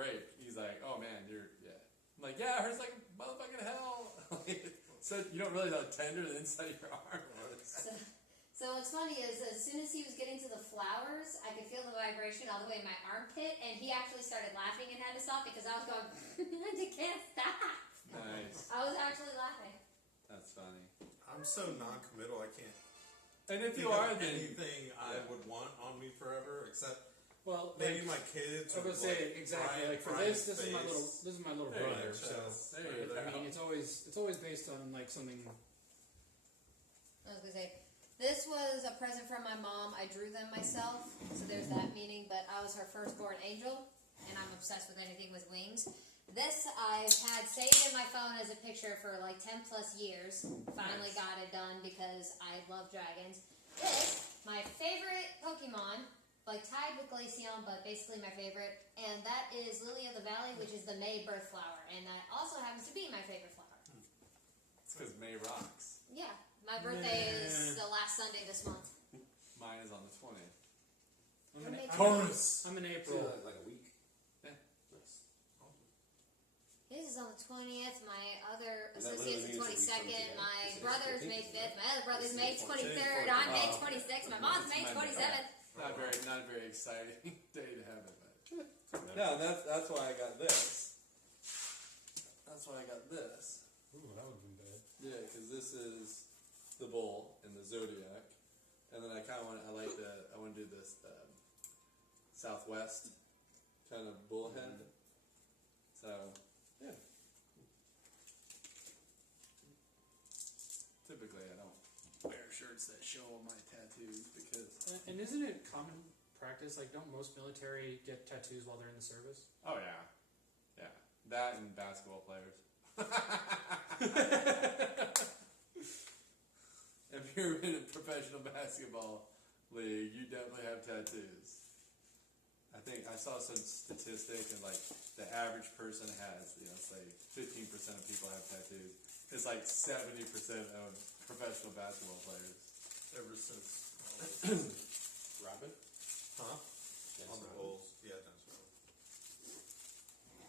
break. He's like, oh man, I'm like, yeah, it hurts like motherfucking hell. So you don't really know how tender the inside of your arm was. So what's funny is as soon as he was getting to the flowers, I could feel the vibration all the way in my armpit, and he actually started laughing and had to stop because I was going, I can't stop. Nice. I was actually laughing. That's funny. I'm so non-committal, I can't And if think you are, of then anything I would want on me forever, except Well, maybe my kids. I was gonna say exactly. Like for Brian's this is my little There you brother. go. So There you go. I mean, it's always based on like something. I was going to say, this was a present from my mom. I drew them myself, so there's that meaning, but I was her firstborn angel, and I'm obsessed with anything with wings. This I've had saved in my phone as a picture for like 10 plus years. Finally got it done because I love dragons. This, my favorite Pokemon, like tied with Glaceon, but basically my favorite, and that is Lily of the Valley, which is the May birth flower, and that also happens to be my favorite flower. it's because May rocks. Yeah, my birthday is the last Sunday this month. Mine is on the 20th. I'm in April. Like a week. Yeah. Nice. His is on the 20th, my other And that associate's the literally means that we 22nd, come my together. brother's It's May the 5th, my other brother's It's May the 23rd, 14th. I'm May 26th, my mom's May 27th. Not very exciting day to have it, but no, that's why I got this. That's why I got this. Ooh, that would have been bad. Yeah, because this is the bull in the zodiac, and then I want to do this Southwest kind of bullhead. So yeah. Typically, I don't wear shirts that show all my tattoos because. And isn't it common practice? Like, don't most military get tattoos while they're in the service? Oh yeah, that and basketball players. If you're in a professional basketball league, you definitely have tattoos. I think I saw some statistic, and like the average person has, say 15% of people have tattoos. It's like 70% of professional basketball players. Ever since Rabbit? Huh? Yes, On the Rabbit. Bulls. Yeah, that's right.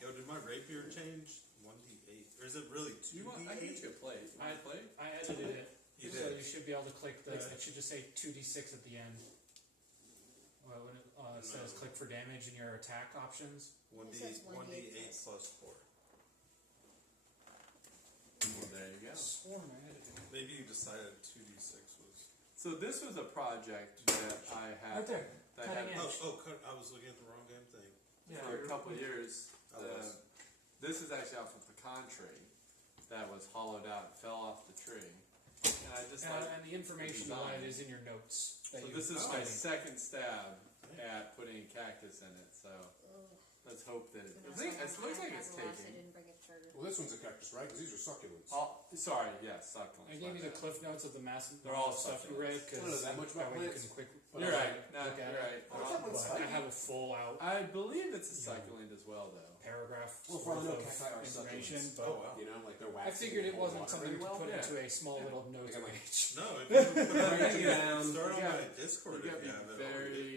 Yo, did my rapier change? 1d8. Or is it really 2d8? I can get you a plate. You want a plate? I edited it. You So did. you should be able to click the. It should just say 2d6 at the end. Well, when it says click for damage in your attack options. 1d8 It says 1d8 plus 4. Well, there you go. Sworn I edited it. Maybe you decided 2d6 was. So this was a project that I had. Right there. That I had Cutting edge. I was looking at the wrong damn thing. for a couple of years. I was. This is actually off a pecan tree that was hollowed out and fell off the tree. And I just like And the information the on design. it is in your notes. So this is my second stab at putting cactus in it. So let's hope that it looks like it's I taking. didn't bring it further. Well, this one's a cactus, right? Because these are succulents. Oh, sorry, yes, succulents. I gave you the cliff notes of the massive They're all stuff you succulents. read because I don't know that much about way you plants. can quick. You're right. No, Look at you're it. right. What's up with But I spiky? have a full out I believe it's a succulent as well, though. paragraph Well, for all I know, worth cacti are of information, succulents. but Oh, wow. You know, like they're I waxy. figured it and hold wasn't water something very you could well. put Yeah. into a small little note Like I'm like, page. No, if you can put Break it it down. start on You my got- Discord You if gotta you be have it very.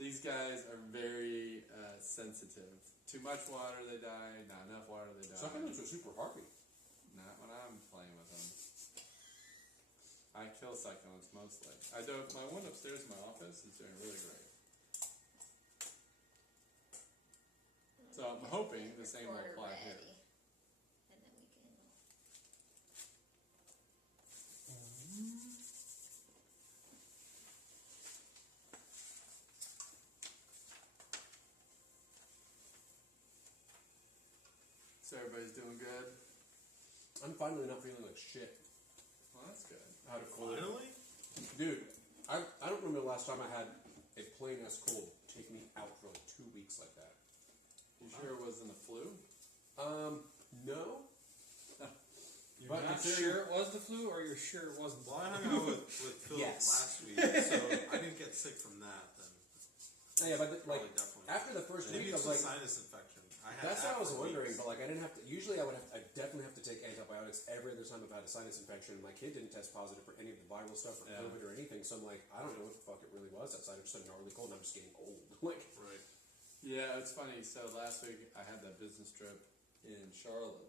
These guys are very sensitive. Too much water, they die. Not enough water, they die. Succulents are super harpy. Not when I'm playing with them. I kill succulents mostly. I do. My one upstairs in my office is doing really great. So I'm hoping the same will Order apply ready. here. And then we can. So everybody's doing good. I'm finally not feeling like shit. Well, that's good. Out of cold. Finally? Dude, I don't remember the last time I had a plain ass cold take me out for like 2 weeks like that. You sure it wasn't the flu? No. You're But not considering- sure it was the flu, or you're sure it wasn't the Well, I flu? hung out with Phil Yes. last week, so I didn't get sick from that. Then Yeah, but like probably definitely. after the first Maybe week, I it's was a like, sinus infection. I had that's that what I was for wondering. weeks. But like, I didn't have to. Usually, I definitely have to take antibiotics every other time I've had a sinus infection. My kid didn't test positive for any of the viral stuff or Yeah. COVID or anything. So I'm like, I don't know what the fuck it really was. That's like just a gnarly cold, and I'm just getting old. Like, Right. Yeah, it's funny. So last week I had that business trip in Charlotte,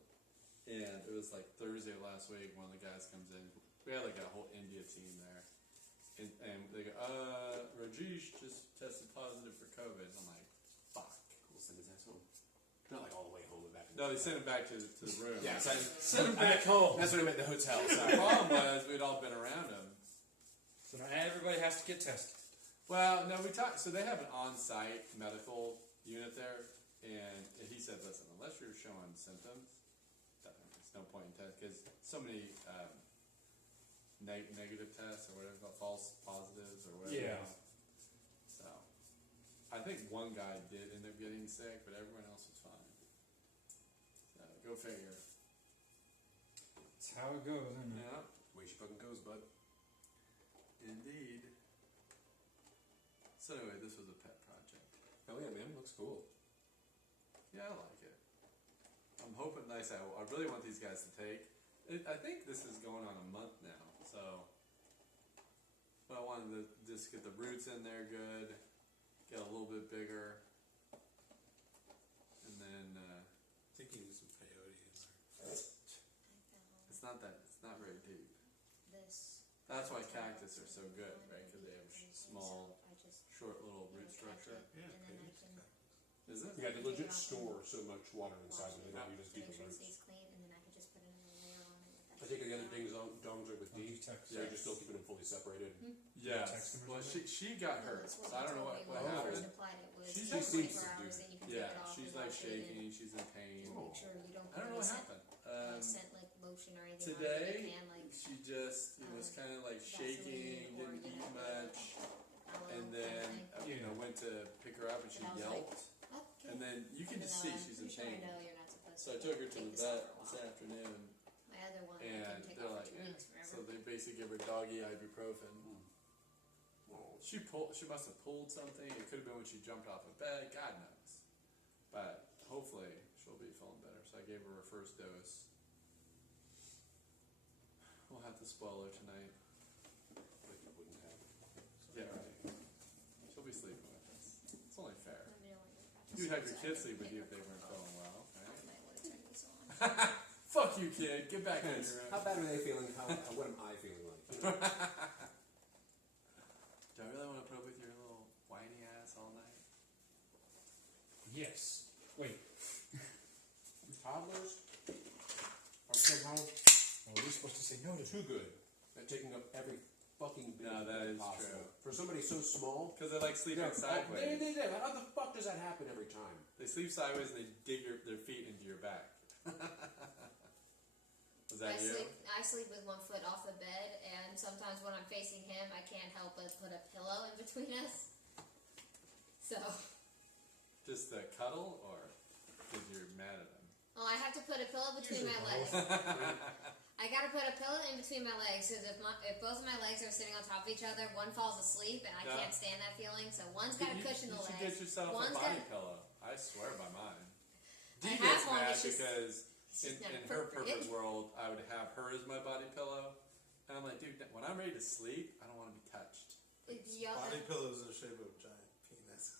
and it was like Thursday of last week. One of the guys comes in. We had like a whole India team there, and they go, Rajesh just tested positive for COVID. I'm like, fuck. Cool, send his ass home. Not like all the way home and back. No, they sent him back to the room. Yeah, send him back home. That's what I meant. The hotel. The Sorry. problem was we'd all been around him. So now everybody has to get tested. Well, no, we talked. So they have an on-site medical unit there, and he said, "Listen, unless you're showing symptoms, there's no point in test because so many negative tests or whatever, false positives or whatever." Yeah. So I think one guy did end up getting sick, but everyone else was fine. So go figure. That's how it goes, isn't it? Yeah, Way she fucking goes, bud. indeed. So anyway, this was a pet project. Hell yeah, man. Looks cool. Yeah, I like it. I'm hoping nice. I really want these guys to take. I think this is going on a month now, so. But I wanted to just get the roots in there good, get a little bit bigger, and then I think you need some peyote in there. it's not very deep. This. That's why cactus are so good, right? Because they have small, short little root structure. Yeah, And then I peyote's can- okay. Is it? You got to legit store so much water inside of it. Now you just to deep make sure it roots. stays clean, and then I can just put another layer on it. I think the other dongs are with D. Text. So you're just still keeping them fully separated. Yeah. Text them or Well, something? she got hurt, so I don't know what happened. She 24 seems to hours do- that you can Yeah, take it off she's without like shaking. shaking, she's in pain. To make sure you don't I don't know what scent, happened. scent like lotion or anything Today, on it. You can like she just was kind of like shaking, Vaseline or, didn't you eat know, much, aloe and kind then of thing. went to pick her up and she And I was like, yelped, Okay. and then you can And just then see she's in pretty sure I pain. know you're not supposed So I to took her to take the this off vet for a this while. afternoon, My other one, I and can take they're off like, for 2 weeks forever. so they basically give her doggy ibuprofen. She must have pulled something. It could have been when she jumped off a bed. God knows. But hopefully she'll be feeling better. So I gave her first dose. We'll have to spoil her tonight. Like you wouldn't have. Yeah, right. She'll be sleeping with us. It's only fair. Let me know when you're practicing You'd have your so I kids can sleep with pick you her if they weren't phone. feeling well, I right? might want to turn this on. Fuck you, kid. Get back in your room. How bad are they feeling? What am I feeling like? Do I really want to put up with your little whiny ass all night? Yes. Wait. Toddlers are somehow Oh, you're supposed to say no to too good at taking up every fucking bit No, that is possible. true. For somebody so small, Because they like sleeping sideways. How the fuck does that happen every time? They sleep sideways and they dig their feet into your back. Was that you? I sleep with one foot off the bed, and sometimes when I'm facing him, I can't help but put a pillow in between us. So, Just a cuddle or because you're mad at him? well, I have to put a pillow between my legs. I gotta put a pillow in between my legs because if both of my legs are sitting on top of each other, one falls asleep, and I Yeah. can't stand that feeling. So one's got to cushion the You should legs. get yourself One's a body got- pillow. I swear by mine. I Dee have gets one, mad it's just- because It's just not in her appropriate. perfect world, I would have her as my body pillow. And I'm like, dude, when I'm ready to sleep, I don't want to be touched. Body pillows in the shape of a giant penis.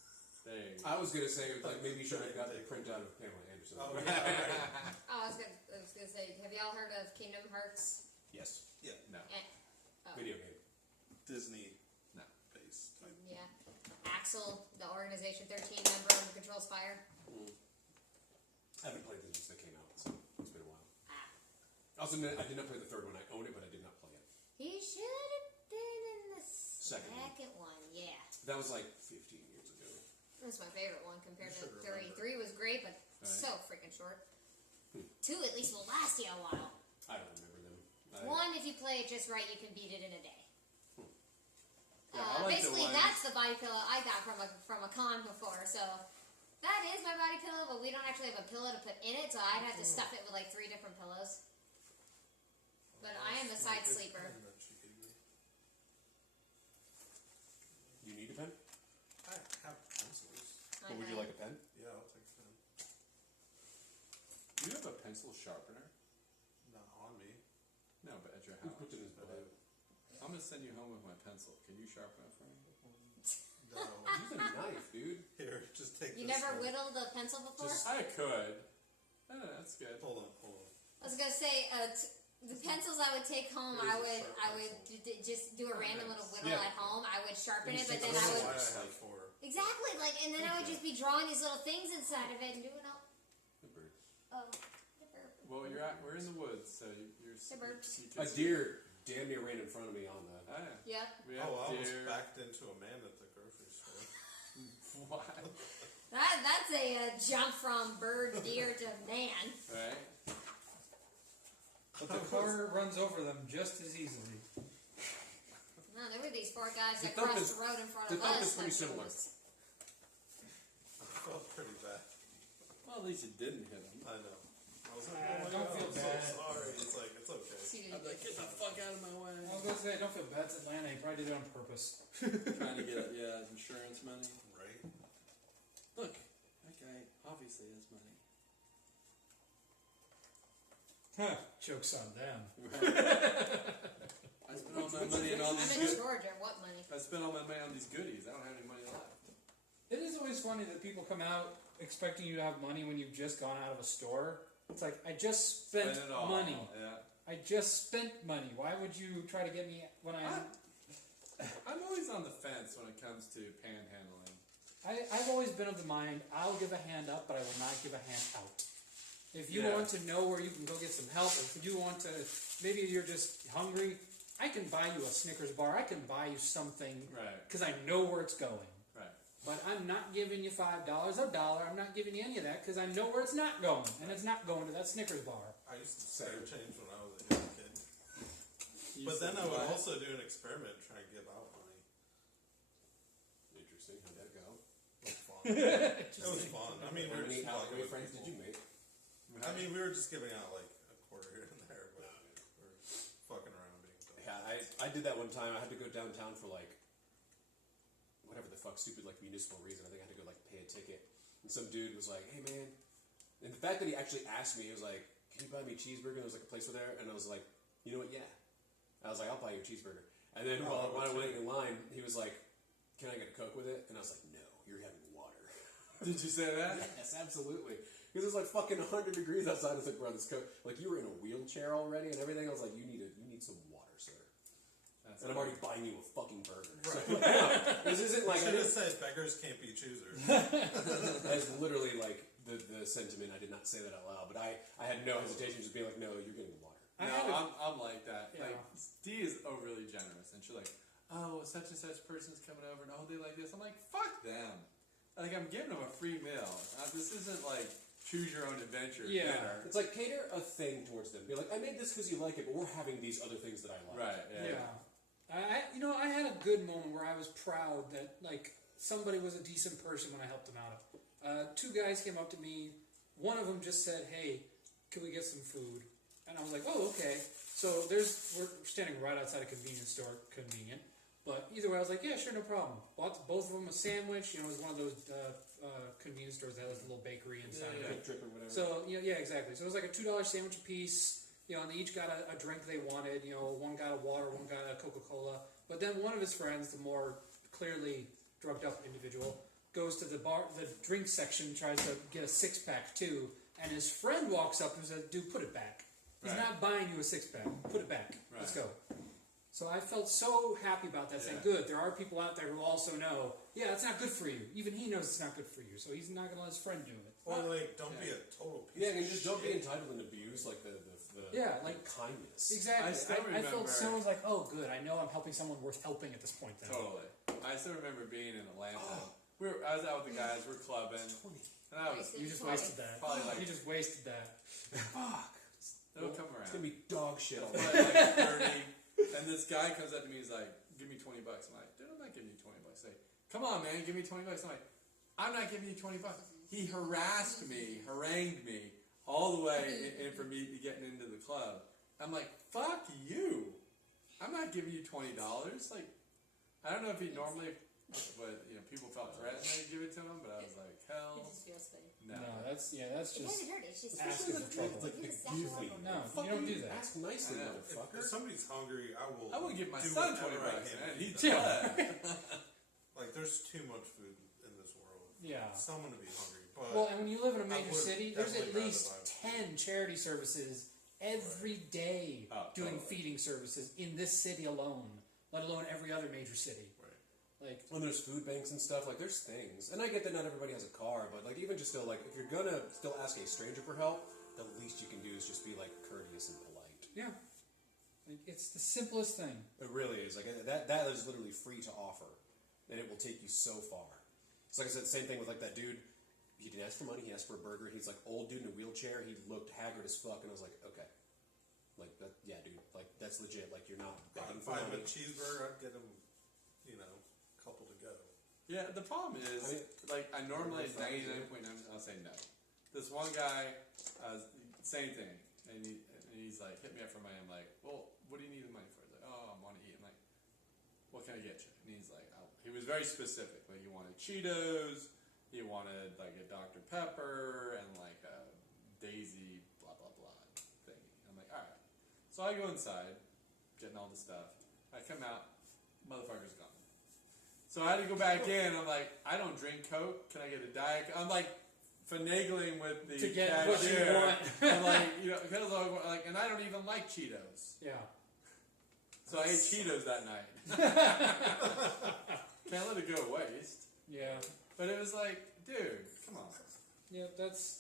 There you go. I was gonna say like maybe you should have got the printout of Pamela Anderson. Oh, yeah, right. Oh, I was gonna say, have y'all heard of Kingdom Hearts? Yes. No. Oh, Video game. Disney No. based type. yeah. Axel, the Organization 13 member who controls fire. I haven't played this since it came out, so it's been a while. Ah. Also, I did not play the third one. I own it, but I did not play it. He should have been in the Second one. Yeah. That was like 15 years ago. That's my favorite one compared You to should 3. remember. 3 was great, but Right. so freaking short. 2 at least will last you a while. I don't remember them. 1, if you play it just right, you can beat it in a day. Yeah, I like the Basically, ones- that's the body pillow I got from a con before. So that is my body pillow, but we don't actually have a pillow to put in it, so I'd have to stuff it with like 3 different pillows. But I am a side sleeper. You need a pen? I have pencils. Or would you like a pen? Yeah, I'll take a pen. Do you have a pencil sharpener? Not on me. No, but at your Who house. put it in his I butt? do. I'm gonna send you home with my pencil. Can you sharpen it for me? No. Use a knife, dude. Here, just take You this never one. whittled a pencil before? I could. Oh, that's good. Hold on. I was gonna say, the pencils I would take home, Here's I a would, sharp just do a random little whittle Yeah. at home. I would sharpen it, but Just then I I don't would know why I have 4. exactly like, and then I would just be drawing these little things inside of it and doing all. Good bird. Oh, the burp. Well, we're in the woods, so you're. The burps. You A can deer damn near ran in front of me on the. Oh, yeah. Yep. We have Oh, I almost deer. backed into a man at the grocery store. What? That's a jump from bird, deer to man. Right? But the car runs over them just as easily. No, there were these 4 guys The that thump crossed is- the road in front the of thump us. is pretty like it similar. was- I felt pretty bad. Well, at least you didn't hit him. I know. I was like, Ah, oh my don't God, feel I'm bad. so sorry. It's like, it's okay. See, I'd be like, get the fuck out of my way. I was gonna say, don't feel bad. It's Atlanta. He probably did it on purpose. Trying to get insurance money. Right? Look, that guy obviously has money. Huh. Joke's on them. I spent all my money on all I'm these. in Georgia. What money? I spent all my money on these goodies. I don't have any money left. It is always funny that people come out expecting you to have money when you've just gone out of a store. It's like, I just spent Spend it all. money. Yeah. I just spent money. Why would you try to get me when I'm always on the fence when it comes to panhandling. I've always been of the mind, I'll give a hand up, but I will not give a hand out. If you Yeah. want to know where you can go get some help, if you want to, maybe you're just hungry, I can buy you a Snickers bar, I can buy you something, Right. because I know where it's going. Right. But I'm not giving you $5, a dollar, I'm not giving you any of that, because I know where it's not going, and it's not going to that Snickers bar. I used to spare change when I was a young kid. But then I would also do an experiment trying to give out money. Interesting. How'd that go? It was fun. It was fun. I mean, we How were many just fucking alleyway with friends did people. you make? I mean, we were just giving out like a quarter here and there, but we were fucking around being dumb. Yeah, I did that one time. I had to go downtown for like whatever the fuck stupid like municipal reason. I think I had to go like pay a ticket. And some dude was like, "Hey man," and the fact that he actually asked me, he was like, "Can you buy me a cheeseburger?" And there was like a place over there, and I was like, "You know what? Yeah." I was like, "I'll buy you a cheeseburger." And then while I went in line, he was like, "Can I get a Coke with it?" And I was like, "No, you're having water." Did you say that? Yes, absolutely. Because it was like fucking 100 degrees outside. I was like, "Bro, this Coke, like you were in a wheelchair already and everything." I was like, "You need some water, sir." That's And I'm already buying you a fucking burger. So, Right. yeah, this isn't like Should have said beggars can't be choosers. that's literally like the sentiment. I did not say that out loud, but I had no hesitation just being like, "No, you're getting water." I No, had a- I'm like that. Yeah. Like Dee is overly generous, and she's like, "Oh, such and such person's coming over, and oh, they like this." I'm like, "Fuck them!" Like I'm giving them a free meal. This isn't like choose your own adventure Yeah. dinner. It's like cater a thing towards them. Be like, "I made this because you like it, but we're having these other things that I like." Right? Yeah. Yeah. I had a good moment where I was proud that, like, somebody was a decent person when I helped them out. 2 guys came up to me. One of them just said, "Hey, can we get some food?" And I was like, "Oh, okay." So we're standing right outside a convenience store, convenient. But either way, I was like, "Yeah, sure, no problem." Bought both of them a sandwich. You know, it was one of those convenience stores that has a little bakery inside of it. Quick trip or whatever. So yeah, exactly. So it was like a $2 sandwich a piece. You know, and they each got a drink they wanted. You know, one got a water, one got a Coca-Cola. But then one of his friends, the more clearly drugged up individual, goes to the drink section, tries to get a 6-pack too, and his friend walks up and says, "Dude, put it back. He's Right. not buying you a 6-pack. Put it back. Let's Right. go." So I felt so happy about that. Saying, Yeah. "Good, there are people out there who also know, yeah, it's not good for you. Even he knows it's not good for you, so he's not going to let his friend do it." Or like, don't be a total piece Yeah, of and just don't be shit. entitled and abuse like the Yeah, like- kindness. Exactly. I still I remember- felt so like, oh, good. I know I'm helping someone worth helping at this point. Then. Totally. I still remember being in Atlanta. I was out with the guys. We're clubbing, and I was You just wasted that. Probably like- you just wasted that. Fuck. it'll come It's around. gonna be dog shit all Probably day. like 30, and this guy comes up to me. He's like, "Give me $20." I'm like, "Dude, I'm not giving you $20." Like, "Come on, man, give me $20." I'm like, "I'm not giving you $20." He harassed me, harangued me all the way in for me getting into the club. I'm like, "Fuck you! I'm not giving you $20." Like, I don't know if he normally, but people felt threatened to give it to him. But I was like, It "Hell just feels funny. no!" That's It just. doesn't hurt. It's just Asking for trouble. Like the It's giving. sexual. No, Fuck you don't do that. Ask nicely, I know. motherfucker. If somebody's hungry, I will. I would give my do son whatever I $20, can man. to He feed them. bled. Like, there's too much food in this world. Yeah. Someone to be hungry. But Well, and when you live in a major would city, there's at definitely least rather 10 charity services every day Oh, doing totally. feeding services in this city alone, let alone every other major city. Right. Like, When there's food banks and stuff, like there's things, and I get that not everybody has a car, but like even just still, like if you're gonna still ask a stranger for help, the least you can do is just be like courteous and polite. yeah. Like, it's the simplest thing. It really is. Like that is literally free to offer, and it will take you so far. It's like I said, same thing with like that dude. He didn't ask for money. He asked for a burger. He's like old dude in a wheelchair. He looked haggard as fuck, and I was like, okay, like that, yeah, dude, like that's legit. Like you're not begging If for I have a money. cheeseburger, I'd get him, a couple to go. Yeah, the problem is, I normally 99.9%, I'll say no. This one guy, same thing, and he's like, hit me up for money. I'm like, well, what do you need the money for? He's like, oh, I want to eat. I'm like, what can I get you? And he's like, he was very specific. Like, he wanted Cheetos, he wanted like a Dr. Pepper, and like a Daisy blah blah blah thing. I'm like, all right. So I go inside, getting all the stuff. I come out, motherfucker's gone. So I had to go back in. I'm like, I don't drink Coke. Can I get a Diet Coke? I'm like finagling with the To get cashier. what you want. I'm like, because and I don't even like Cheetos. Yeah. So I ate Cheetos that night. Can't let it go to waste. Yeah. But it was like, dude, come on. Yeah, that's...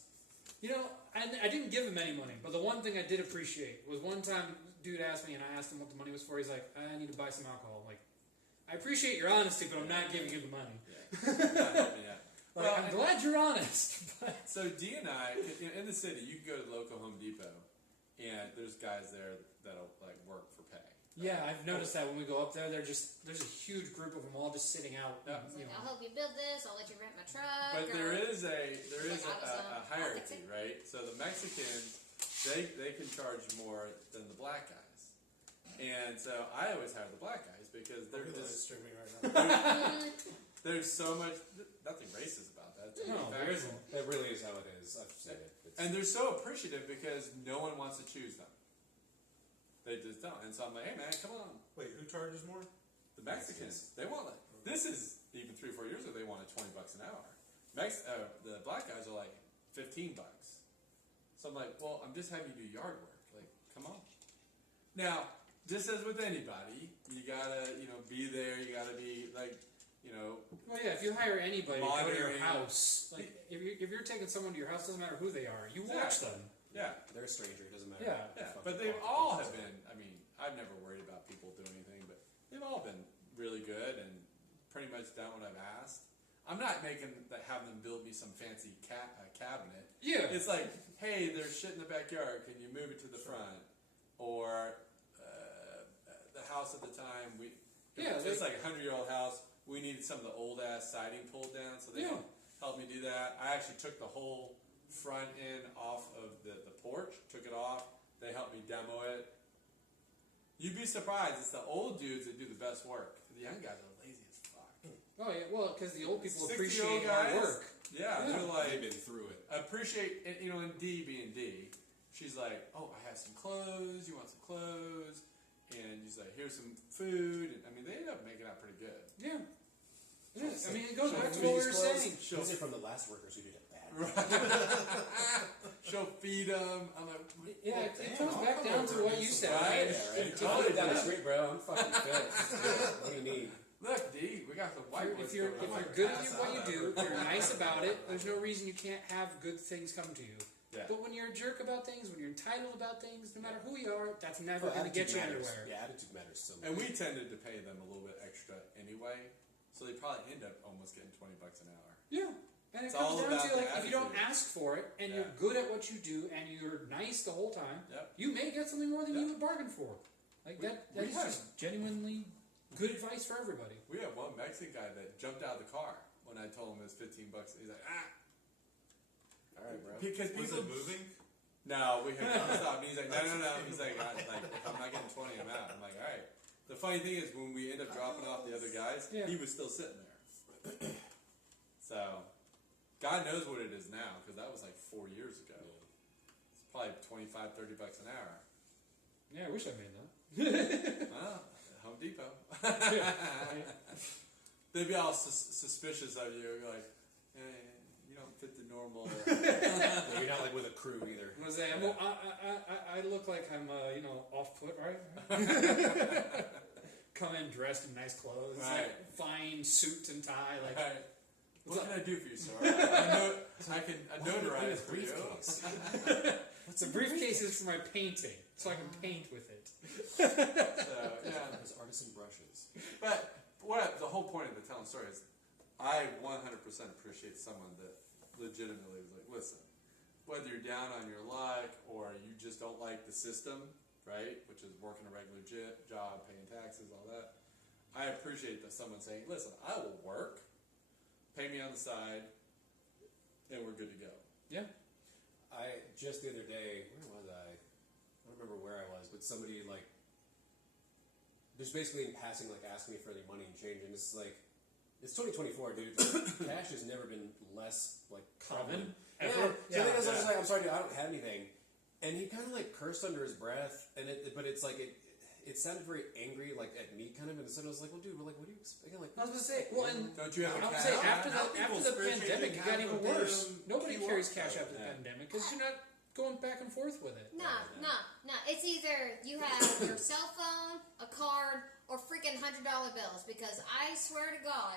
I didn't give him any money, but the one thing I did appreciate was one time dude asked me, and I asked him what the money was for. He's like, I need to buy some alcohol. I'm like, I appreciate your honesty, but I'm not giving you the money. Yeah. Not helping yet. Like, Well, I'm glad you're honest. But So D and I, in the city, you can go to the local Home Depot, and there's guys there that'll like work for pay. yeah, I've noticed that when we go up there, there's a huge group of them all just sitting out. Yeah. It's like, I'll help you build this. I'll let you rent my truck. But or- there is a I'll hierarchy, fix it. right? So the Mexicans, they can charge more than the black guys, and so I always hire the black guys because they're Look at this just streaming right now. there's so much nothing racist about that. It's No, there factual. isn't. It really is how it is. I've seen it. And they're so appreciative because no one wants to choose them. They just don't. And so I'm like, hey man, come on. Wait, who charges more? The Mexicans, they want like this is even 3 or 4 years ago they wanted $20 an hour. The black guys are like $15. So I'm like, well, I'm just having you do yard work. Like, come on. Now, just as with anybody, you gotta be there. You gotta be like Well, yeah, if you hire anybody to go to your Monitoring. house, like if you're taking someone to your house, doesn't matter who they are, you watch them. yeah. They're a stranger. It doesn't matter. Yeah. Yeah, Fucking but they qualifications all have they been. I mean, I've never worried about people doing anything, but they've all been really good and pretty much done what I've asked. I'm not having them build me some fancy cabinet. Yeah. It's like, hey, there's shit in the backyard. Can you move it to the front? Or the house at the time it's like a 100-year-old house. We needed some of the old ass siding pulled down, so they helped me do that. I actually took the whole front end off of the porch, took it off. They helped me demo it. You'd be surprised. It's the old dudes that do the best work. The young guys are lazy as fuck. Oh yeah, well, because the old people 60-year-old appreciate hard guys? work. Yeah, Yeah. they're like They've been through it. appreciate it, and D being D, she's like, oh, I have some clothes. You want some clothes? And she's like, here's some food. And I mean, they end up making out pretty good. Yeah. It is. I mean, it goes She'll back to feed what we these were clothes. saying. These are from the last workers who did it bad. She'll feed them. I'm like, Yeah, it Damn, comes I'll back come down over to and what do you some said. Right? Right? Yeah, right. It Take totally it down the does. street, bro. I'm fucking fit. What do you need? look, D, we got the white If ones you're going on. good at what you do, if you're nice about it, there's no reason you can't have good things come to you. Yeah. But when you're a jerk about things, when you're entitled about things, no matter who you are, that's never Well, going to get you attitude matters. anywhere. Yeah, attitude matters so much. And we tended to pay them a little bit extra anyway, so they probably end up almost getting $20 an hour. Yeah. And it It's comes all down about to the like if you don't attitude. ask for it and you're Yeah. good at what you do and you're nice the whole time, Yep. you may get something more than Yep. you would bargain for. Like We that's had- just genuinely good advice for everybody. We had one Mexican guy that jumped out of the car when I told him it was $15. He's like, All right, bro. because Was people. it moving? No, we had to stop. And he's like, no. He's like, if I'm not getting 20, I'm out. I'm like, all right. The funny thing is, when we end up dropping off the other guys, Yeah. he was still sitting there. So, God knows what it is now, because that was like 4 years ago. It's probably $25-$30 an hour. Yeah, I wish I made that. Well, Home Depot. they'd be all suspicious of you. Like, you don't fit the normal. Yeah, you're not like with a crew either. I was saying, well, I look like I'm, off put, right? Come in dressed in nice clothes, Right. like fine suit and tie, like. Right. What's What can I do for you, sir? I can notarize for you. The briefcase is for my painting, so I can paint with it. So, yeah. Those artisan brushes. But the whole point of the telling story is, I 100% appreciate someone that legitimately is like, listen, whether you're down on your luck or you just don't like the system, right, which is working a regular job, paying taxes, all that, I appreciate that someone saying, listen, I will work, pay me on the side, and we're good to go. Yeah. I just the other day, where was I? I don't remember where I was, but somebody like, just basically in passing, like asking me for any money and change, and it's like, it's 2024, dude. Cash has never been less like common. Ever. So Yeah. then I was just like, I'm sorry, dude, I don't have anything, and he kind of like cursed under his breath, but it's like it sounded very angry, like at me, kind of, and so I was like, well, dude, but like, what do you again, like? I was gonna say, well, and Don't you have I a was gonna say cash? after the pandemic, it got even worse. Nobody QR carries cash code. after the pandemic because you're not going back and forth with it. No. It's either you have your cell phone, a card, or freaking $100 bills. Because I swear to God,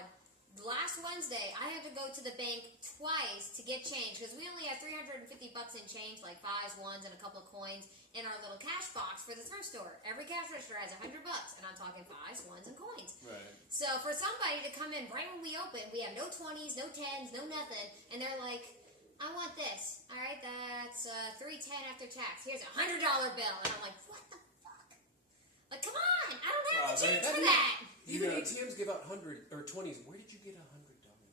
last Wednesday I had to go to the bank twice to get change because we only had $350 in change, like 5s, 1s, and a couple of coins in our little cash box for the thrift store. Every cash register has $100, and I'm talking 5s, 1s, and coins. Right. So for somebody to come in right when we open, we have no 20s, no 10s, no nothing, and they're like, I want this. All right, that's $310 after tax. Here's a $100 bill, and I'm like, what the fuck? Like, come on! I don't have the change for that. Even Yeah. ATMs give out 100 or 20s. Where did you get $100?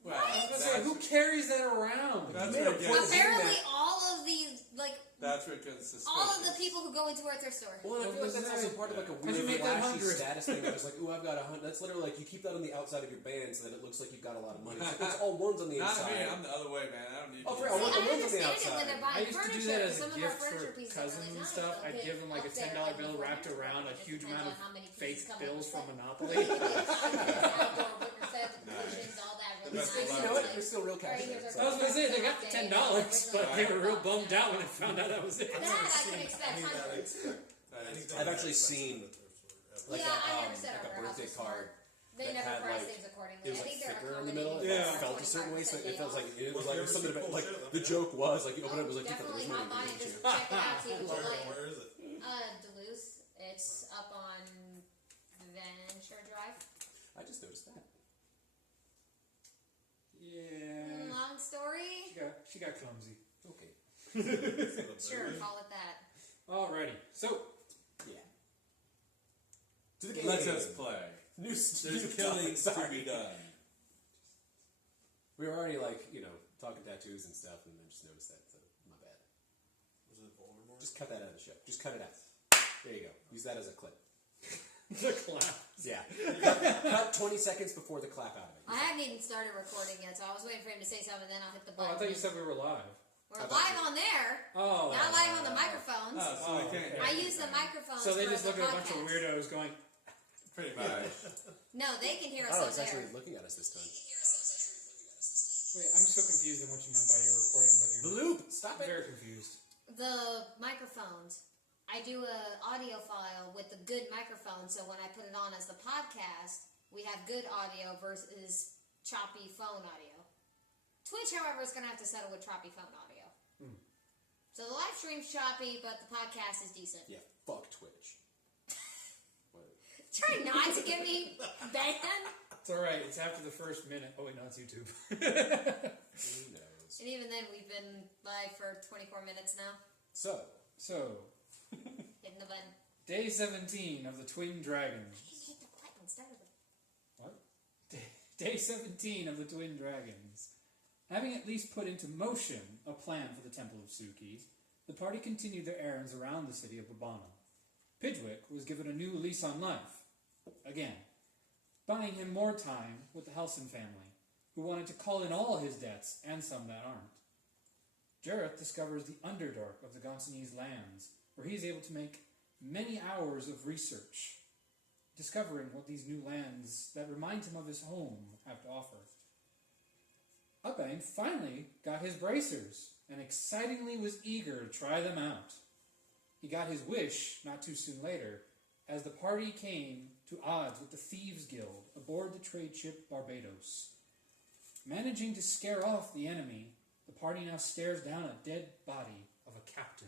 Well, I was gonna say, who carries that around? That's You made a what it point. gets. Apparently, all of these, like, That's what gets suspicious. all of the people who go into our thrift store. Well, and I feel like that's also part of like a How'd you weird make that flashy 100? status thing. That was like, ooh, I've got 100. That's literally like you keep that on the outside of your band so that it looks like you've got a lot of money. It's, like, it's all ones on the Not inside. me. I'm the other way, man. I don't need. Oh, to for do real, that. I want the ones on the understand it when outside. they're I buying used to do furniture, that as some a of our gift furniture for pieces are cousins really and nice, stuff. but I'd they- give them like a if they're $10 like bill the wrapped furniture, around a it just huge depends amount on of how many pieces fake come bills with from it. Monopoly. Outdoor wooden sets, cushions, all that really That's nice. the You know what? There's still real cash. Right, here's there, our I was gonna say they got the $10, but they were real Right. bummed out when they found out that was it. That I can expect hundreds. I've actually seen like Yeah, I a, never said like a our warehouse birthday was card. They that never had, price like, things accordingly. It was I like think they're thicker in the middle. accommodating It for felt a certain way, so 25% it felt like it was Well, like if you something ever see about cool like shit, let me the know. joke was like you open it, it was like you thought Definitely there was hop by money and in just it. check it out, see what you Where, like. where is it? Duluth. It's up on Venture Drive. I just noticed that. Yeah. Long story. She got clumsy. Okay. Sure, call it that. Alrighty. So Yeah. To the game. Let us play. New There's killings to be done. We were already like talking tattoos and stuff, and then just noticed that. So my bad. Was it Voldemort? Just cut that out of the show. Just cut it out. There you go. Use that as a clip. the clap. Yeah. cut 20 seconds before the clap out of it. I hadn't even started recording yet, so I was waiting for him to say something, then I'll hit the Oh, I button. thought you said we were live. We're live on there, Oh. not live on the microphones. Oh, so we can't. okay. I use the microphones. So they for just the look at a bunch of podcast. weirdos going. Pretty much. No, they can hear us Oh, up it's there. actually looking at us this time. Wait, I'm so confused in what you meant by your recording, but The you're loop. Stop it. very confused. The microphones. I do a audio file with the good microphone, so when I put it on as the podcast, we have good audio versus choppy phone audio. Twitch, however, is going to have to settle with choppy phone audio. So the live stream's choppy, but the podcast is decent. Yeah, fuck Twitch. Try not to get me banned. It's alright, it's after the first minute. Oh wait, no, it's YouTube. Who knows? And even then, we've been live for 24 minutes now. So, Hitting the button. day 17 of the Twin Dragons. I didn't hit the button. Start over. What? Day 17 of the Twin Dragons. Having at least put into motion a plan for the Temple of Suki, the party continued their errands around the city of Babana. Pidgewick was given a new lease on life. Again, buying him more time with the Helson family, who wanted to call in all his debts and some that aren't. Jareth discovers the Underdark of the Gonsanese lands, where he is able to make many hours of research. discovering what these new lands that remind him of his home have to offer. Upang finally got his bracers and excitingly was eager to try them out. He got his wish not too soon later, as the party came to odds with the Thieves Guild aboard the trade ship Barbados. Managing to scare off the enemy, the party now stares down a dead body of a captain.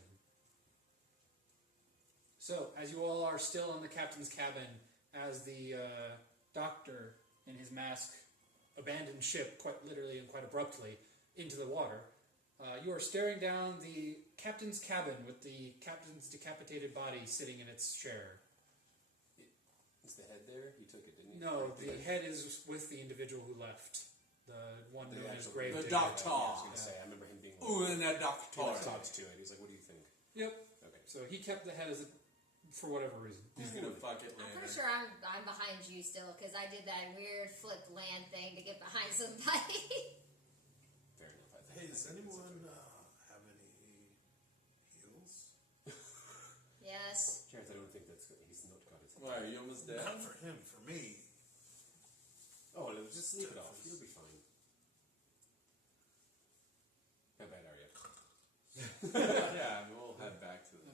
So, as you all are still in the captain's cabin, as the doctor in his mask abandoned ship, quite literally and quite abruptly, into the water, you are staring down the captain's cabin with the captain's decapitated body sitting in its chair. Is the head there? He took it, didn't he? No, the head is with the individual who left. The one known as Grave The Digger. doctor. I was going to say, I remember him being Ooh, and that he doctor. like, talked to it. He's like, what do you think? Yep. Okay. So he kept the head as a, for whatever reason. He's gonna fuck it I'm later. pretty sure I'm behind you still because I did that weird flip land thing to get behind somebody. Fair enough. I think. Hey, does anyone have any heals? Yes. Chance, I don't think that's good. He's not got his head. Why, are you almost dead? Not for him, for me. Oh, no, just sleep it off. You'll be fine. How bad are you? Yeah, we'll head back to the.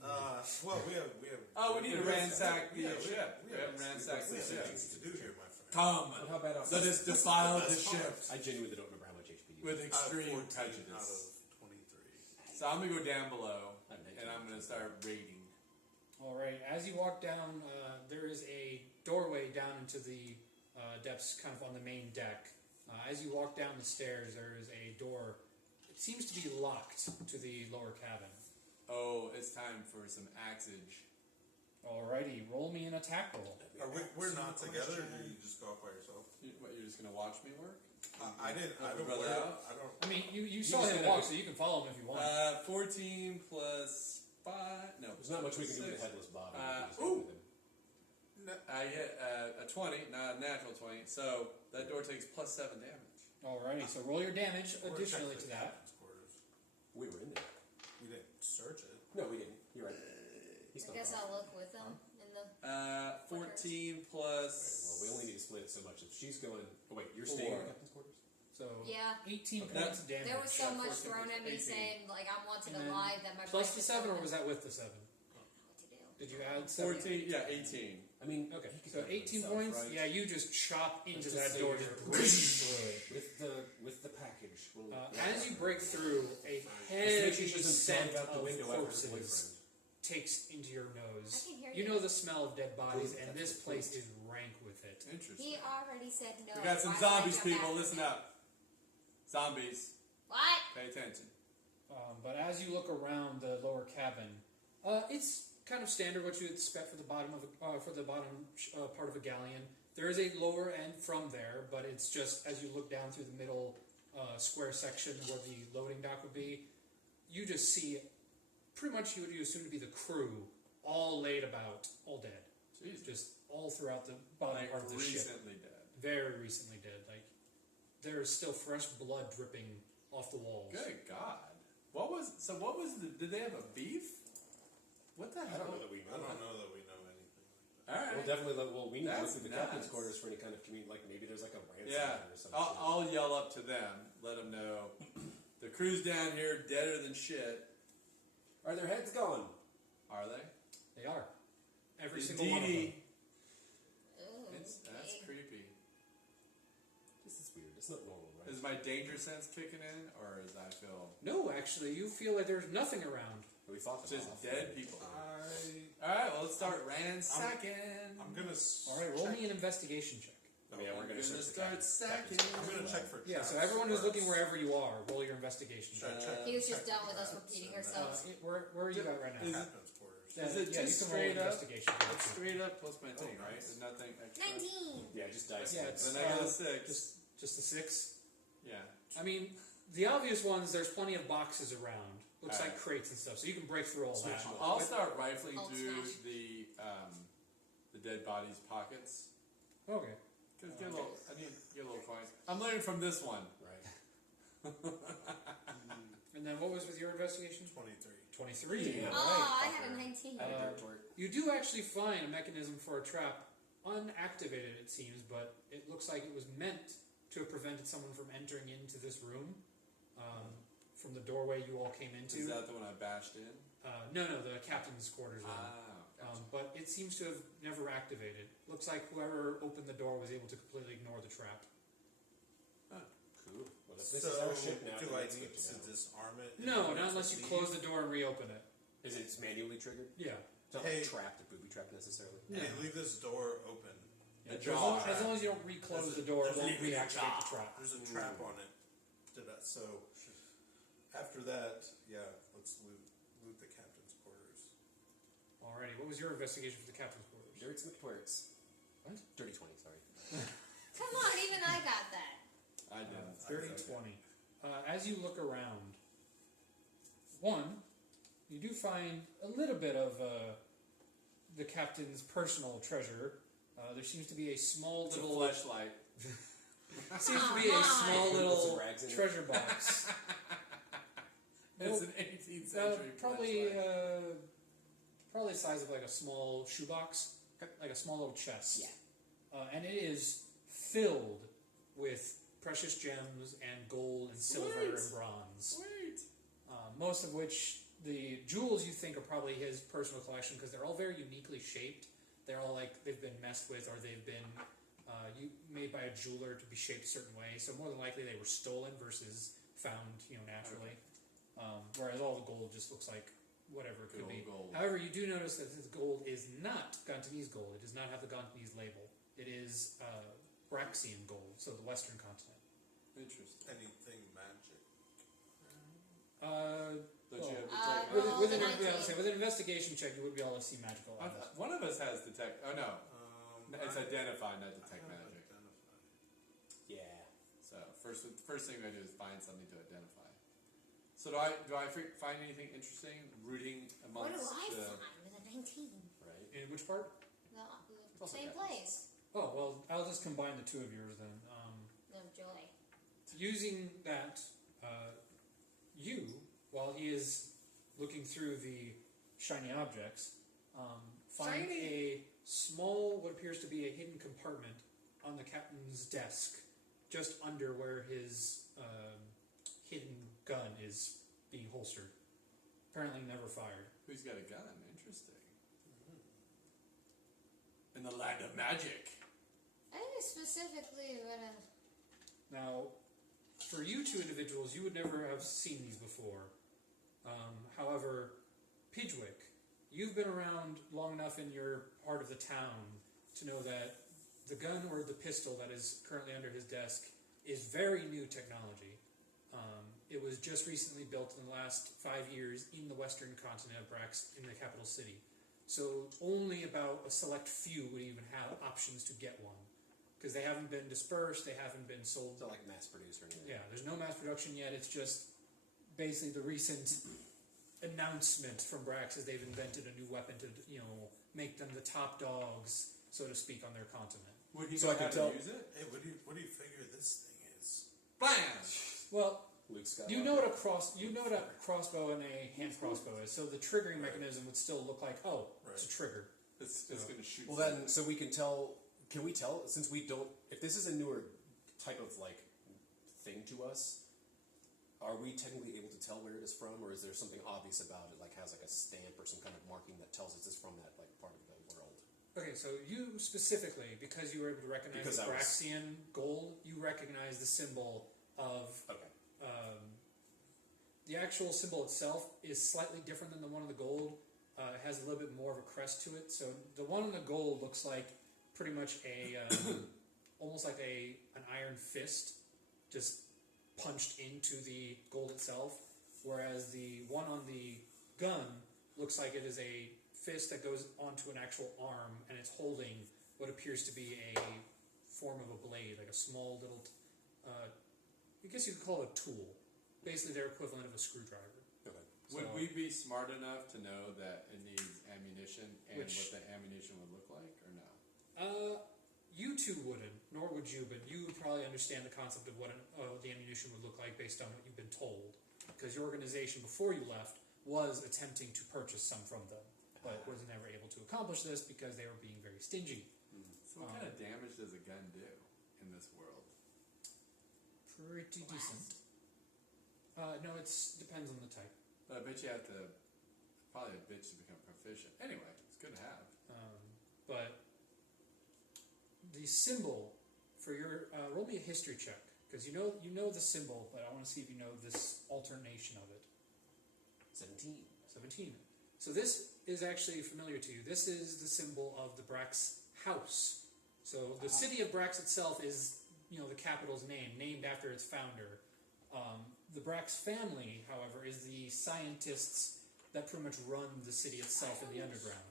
Well, we have. Oh, we need to ransack the Yeah, ship. we We have have ransacked the we have ship. things to do here, my friend. Come, But how bad off? let us defile the That's fine. ship I genuinely don't remember how much HP you with have. extreme 14 out prejudice. of 23. So I'm gonna go down below, I'm and I'm gonna start raiding. All right. As you walk down, there is a doorway down into the depths, kind of on the main deck. As you walk down the stairs, there is a door. It seems to be locked to the lower cabin. Oh, it's time for some axage. Alrighty, roll me an attack roll. We're not together, or do you just go off by yourself? What, you're just gonna watch me work? I didn't. I don't. Brother out? I don't. I mean, you saw just him gotta- walk, so you can follow him if you want. 14 plus 5. No, There's not much we can do with a 6. headless body. Uh, We can just ooh. go with him. No, I hit a 20, not a natural 20. So that door takes plus 7 damage. Alrighty, so roll your damage We're additionally checked to the that. captain's quarters. We were in there. We didn't search it. No, we didn't. You're right. He's I not guess wrong. I'll look with them in the. 14 Right, plus. well, we only need to split it so much. If she's going. Oh, wait, you're staying in the captain's quarters? So Yeah. 18 Okay. points of damage. There was so Yeah, much 14 thrown at me 18. saying like I wanted And then alive that my plus brain the just 7, or told was me that with the 7? what to do. Did you add 7? 14, yeah, 18. I mean, Okay, he could so do it 18 himself, points. right? Yeah, you just chop into Just that say door, you're- just break through it. with the package. We'll, As you break through, a Just make sure heavy she doesn't scent drive out the of window after her corpses boyfriend. takes into your nose. I can hear You you. know the smell of dead bodies, Good, and that's this the place point. is rank with it. Interesting. He already said no. We got some Why would I zombies, come people. after Listen him? up. Zombies. What? Pay attention. But as you look around the lower cabin, it's kind of standard what you would expect for the bottom of part of a galleon. There is a lower end from there, but it's just as you look down through the middle square section where the loading dock would be, you just see pretty much what you assume to be the crew all laid about, all dead, Jesus. just all throughout the bottom Like part of the ship. recently dead. Very recently dead. Like there is still fresh blood dripping off the walls. Good God. What was did they have a beef? What the I hell? don't know that we I know. don't know that we know anything like that. Alright. We'll definitely we need to look That's through the captain's nuts. quarters for any kind of community. Like maybe there's like a ransom Yeah, or something. I'll yell up to them, let them know the crew's down here, deader than shit. Are their heads gone? Are they? They are. Every single one of them. Indeedy. Ooh, That's big. creepy. This is weird. It's not normal, right? Is my danger sense kicking in, or is I feel No, actually, you feel like there's nothing around. We fought them just off. dead people? All right, well let's start ransacking. I'm gonna. All right, roll me an investigation check. Oh, yeah, we're I'm gonna gonna search the start captain's sacking. I'm gonna check for. Yeah, so traps everyone who's first. looking wherever you are, roll your investigation check. He was just Check done with us traps repeating and, ourselves. Where are you at right now? Is it- Captain's quarters. Is it yeah, just you can roll straight an up? investigation check. It's straight up plus my thing, Oh, right? nice. There's nothing extra. 19. Yeah, just dice. Yeah, it. it's- Then I got a 6. Just the 6. Yeah. I mean, the obvious ones, there's plenty of boxes around. Looks like Alright. crates and stuff, so you can break through all Switch that. them up. I'll start rifling Hulk through smash. the dead body's pockets. Okay. Cause I need to get a little coins. I'm learning from this one. Right. And then what was with your investigation? 23. 23. Yeah. Oh, I Alright. had a 19. Add a Uh, dirt to it. You do actually find a mechanism for a trap unactivated, it seems, but it looks like it was meant to have prevented someone from entering into this room from the doorway you all came into. Is that the one I bashed in? No, the captain's quarters room. Gotcha. But it seems to have never activated. Looks like whoever opened the door was able to completely ignore the trap. Cool. Well, if this So, is our ship now, do then I it's need good to know. disarm it? No, not unless you close the door and reopen it. Is it manually triggered? Yeah. It's not Hey. like trapped, a booby trap necessarily. Hey, leave this door open. Yeah, The as long jar. as you don't reclose the door, it won't reactivate the trap. There's a trap on it. So after that, let's loot the captain's quarters. Alrighty, what was your investigation for the captain's quarters? Dirty McTwirts. What? Dirty 20, sorry. Come on, even I got that. I didn't. Dirty 20. As you look around, one, you do find a little bit of the captain's personal treasure. There seems to be a small It's a little flashlight. seems to be a small Put little some rags in it. treasure box. It's an 18th century probably flashlight. probably the size of like a small shoebox, like a small little chest. Yeah. And it is filled with precious gems and gold and silver Sweet. and bronze. Sweet. Most of which the jewels you think are probably his personal collection because they're all very uniquely shaped. They're all like they've been messed with or they've been made by a jeweler to be shaped a certain way. So more than likely they were stolen versus found, naturally. Whereas all the gold just looks like whatever it could Good be. old gold. However, you do notice that this gold is not Gontanese gold. It does not have the Gontanese label. It is Braxian gold, so the Western continent. Interesting. Anything magic? Don't you have Uh, detect? roll With the an 19. with an investigation check, you would be able to see magical items. One of us has detect. Oh no, it's I identify, not detect have magic. identify. Yeah. So first thing I do is find something to identify. So do I find anything interesting rooting What do amongst I the? find with a 19? Right. In which part? The Also same happens. place. Oh, well, I'll just combine the two of yours then. No joy. Using that, while he is looking through the shiny objects, find a small, what appears to be a hidden compartment on the captain's desk, just under where his hidden gun is being holstered. Apparently never fired. Who's got a gun? Interesting. In the land of magic. I think specifically what a... Now, for you two individuals, you would never have seen these before. However, Pidgewick, you've been around long enough in your part of the town to know that the gun or the pistol that is currently under his desk is very new technology. It was just recently built in the last 5 years in the western continent of Brax in the capital city. So only about a select few would even have options to get one. Because they haven't been dispersed, they haven't been sold. It's not like mass produced or anything. Yeah, there's no mass production yet. It's just basically the recent announcement from Brax is they've invented a new weapon to, make them the top dogs, so to speak, on their continent. Would he So know I how could to tell- use it? Hey, what do you figure this thing is? Blam! Well, Luke Skywalker. you know what a crossbow and a hand crossbow is. So the triggering mechanism would still look like, it's a trigger. It's going to shoot. Well, then, so we can tell. Can we tell? Since we don't, if this is a newer type of thing to us, are we technically able to tell where it is from, or is there something obvious about it, like has a stamp or some kind of marking that tells us it's from that part of the world? Okay, so you specifically, because you were able to recognize Because the I was- Braxian gold, you recognize the symbol of. Okay. The actual symbol itself is slightly different than the one on the gold. It has a little bit more of a crest to it. So the one on the gold looks like pretty much almost like an iron fist, just punched into the gold itself. Whereas the one on the gun looks like it is a fist that goes onto an actual arm, and it's holding what appears to be a form of a blade, like a small little. I guess you could call it a tool. Basically, their equivalent of a screwdriver. Okay. Would So- we be smart enough to know that it needs ammunition and Which- what the ammunition would look like, or no? You two wouldn't, nor would you, but you would probably understand the concept of what the ammunition would look like based on what you've been told. Because your organization, before you left, was attempting to purchase some from them, but was never able to accomplish this because they were being very stingy. So So what kind of damage does a gun do in this world? Pretty decent. No, it depends on the type. But I bet you have to, probably a bitch to become proficient. Anyway, it's good to have. But the symbol for your roll me a history check because you know the symbol, but I want to see if you know this alternation of it. 17. 17. So this is actually familiar to you. This is the symbol of the Brax house. So the city of Brax itself is, the capital's name, named after its founder. The Brax family, however, is the scientists that pretty much run the city itself in the underground.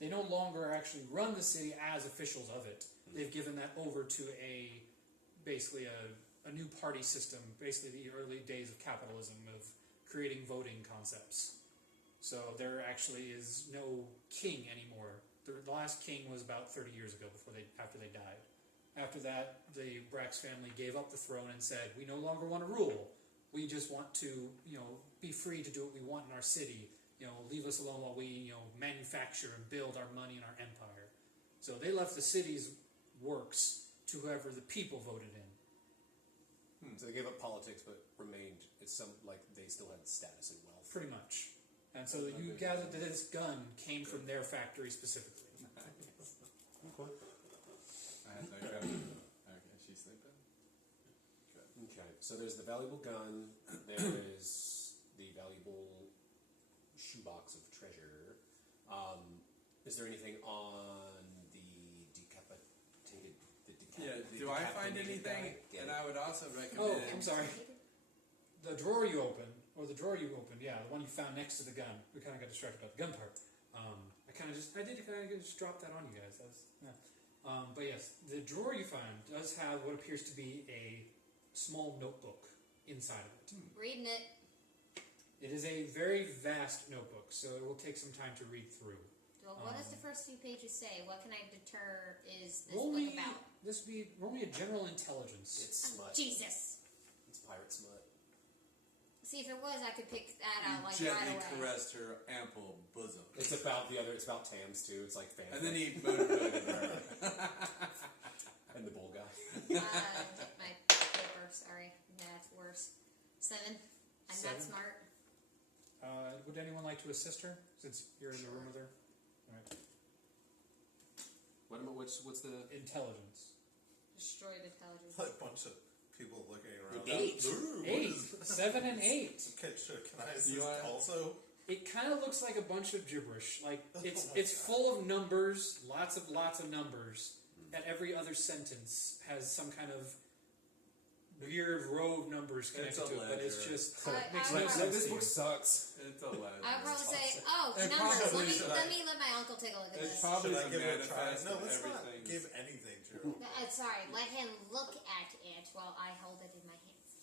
They no longer actually run the city as officials of it. They've given that over to basically a new party system, basically the early days of capitalism, of creating voting concepts. So there actually is no king anymore. The last king was about 30 years ago after they died. After that, the Brax family gave up the throne and said, we no longer want to rule. We just want to, be free to do what we want in our city. Leave us alone while we, manufacture and build our money and our empire. So they left the city's works to whoever the people voted in. So they gave up politics, but remained. It's they still had status and wealth. Pretty much. And so you gather that this gun came from their factory specifically. Okay. I had that gun. Okay, she's sleeping? Good. Okay. So there's the valuable gun. There is the valuable shoebox of treasure. Is there anything on the decapitated? Yeah, do I find anything? Yeah. And I would also recommend... Oh, I'm sorry. The drawer you opened, the one you found next to the gun. We kind of got distracted about the gun part. I did kind of just drop that on you guys. But yes, the drawer you find does have what appears to be a small notebook inside of it. Reading it. It is a very vast notebook, so it will take some time to read through. Well, what does the first few pages say? What can I deter is this Roll book me about? roll me a general intelligence. It's smut. Jesus. It's pirate smut. See, if it was, I could pick that out right gently away. caressed her ample bosom. It's about it's about Tams too. It's like family. And then he motivated her. And the bull guy. My paper, sorry. That's worse. 7. I'm 7? not smart. Would anyone like to assist her, since you're in the room with her? All right. What's the Intelligence. Destroyed intelligence. Like a bunch of people looking around. 8? Ooh, what 8. is- 7 and 8. Okay, sure. Can I assist You are- also? It kind of looks like a bunch of gibberish. Like it's Oh my it's God. full of numbers, lots of numbers. And every other sentence has some kind of weird row of numbers connected a to it, but it's ledger. just I- makes I no would sense this to book you. sucks. It's a legend. I'd probably say, oh, It numbers. probably Let should me let my uncle take a look at It's this. probably Should I a give it a try? manifest No, of let's not everything. give anything to her. Sorry, let him look at it while I hold it in my hands.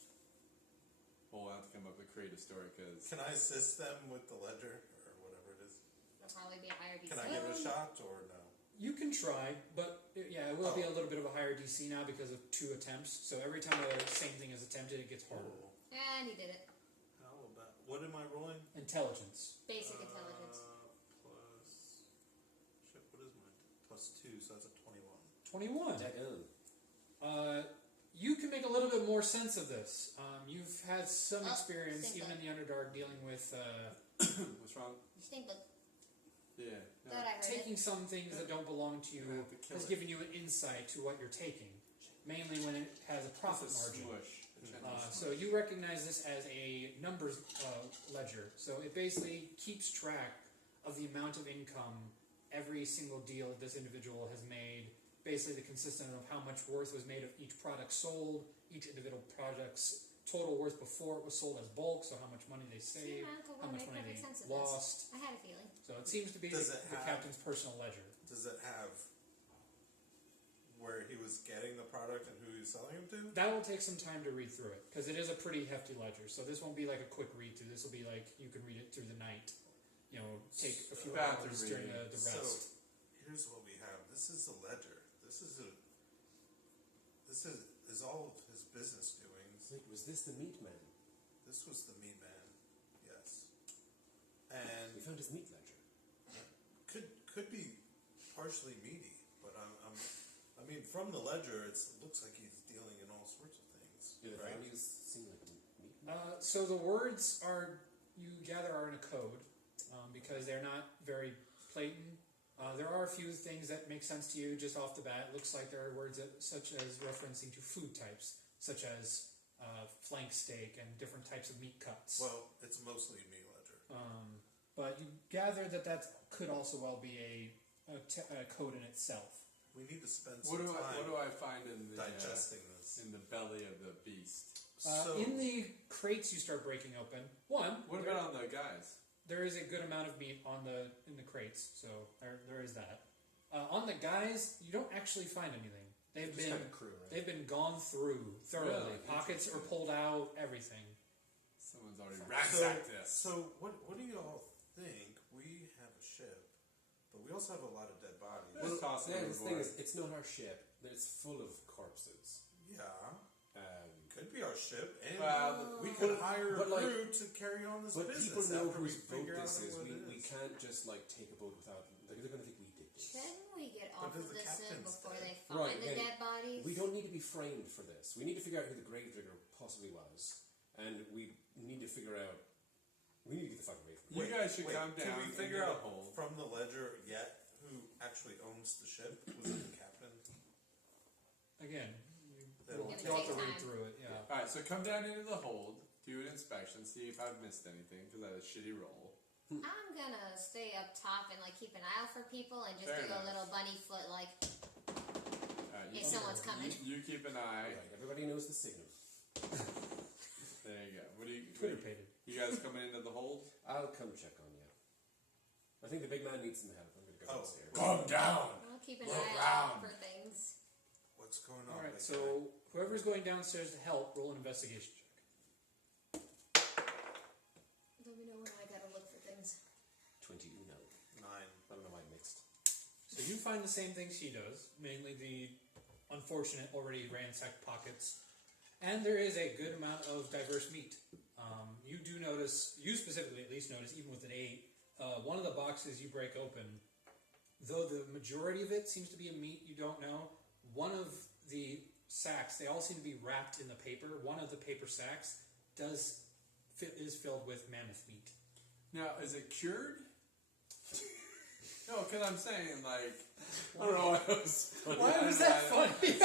We'll have to come up with a creative story because Can I assist them with the ledger or whatever it is? It'll probably be a higher DC. Can I give it a shot or no? You can try, but yeah, it will be a little bit of a higher DC now because of 2 attempts. So every time the same thing is attempted, it gets harder. Oh. And he did it. How about what am I rolling? Intelligence. Basic intelligence. Plus shit. What is mine? Plus 2, so that's a 21. 21. Daggone. You can make a little bit more sense of this. You've had some experience, stink even in the Underdark, dealing with what's wrong? You stink, but Yeah. No. thought I heard taking it. some things that don't belong to you. You have to kill Has it. given you an insight to what you're taking, mainly when it has a profit It's a margin. smush. A gentle So smush. you recognize this as a numbers ledger. So it basically keeps track of the amount of income every single deal this individual has made. Basically, the consistent of how much worth was made of each product sold, each individual product's total worth before it was sold as bulk. So how much money they See, saved, my uncle how would much make money perfect sense they of this. lost. I had a feeling. So it seems to be Does the it have- captain's personal ledger. Does it have where he was getting the product and who he was selling him to? That will take some time to read through it because it is a pretty hefty ledger. So this won't be like a quick read through. This will be like you can read it through the night. Take a few Bathroom hours during reading. the So rest. here's what we have. This is a ledger. This is all of his business doings. Wait, was this the meat man? This was the meat man, yes. And We found his meat ledger. could be partially meaty, but I'm I mean, from the ledger, it looks like he's dealing in all sorts of things. Yeah, the right? values seem like meat. So the words you gather are in a code because they're not very blatant. There are a few things that make sense to you just off the bat. It looks like there are words such as referencing to food types, such as flank steak and different types of meat cuts. Well, it's mostly me ledger. But you gather that could also well be a code in itself. We need to spend What some do time I find in the digesting this. in the belly of the beast? In the crates you start breaking open. One. What about on the guys? There is a good amount of meat in the crates, so there is that. On the guys, you don't actually find anything. They've Just been like a crew, right? they've been gone through thoroughly. Really? Pockets are pulled out. Everything. Someone's already ransacked this. So what do y'all think? We have a ship, but we also have a lot of dead bodies. Let's toss it the thing overboard. is, it's not our ship. It's full of corpses. Yeah, Um, could be our ship, and Well, we could hire a but, like- crew to carry on this but business. people know after we whose boat figure out this is. what it We can't just like take a boat without. They're going to think we did this. Shouldn't we get But off does of the this captain before stay? they find Right, the okay. dead bodies? We don't need to be framed for this. We need to figure out who the gravedigger possibly was, and we need to figure out. We need to get the fuck away from You here. guys should come down. Can we figure into out the hold. from the ledger yet who actually owns the ship? Was it the captain? Again, That'll you'll take have to read time. through it. Yeah. All right, so come down into the hold, do an inspection, see if I've missed anything because I had a shitty roll. I'm gonna stay up top and like keep an eye out for people and just Fair do enough. a little bunny foot like All right, if someone's coming. You keep an eye. Right, everybody knows the signal. There you go. What do you? Twitter pated. You guys coming into the hold? I'll come check on you. I think the big man needs some help. I'm going to go Oh. downstairs. Calm down. I'll keep an Look eye around. out for things. What's going on? All right. big So whoever's going downstairs to help, roll an investigation check. Let me know when I gotta look for things. 21. guy? 9. I don't know why I mixed. So you find the same thing she does, mainly the unfortunate already ransacked pockets, and there is a good amount of diverse meat. You do notice, you specifically at least notice, even with an 8, one of the boxes you break open, though the majority of it seems to be a meat you don't know, one of the sacks, they all seem to be wrapped in the paper. One of the paper sacks is filled with mammoth meat. Now, is it cured? No, because I'm saying like. I don't know why I was funny. Why was that funny?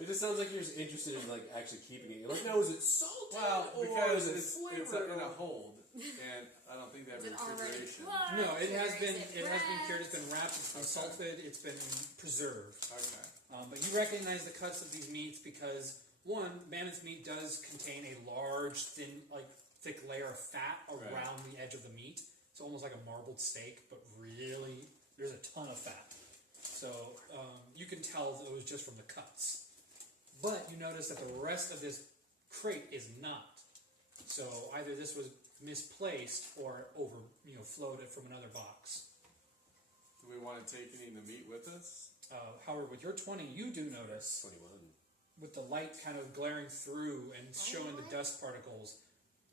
It just sounds like you're just interested in like actually keeping it. You're like, no, is it salted Well, or because is it it's flavored? in a hold, and I don't think they have Is it already refrigeration. plugged? No, it has Or been is it has been cured. It's wrapped? been wrapped. It's been salted. It's been preserved. Okay. But you recognize the cuts of these meats because one, mammoth meat does contain a large, thin, like thick layer of fat around the edge of the meat. It's almost like a marbled steak, but really, there's a ton of fat. So you can tell that it was just from the cuts. But you notice that the rest of this crate is not. So either this was misplaced or floated from another box. Do we want to take any of the meat with us? However, with your 20, you do notice, 21. with the light kind of glaring through and showing the dust particles,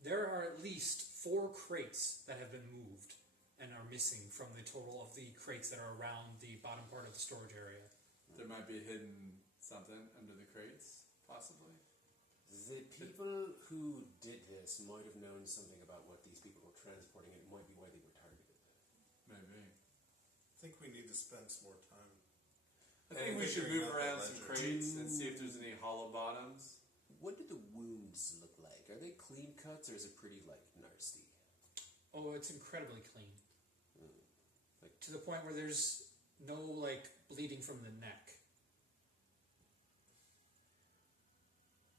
there are at least 4 crates that have been moved and are missing from the total of the crates that are around the bottom part of the storage area. There might be hidden something under the crates, possibly. The people who did this might have known something about what these people were transporting. It might be why they were targeted. Maybe. I think we need to spend some more time. I think we should figuring move out around that some ledger. crates and see if there's any hollow bottoms. What do the wounds look like? Are they clean cuts or is it pretty like nasty? Oh, it's incredibly clean. Like- To the point where there's no, like, bleeding from the neck.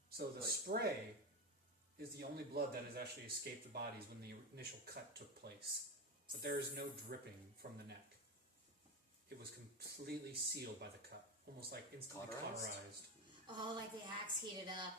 So the spray is the only blood that has actually escaped the bodies when the initial cut took place. But there is no dripping from the neck. It was completely sealed by the cut, almost like instantly cauterized. Oh, like the axe heated up.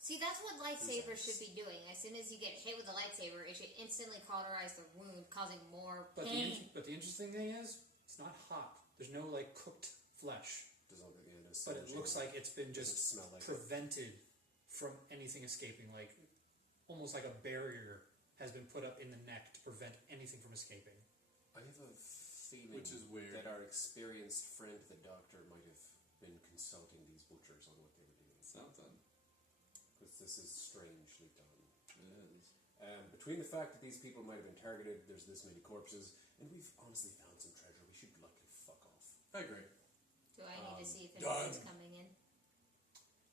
See, that's what lightsabers should be doing. As soon as you get hit with a lightsaber, it should instantly cauterize the wound, causing more But pain. the interesting thing is, it's not hot. There's no, like, cooked flesh. Does all the But it looks like it's been Doesn't just smell like it. prevented from anything escaping. Like, almost like a barrier has been put up in the neck to prevent anything from escaping. I have a feeling Which is weird. that our experienced friend, the doctor, might have been consulting these butchers on what they were doing. Something. Because this is strangely done. It is. Between the fact that these people might have been targeted, there's this many corpses, and we've honestly found some treasure. We should luck and fuck off. I agree. Do I need to see if done. anybody's coming in?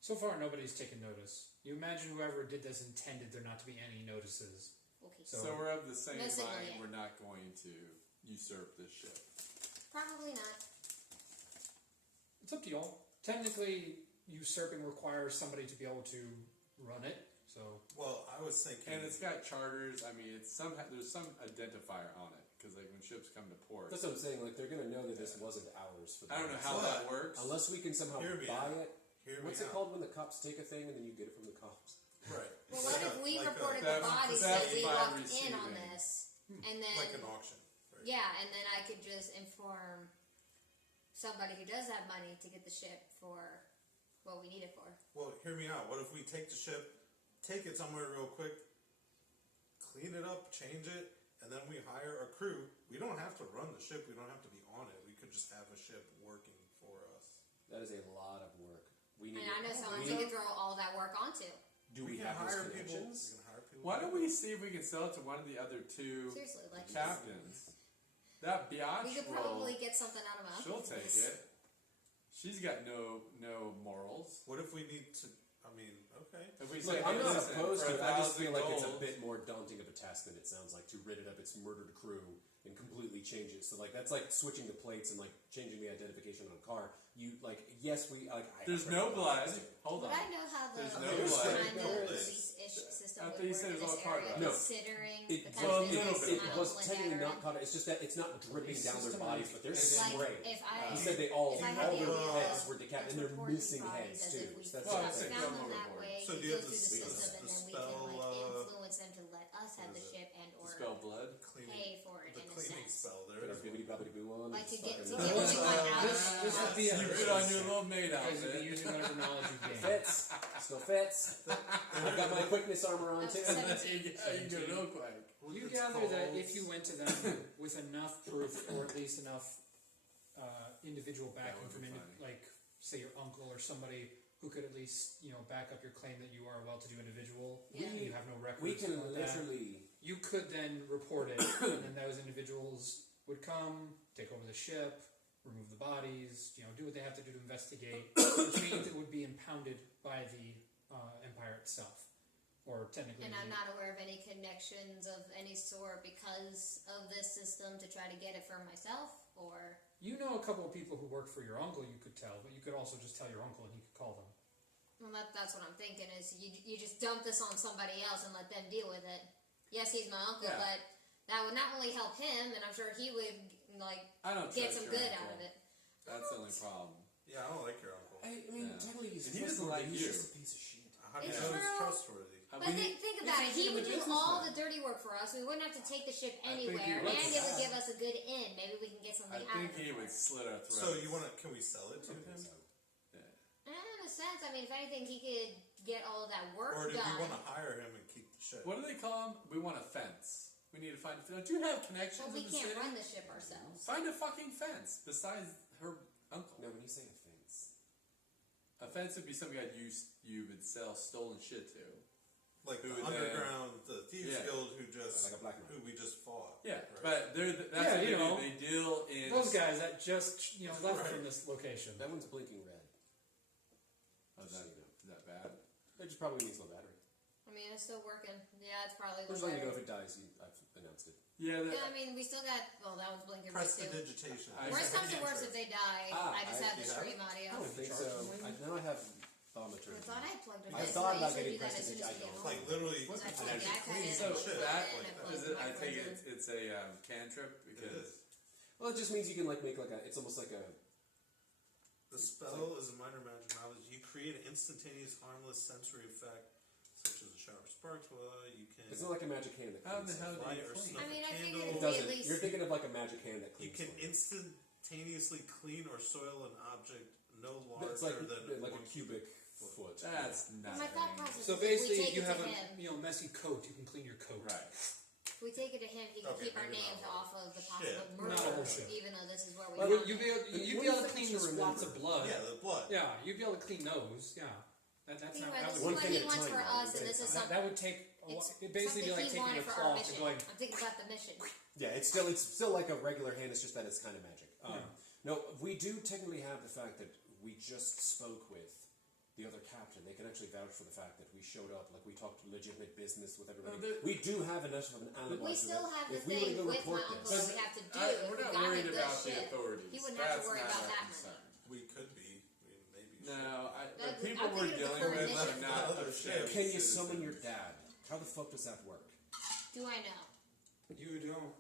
So far, nobody's taken notice. You imagine whoever did this intended there not to be any notices. Okay. So- So we're of the same No signal mind. yet. We're not going to usurp this ship. Probably not. It's up to y'all. Technically, usurping requires somebody to be able to run it. So Well, I was thinking. And it's got charters. I mean, it's there's some identifier on it because like when ships come to port, That's what I'm saying. Like they're gonna know that this wasn't ours for. I don't know how But- that works. Unless we can somehow Hear me buy out. it. Hear What's me it out. called when the cops take a thing and then you get it from the cops? Right. Well, what if we reported theft- the body so theft we by walked in receiving. on this, and then Like an auction. Right. yeah, and then I could just inform somebody who does have money to get the ship for what we need it for. Well, hear me out. What if we take the ship, take it somewhere real quick, clean it up, change it, and then we hire a crew? We don't have to run the ship. We don't have to be on it. We could just have a ship working for us. That is a lot of work. We And need. I know someone we we could throw all that work onto. Do we can have those hire people. connections? We can hire people. Why don't we see if we can sell it to one of the other two Seriously, like captains? That biatch we could will. probably get something out of them. She'll take it. She's got no morals. What if we need to? I mean, okay. If we Look, say, I'm hey, not listen, opposed for to it. I just 1,000 feel like it's a gold- bit more daunting of a task than it sounds like to rid it of its murdered crew and completely change it. So like that's like switching the plates and like changing the identification on a car. You like yes we like. There's no blood. Hold Would on. I know how the There's no kind blood. of There is. police-ish system I would thought you work said in it was this all area, cargo. No. considering It the was, kind of business it my was uncle and technically dad not run. caught. It's just that it's not dripping down their bodies, but there's Like, spray. If I He said they all if I all had the their idea heads of were decapitated and they're reporting missing bodies heads as too. if we So that's Well, what I I'm think saying. found them go that overboard. way, So we do you go have through the the system, and then we spell, can like influence them to let us have the what is ship and To or spell blood. pay for it The in a cleaning sense. spell. There Put our is bibbidi one. bobbidi boo on. Like to and get fucking- what we want out This of would it. be a You put on your little maid You guys would be outfit. using whatever knowledge you gain. Fits. Still fits. I've got my quickness armor on too. 17. You go no quack. You It's gather that called- if you went to them with enough proof, or at least enough individual backing would from, be funny. like, say your uncle or somebody who could at least, back up your claim that you are a well-to-do individual, Yeah. and you have no records. We can of that, literally. you could then report it, and then those individuals would come, take over the ship, remove the bodies, do what they have to do to investigate, which means it would be impounded by the Empire itself, or technically. And I'm not aware of any connections of any sort because of this system to try to get it for myself, or You know a couple of people who work for your uncle, you could tell, but you could also just tell your uncle and he could call them. well, that's what I'm thinking is you just dump this on somebody else and let them deal with it. Yes, he's my uncle, Yeah. but that would not only help him, and I'm sure he would like I don't get trust some your good uncle. out of it. That's the only problem. Yeah, I don't like your uncle. I mean, Yeah. technically, he's And he doesn't like he's you. just a piece of shit. How do you It's know he's true. trustworthy? But think about it. He would do all the dirty work for us. We wouldn't have to take the ship I think he anywhere, would. and it would give us a good in. Maybe we can get I something out think of he it. would slit our throats. So you want to? Can we sell it to him? In a sense, I mean, if anything, he could get all of that work Or do done. we want to hire him and keep the ship? What do they call him? We want a fence. We need to find a fence. Do you have connections Well, we in the can't city? run the ship ourselves. Find a fucking fence besides her uncle. No, when you say a fence, A fence would be some guy you would sell stolen shit to. Like the Who then- underground, the thieves Yeah. guild who just like a black man. who we just fought. Yeah, right? but that's Yeah, what they you do. know. They deal in Those guys that just left Right. from this location. That one's blinking red. Oh, Just so you know. is that bad? It just probably needs no battery. I mean, it's still working. Yeah, it's probably. Just letting you know if it dies. I've announced it. Yeah, Yeah, I mean, we still got. Well, that one's blinking red too. Prestidigitation. Worst comes to worst, if they die, I just have the you have stream it? audio. I don't think so. Now I have thaumaturgy. I thought I plugged it in. I so thought I about usually getting do that as soon as prestidig- we get I don't. home. Like literally, So I it's plug the actually iPad in, cleaning So I the shit plug that it in, like I that. plug is the it. I take microphones it. in. It's a cantrip It because is. Well, it just means you can like make like a. It's almost like a. The spell is a minor magic knowledge. You create an instantaneous, harmless sensory effect, such as a shower of sparks. Well, you can. It's not like a magic hand that how in cleans. the hell do light you or clean? snuff I mean, a I candle. figured It At doesn't. least- You're thinking of like a magic hand that You cleans. can for instantaneously clean or soil an object no It's larger like than like a 1 cubic foot. That's Well, not my thought very process So is if we basically, take you it have to a him, messy coat. You can clean your coat. right. if we take it to him. He can Okay, keep our maybe names not off of the shit. possible Not a whole murder, shit. even though this is where we. Well, found You'd it. be able, you'd be able to clean the spots of blood. Yeah, the blood. Yeah, you'd be able to clean those. Yeah, that's Anyway, not. this is One what thing he at a wants time, for though. us, and this is That, something. that would take. It's It'd basically be something like he taking wanted a for our cloth mission. and going. I'm thinking about the mission. Yeah, it's still like a regular hand. It's just that it's kind of magic. Yeah. No, we do technically have the fact that we just spoke with the other captain. They can actually vouch for the fact that we showed up. Like, we talked legitimate business with everybody. We do have enough of an alibi. We so still that have the if we were to thing go with my report uncle this, that we have to do. We're if not we got worried him about good the shit. authorities. He wouldn't have That's to worry not about our that concern. money. We could be. I mean, maybe. No, the I'm people we're thinking of the dealing with current are mission. not Other offended shit. can you citizens. summon your dad? How the fuck does that work? Do I know? You don't.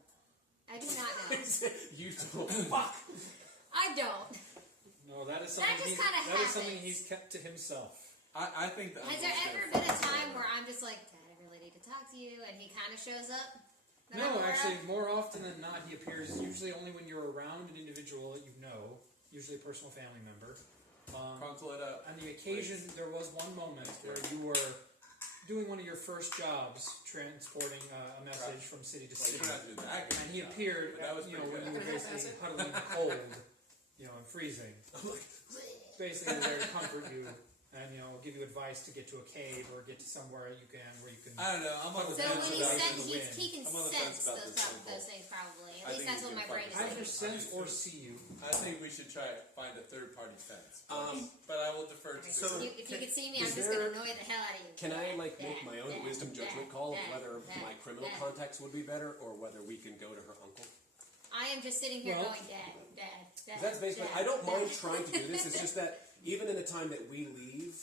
I do not know. You don't. Fuck. I don't. No, that is something. just He's, kinda that is something happens. he's kept to himself. I think that. Has there ever been a time where I'm just like, Dad, I really need to talk to you, and he kind of shows up? Then I'm No, aware actually, of? more often than not, he appears usually only when you're around an individual that you know, usually a personal family member. Crunkle it up. On the occasion, there was one moment where you were doing one of your first jobs, transporting a message from city to Well, you city, don't have to do that. and he appeared, But that was you know, pretty when you good. were basically huddling in the cold, you know, and freezing. Basically, there to comfort you and give you advice to get to a cave or get to somewhere where you can. I don't know. I'm on the So fence when he about said this. he can I'm on the fence sense about those, this those things probably. I At least think that's he's what my gonna brain is fucking- Either saying. sense or see you. I think we should try to find a third-party fence. But I will defer to So- the If you could see me, I'm is just there- going to annoy the hell out of you. Can I make Dad, my own Dad, wisdom Dad, judgment call of Dad, whether Dad, my criminal Dad. contacts would be better or whether we can go to her uncle? I am just sitting here Well- going, Dad, Dad, Dad. 'Cause that's basically. Dad, I don't mind Dad. trying to do this. It's just that even in the time that we leave,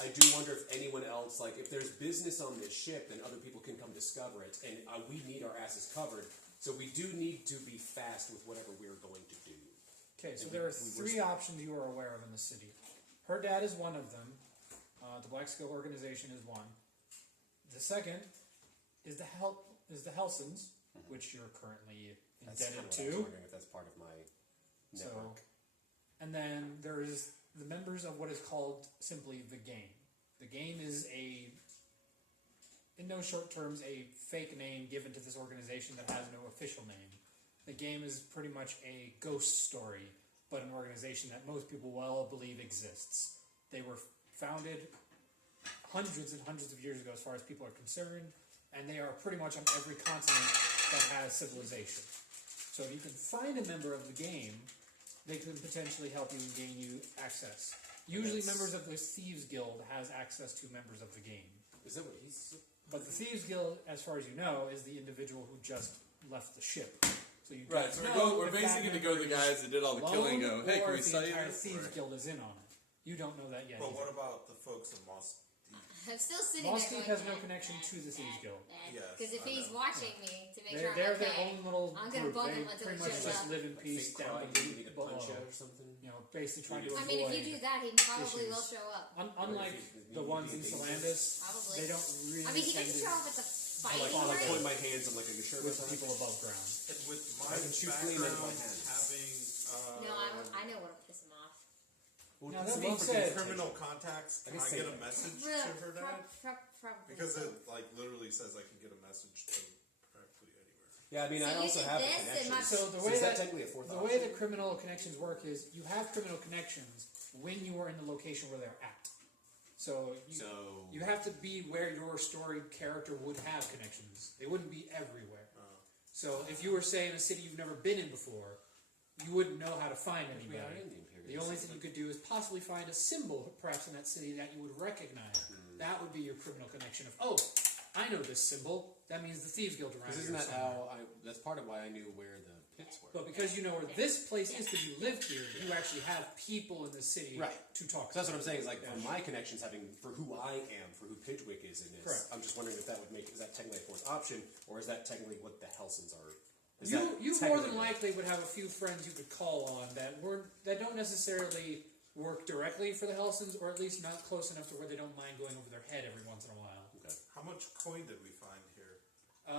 I do wonder if anyone else, like, if there's business on this ship, then other people can come discover it, and we need our asses covered. So we do need to be fast with whatever we're going to do. Okay, so And there are we three options you are aware of in the city. Her dad is one of them. The Black Skill Organization is one. The second is the Helsons, which you're currently That's kind of indebted what I was to. wondering if that's part of my So, network. and then there's the members of what is called simply the Game. The Game is in no short terms, a fake name given to this organization that has no official name. The Game is pretty much a ghost story, but an organization that most people well believe exists. They were founded hundreds and hundreds of years ago, as far as people are concerned, and they are pretty much on every continent that has civilization. So if you can find a member of the Game, they can potentially help you and gain you access. Usually members of the Thieves Guild has access to members of the Game. Is that what he's? But the Thieves Guild, as far as you know, is the individual who just left the ship. So you Right, don't so know we're if basically that going to go to the member guys that did all the is killing and go, alone hey, or can we if sell the you entire this? Thieves Or- Guild is in on it. You don't know that yet. But either. what about the folks in Moss Deep? I'm still sitting Moss there Deep going, has no Dad, connection Dad, to the Thieves Dad, Guild. Dad. Yes, Because if I he's know. watching me to make They're, sure they're I'm their okay, own little I'm gonna group. bug They him until pretty he much shows just up. live in Like, peace fake down crime, you need a below. punch out or something. Basically trying to I avoid. mean, if you do that, he probably issues. will show up. Unlike the ones in Solandis, Probably. they don't really I mean, he tend didn't to show up at the fighting Like, I range. point my hands. I'm like, are you sure with about that? people above ground. And with my I can shoot flame into my background, hands. having No, I know what'll piss him off. Well, Now, it's that being about said- criminal contacts, I can can I say get a that. message to her dad? Probably. Because it literally says I can get a message to practically anywhere. Yeah, I mean, So I you also did have this, a and connection. my- So the So way is that that technically a fourth the option? way that criminal connections work is you have criminal connections when you are in the location where they're at. So you have to be where your storied character would have connections. They wouldn't be everywhere. So if you were, say, in a city you've never been in before, you wouldn't know how to find We are anybody. in the Imperial. The only thing you could do is possibly find a symbol, perhaps in that city, that you would recognize. That would be your criminal connection of, oh, I know this symbol. That means the Thieves Guild around Because here. isn't that somewhere. how that's part of why I knew where the pits were. But because you know where this place is, because you lived here, you actually have people in the city Right. to talk to. So that's what I'm saying. Is like for my connections, having for who I am, for who Pidgewick is in this. Correct. I'm just wondering if that would make is that technically a fourth option, or is that technically what the Helsons are? Is You that more technically- than likely would have a few friends you could call on that don't necessarily work directly for the Helsons, or at least not close enough to where they don't mind going over their head every once in a while. Okay. How much coin did we find here?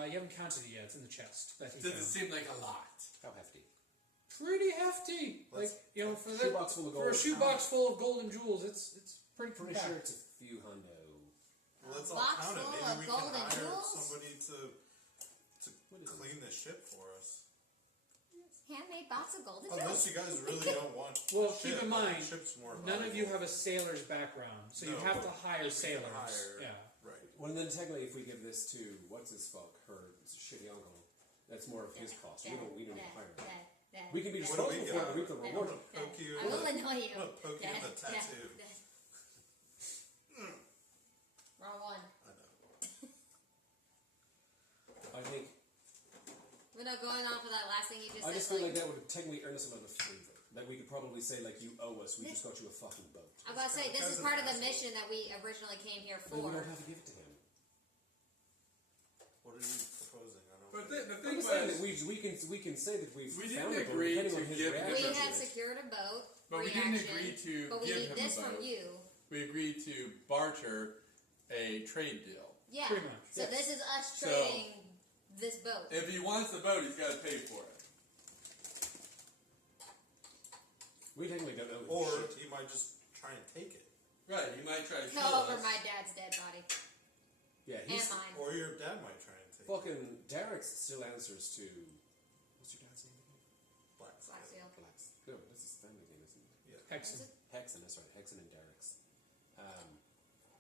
You haven't counted it yet. It's in the chest. That he Doesn't found. seem like a lot. How hefty? Pretty hefty. Let's- For Shoebox full of for a gold. shoebox full of gold and jewels, it's pretty Pretty compact. sure it's a few hundo. Well, let's all box count it. full Maybe of we gold can and hire jewels? somebody to What is clean a ship for us. Handmade box of golden Unless you guys really don't want. Well, a keep ship, in I think mind, ship's more none of you valuable. have a sailor's background, so you No, have to but hire we can sailors. hire- Yeah. Right. Well, and then technically, if we give this to what's his fuck, her shitty uncle, that's more of his cost. We don't need to hire him. We can be What do we responsible for it got? and reap the I'm reward. gonna poke you. I will annoy you. I'm gonna poke you in the Dad, Dad, tattoo. Dad. Wrong one. I know. I think. But no, going off of that last thing you just I said. just feel like that would technically earn us another favor. Like we could probably say, like, you owe us. We just got you a fucking boat. I'm about to say, this is part of the mission that we originally came here But we for. don't have to give it to him. What are you proposing? I don't. But the I'm thing just saying that was, we can say that we've We found didn't a boat, agree depending to on his give him reaction We to had it. secured a boat. but we reaction, didn't agree to but we give need him this a boat. from you. We agreed to barter a trade deal. Yeah. Pretty much. So Yes. this is us So- trading this boat. If he wants the boat, he's got to pay for it. We technically don't know. Or shit. he might just try and take it. Right, he might try to Kill kill over us. my dad's dead body. Yeah, And he's mine. Or your dad might try and take it. fucking. Derek still answers to. What's your dad's name again? Black Black Seal. Seal. Black. No, that's his family name, isn't it? Yeah. Hexen. Hexen, that's right. Hexen and Derek's.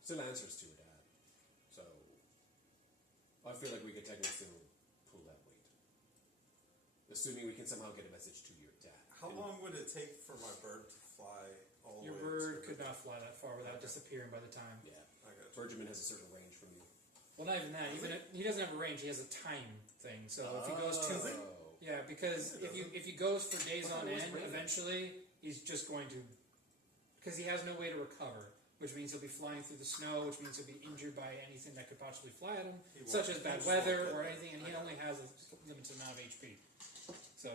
Still answers to her dad. So I feel like we could technically still pull that weight, assuming we can somehow get a message to your dad. How And long would it take for my bird to fly all the Your way? bird to could not fly that far without disappearing by the time. Yeah, I got you. Bergerman has a certain range from you. Well, not even that. Even if, he doesn't have a range. He has a time thing. So if he goes too, Oh. yeah, because He if he goes for days I thought on it was end, raining. eventually he's just going to, because he has no way to recover. Which means he'll be flying through the snow, which means he'll be injured by anything that could possibly fly at him, He won't- such as he bad just won't weather get or there. anything, and he I got only has a limited amount of HP. So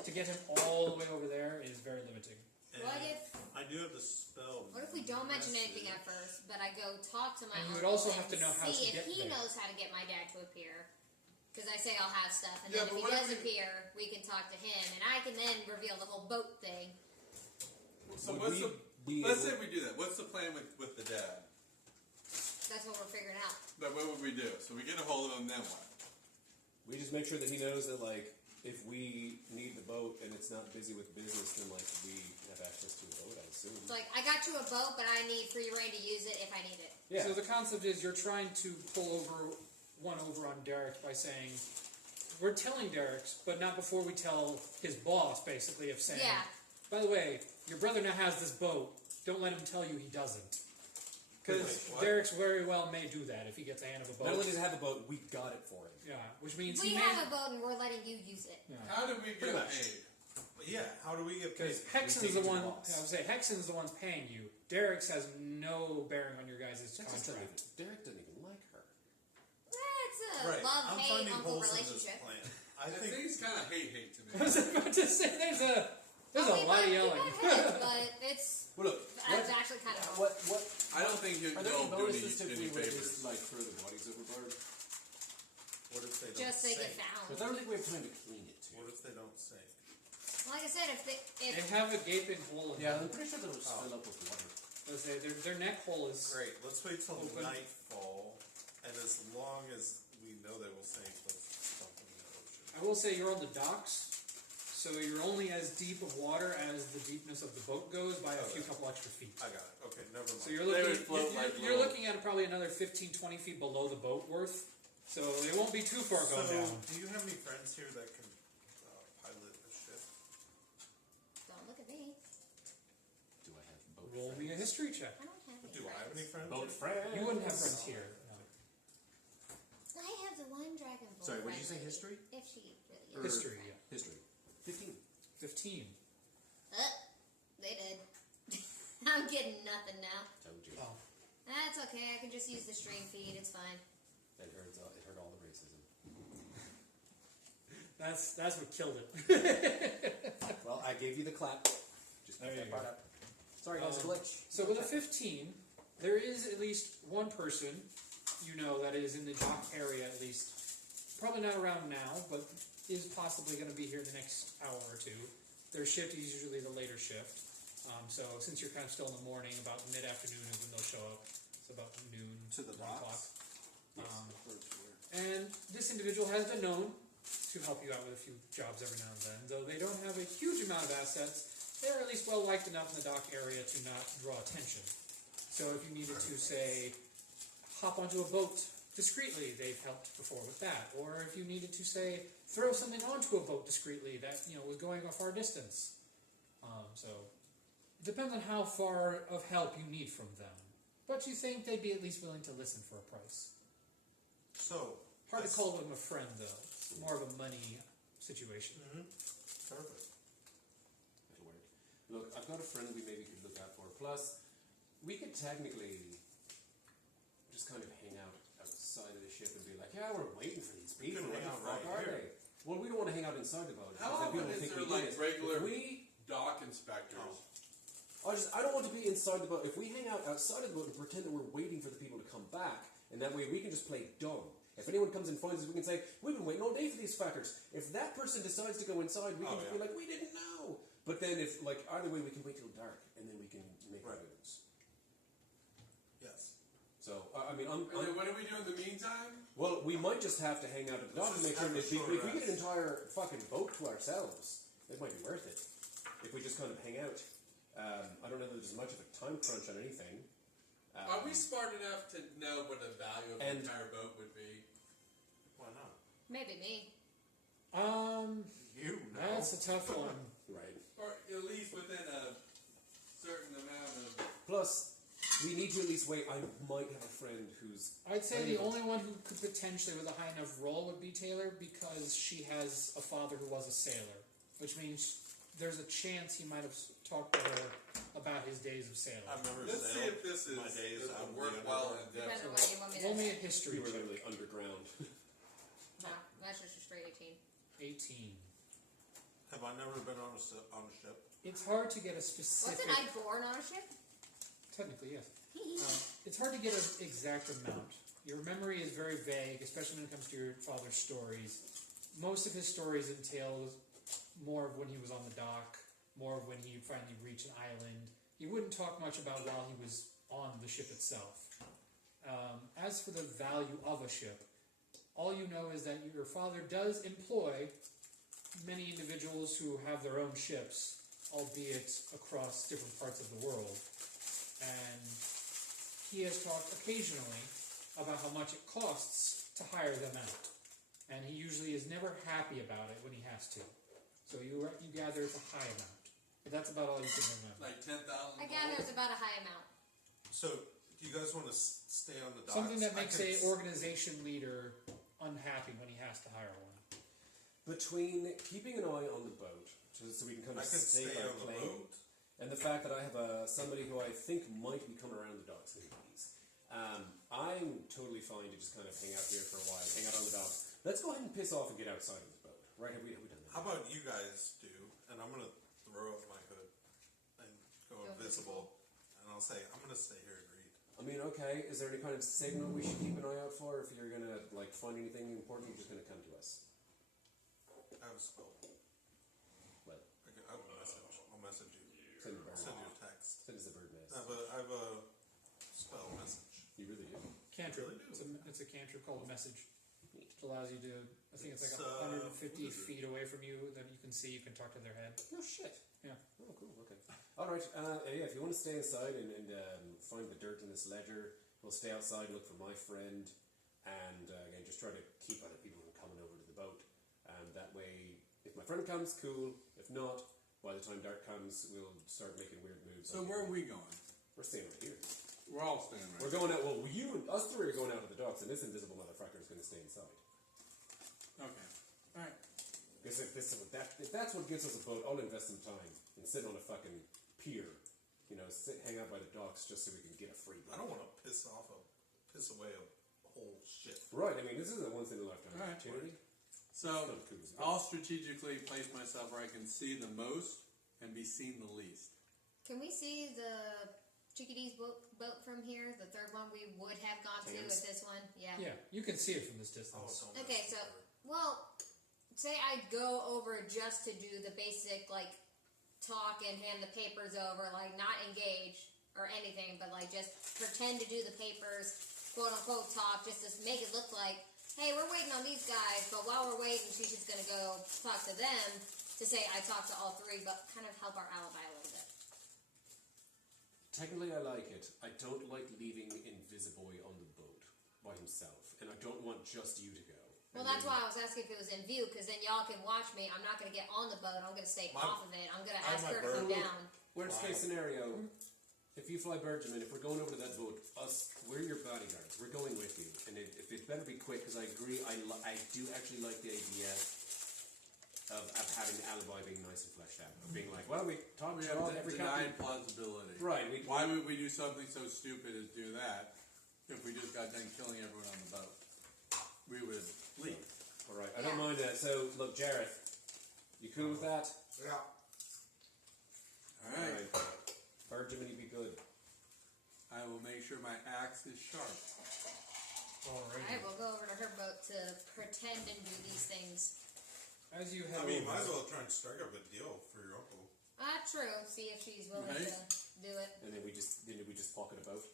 to get him all the way over there is very limiting. And What if I do have the spell. What if we don't mention anything at message. first, but I go talk to my And you would uncle also and have to know how to see if get he there. knows how to get my dad to appear? Because I say I'll have stuff, and Yeah, then if but he what does if we- appear, we can talk to him, and I can then reveal the whole boat thing. So Would what's we the? be Let's able- say we do that. What's the plan with the dad? That's what we're figuring out. But what would we do? So we get a hold of him, then what? We just make sure that he knows that, like, if we need the boat and it's not busy with business, then, like, we have access to a boat, I assume. It's like I got you a boat, but I need free reign to use it if I need it. Yeah. So the concept is you're trying to pull one over on Derek by saying, we're telling Derek's, but not before we tell his boss, basically, of saying, Yeah. by the way, your brother now has this boat. Don't let him tell you he doesn't. Because Wait, what? Derek's very well may do that if he gets a hand of a Not only boat. does he have a boat, we got it for him. Yeah, which means We he have may. a boat, and we're letting you use it. Yeah. How do we Pretty get much. paid? But yeah, how do we get paid? Because We Hexen's take the it to one. the I boss. would say Hexen's the one's paying you. Derek's has no bearing on your guys' That just doesn't contract. even, Derek doesn't even like her. That's a Right. I'm love-hate finding uncle holes in this relationship. plan. I I think think it's kind of hate to I me. was about to say there's a We lot of butt yelling. heads, but it's Well, look, that's actually kind of what, I don't think he'd are there go any do bonuses if any we would favors. just, like, throw the bodies overboard? what if they don't just they get sink? found. Because I don't think we have time to clean it, too. What if they don't sink? Like I said, They if have a gaping hole in Yeah, I'm them. pretty sure those Oh. fill up with water. Let's say their neck hole is. Great. Let's wait till Open. nightfall, and as long as we know they will sink, let's dump them in the ocean. I will say you're on the docks, so you're only as deep of water as the deepness of the boat goes by a few Okay. couple extra feet. I got it. Okay, never mind. So you're They looking, would float you're, like you're little- looking at probably another 15, 20 feet below the boat worth. So it won't be too far going down. do you have any friends here that can pilot a ship? don't look at me. Do I have boat Roll friends? me a history check. I don't have any Do I have any friends? Boat here? friends. You wouldn't have friends here. No. I have the one dragon bolt. Sorry, what did you say, friend, history? If she really Or- is. History, yeah. History. 15. 15. They did. I'm getting nothing now. Told you. Oh. That's okay. I can just use the stream feed. It's fine. It hurt all the racism. That's what killed it. Well, I gave you the clap. Just There pick you that part go. up. Sorry, that was a glitch. So with a 15, there is at least one person you know that is in the dock area at least. Probably not around now, but is possibly going to be here the next hour or two. Their shift is usually the later shift. So since you're kind of still in the morning, about mid-afternoon is when they'll show up. It's about noon To the 1 o'clock. docks? And this individual has been known to help you out with a few jobs every now and then. Though they don't have a huge amount of assets, they're at least well liked enough in the dock area to not draw attention. So if you needed to, say, hop onto a boat discreetly, they've helped before with that. Or if you needed to, say, throw something onto a boat discreetly that was going a far distance. So it depends on how far of help you need from them. But you think they'd be at least willing to listen for a price. So Hard to call them a friend, though. More of a money situation. Perfect. That'll work. Look, I've got a friend we maybe could look out for. Plus, we could technically just kind of hang out outside of the ship and be like, yeah, we're waiting for these people. could What hang the out fuck right are here. they? Well, we don't want to hang out inside the boat. How because then often people is think there we like idiots. regular If we, dock inspectors? I don't want to be inside the boat. If we hang out outside of the boat and pretend that we're waiting for the people to come back, and that way we can just play dumb. If anyone comes and finds us, we can say, we've been waiting all day for these fuckers. If that person decides to go inside, we can just be like, we didn't know. But then if, like, either way, we can wait till dark, and then we can make our moves. Yes. So, I mean, I'm What do we do in the meantime? well, we might just have to hang out at the dock and make sure that if we get an entire fucking boat to ourselves, it might be worth it. If we just kind of hang out. I don't know that there's much of a time crunch on anything. Are we smart enough to know what the value of the And- entire boat would be? Why not? Maybe me. You know. That's a tough one. Right. Or at least within a certain amount of... Plus, we need to at least wait. I might have a friend who's... I'd say the only one who could potentially, with a high enough roll, would be Taylor, because she has a father who was a sailor, which means there's a chance he might have talked to her about his days of sailing. I've never Let's see sailed. if this is My days a out in the worthwhile underworld. Depends endeavor. on what you want me to Roll me a say. history We were check. literally underground. No, that's just a straight 18. 18. Have I never been on a ship? It's hard to get a specific... Wasn't I born on a ship? Technically, yes. It's hard to get an exact amount. Your memory is very vague, especially when it comes to your father's stories. Most of his stories entail more of when he was on the dock, more of when he finally reached an island. He wouldn't talk much about while he was on the ship itself. As for the value of a ship, all you know is that your father does employ many individuals who have their own ships, albeit across different parts of the world. And he has talked occasionally about how much it costs to hire them out. And he usually is never happy about it when he has to. So you gather it's a high amount. But that's about all you can remember. Like 10,000 I gather it's about a high amount. So, do you guys want to stay on the docks? Something that makes I a could- organization leader unhappy when he has to hire one. Between keeping an eye on the boat, so we can kind I of could stay stay by on the plane, boat. and the fact that I have somebody who I think might be coming around the docks in these, I'm totally fine to just kind of hang out here for a while, hang out on the docks. Let's go ahead and piss off and get outside of the boat, right? Have we done that? How about you guys do? And I'm gonna throw up my hood and go invisible, and I'll say I'm gonna stay here and read. I mean, okay. Is there any kind of signal we should keep an eye out for? If you're gonna like find anything important, you're just gonna come to us. I have a spell. Well, I will message. I'll message you. send a bird. I'll send you a text. Send us a bird mess. I have a spell message. You really do. Cantrip. Really do. It's a cantrip called Message. It allows you to, I think it's like It's, 150 what is it? feet away from you, then you can see, you can talk to their head. Oh shit. Yeah. Oh cool. Okay. All right. Yeah. If you want to stay inside and find the dirt in this ledger, we'll stay outside, look for my friend, and again just try to keep other people from coming over to the boat. And that way, if my friend comes, cool. If not, by the time dark comes, we'll start making weird moves. So where are we going? We're staying right here. We're all staying right We're going out. Well, you and us three are going out to the docks, and this invisible motherfucker is going to stay inside. Okay. Alright. Because if that's what gives us a boat, I'll invest some time in sitting on a fucking pier, hang out by the docks just so we can get a free boat. I don't want to piss away a whole ship. Right. I mean, this is a once in a lifetime All right. opportunity. So, Not cool as well. I'll strategically place myself where I can see the most and be seen the least. Can we see the Chickadee's boat from here? The third one we would have gone to Tams. if this one? Yeah. Yeah, you can see it from this Oh, distance. it's almost Okay, so, over. well, say I go over just to do the basic, like, talk and hand the papers over, like, not engage or anything, but, like, just pretend to do the papers, quote-unquote talk, just to make it look like hey, we're waiting on these guys, but while we're waiting, she's just going to go talk to them to say I talked to all three, but kind of help our alibi a little bit. Technically, I like it. I don't like leaving Invisiboy on the boat by himself, and I don't want just you to go. Well, that's why I was asking if it was in view, because then y'all can watch me. I'm not going to get on the boat. I'm going to stay off of it. I'm going to ask her to come down. Worst case scenario, if you fly Bergman, if we're going over to that boat, we're your bodyguards. We're going with you, and if it better be quick, because I agree, I do actually like the idea of having the alibi being nice and fleshed out, of being like, well, we talked We to have every denied captain. plausibility. Right. Why would we do something so stupid as do that if we just got done killing everyone on the boat? We would leave. All right, I don't mind that. So, look, Jareth, you cool with that? Yeah. All right. Bergman, you be good. I will make sure my axe is sharp. Alright, we'll go over to her boat to pretend and do these things. As you I head mean, over, might as well try and strike up a deal for your uncle. True. See if she's willing Right. to do it. And then we just pocket a boat.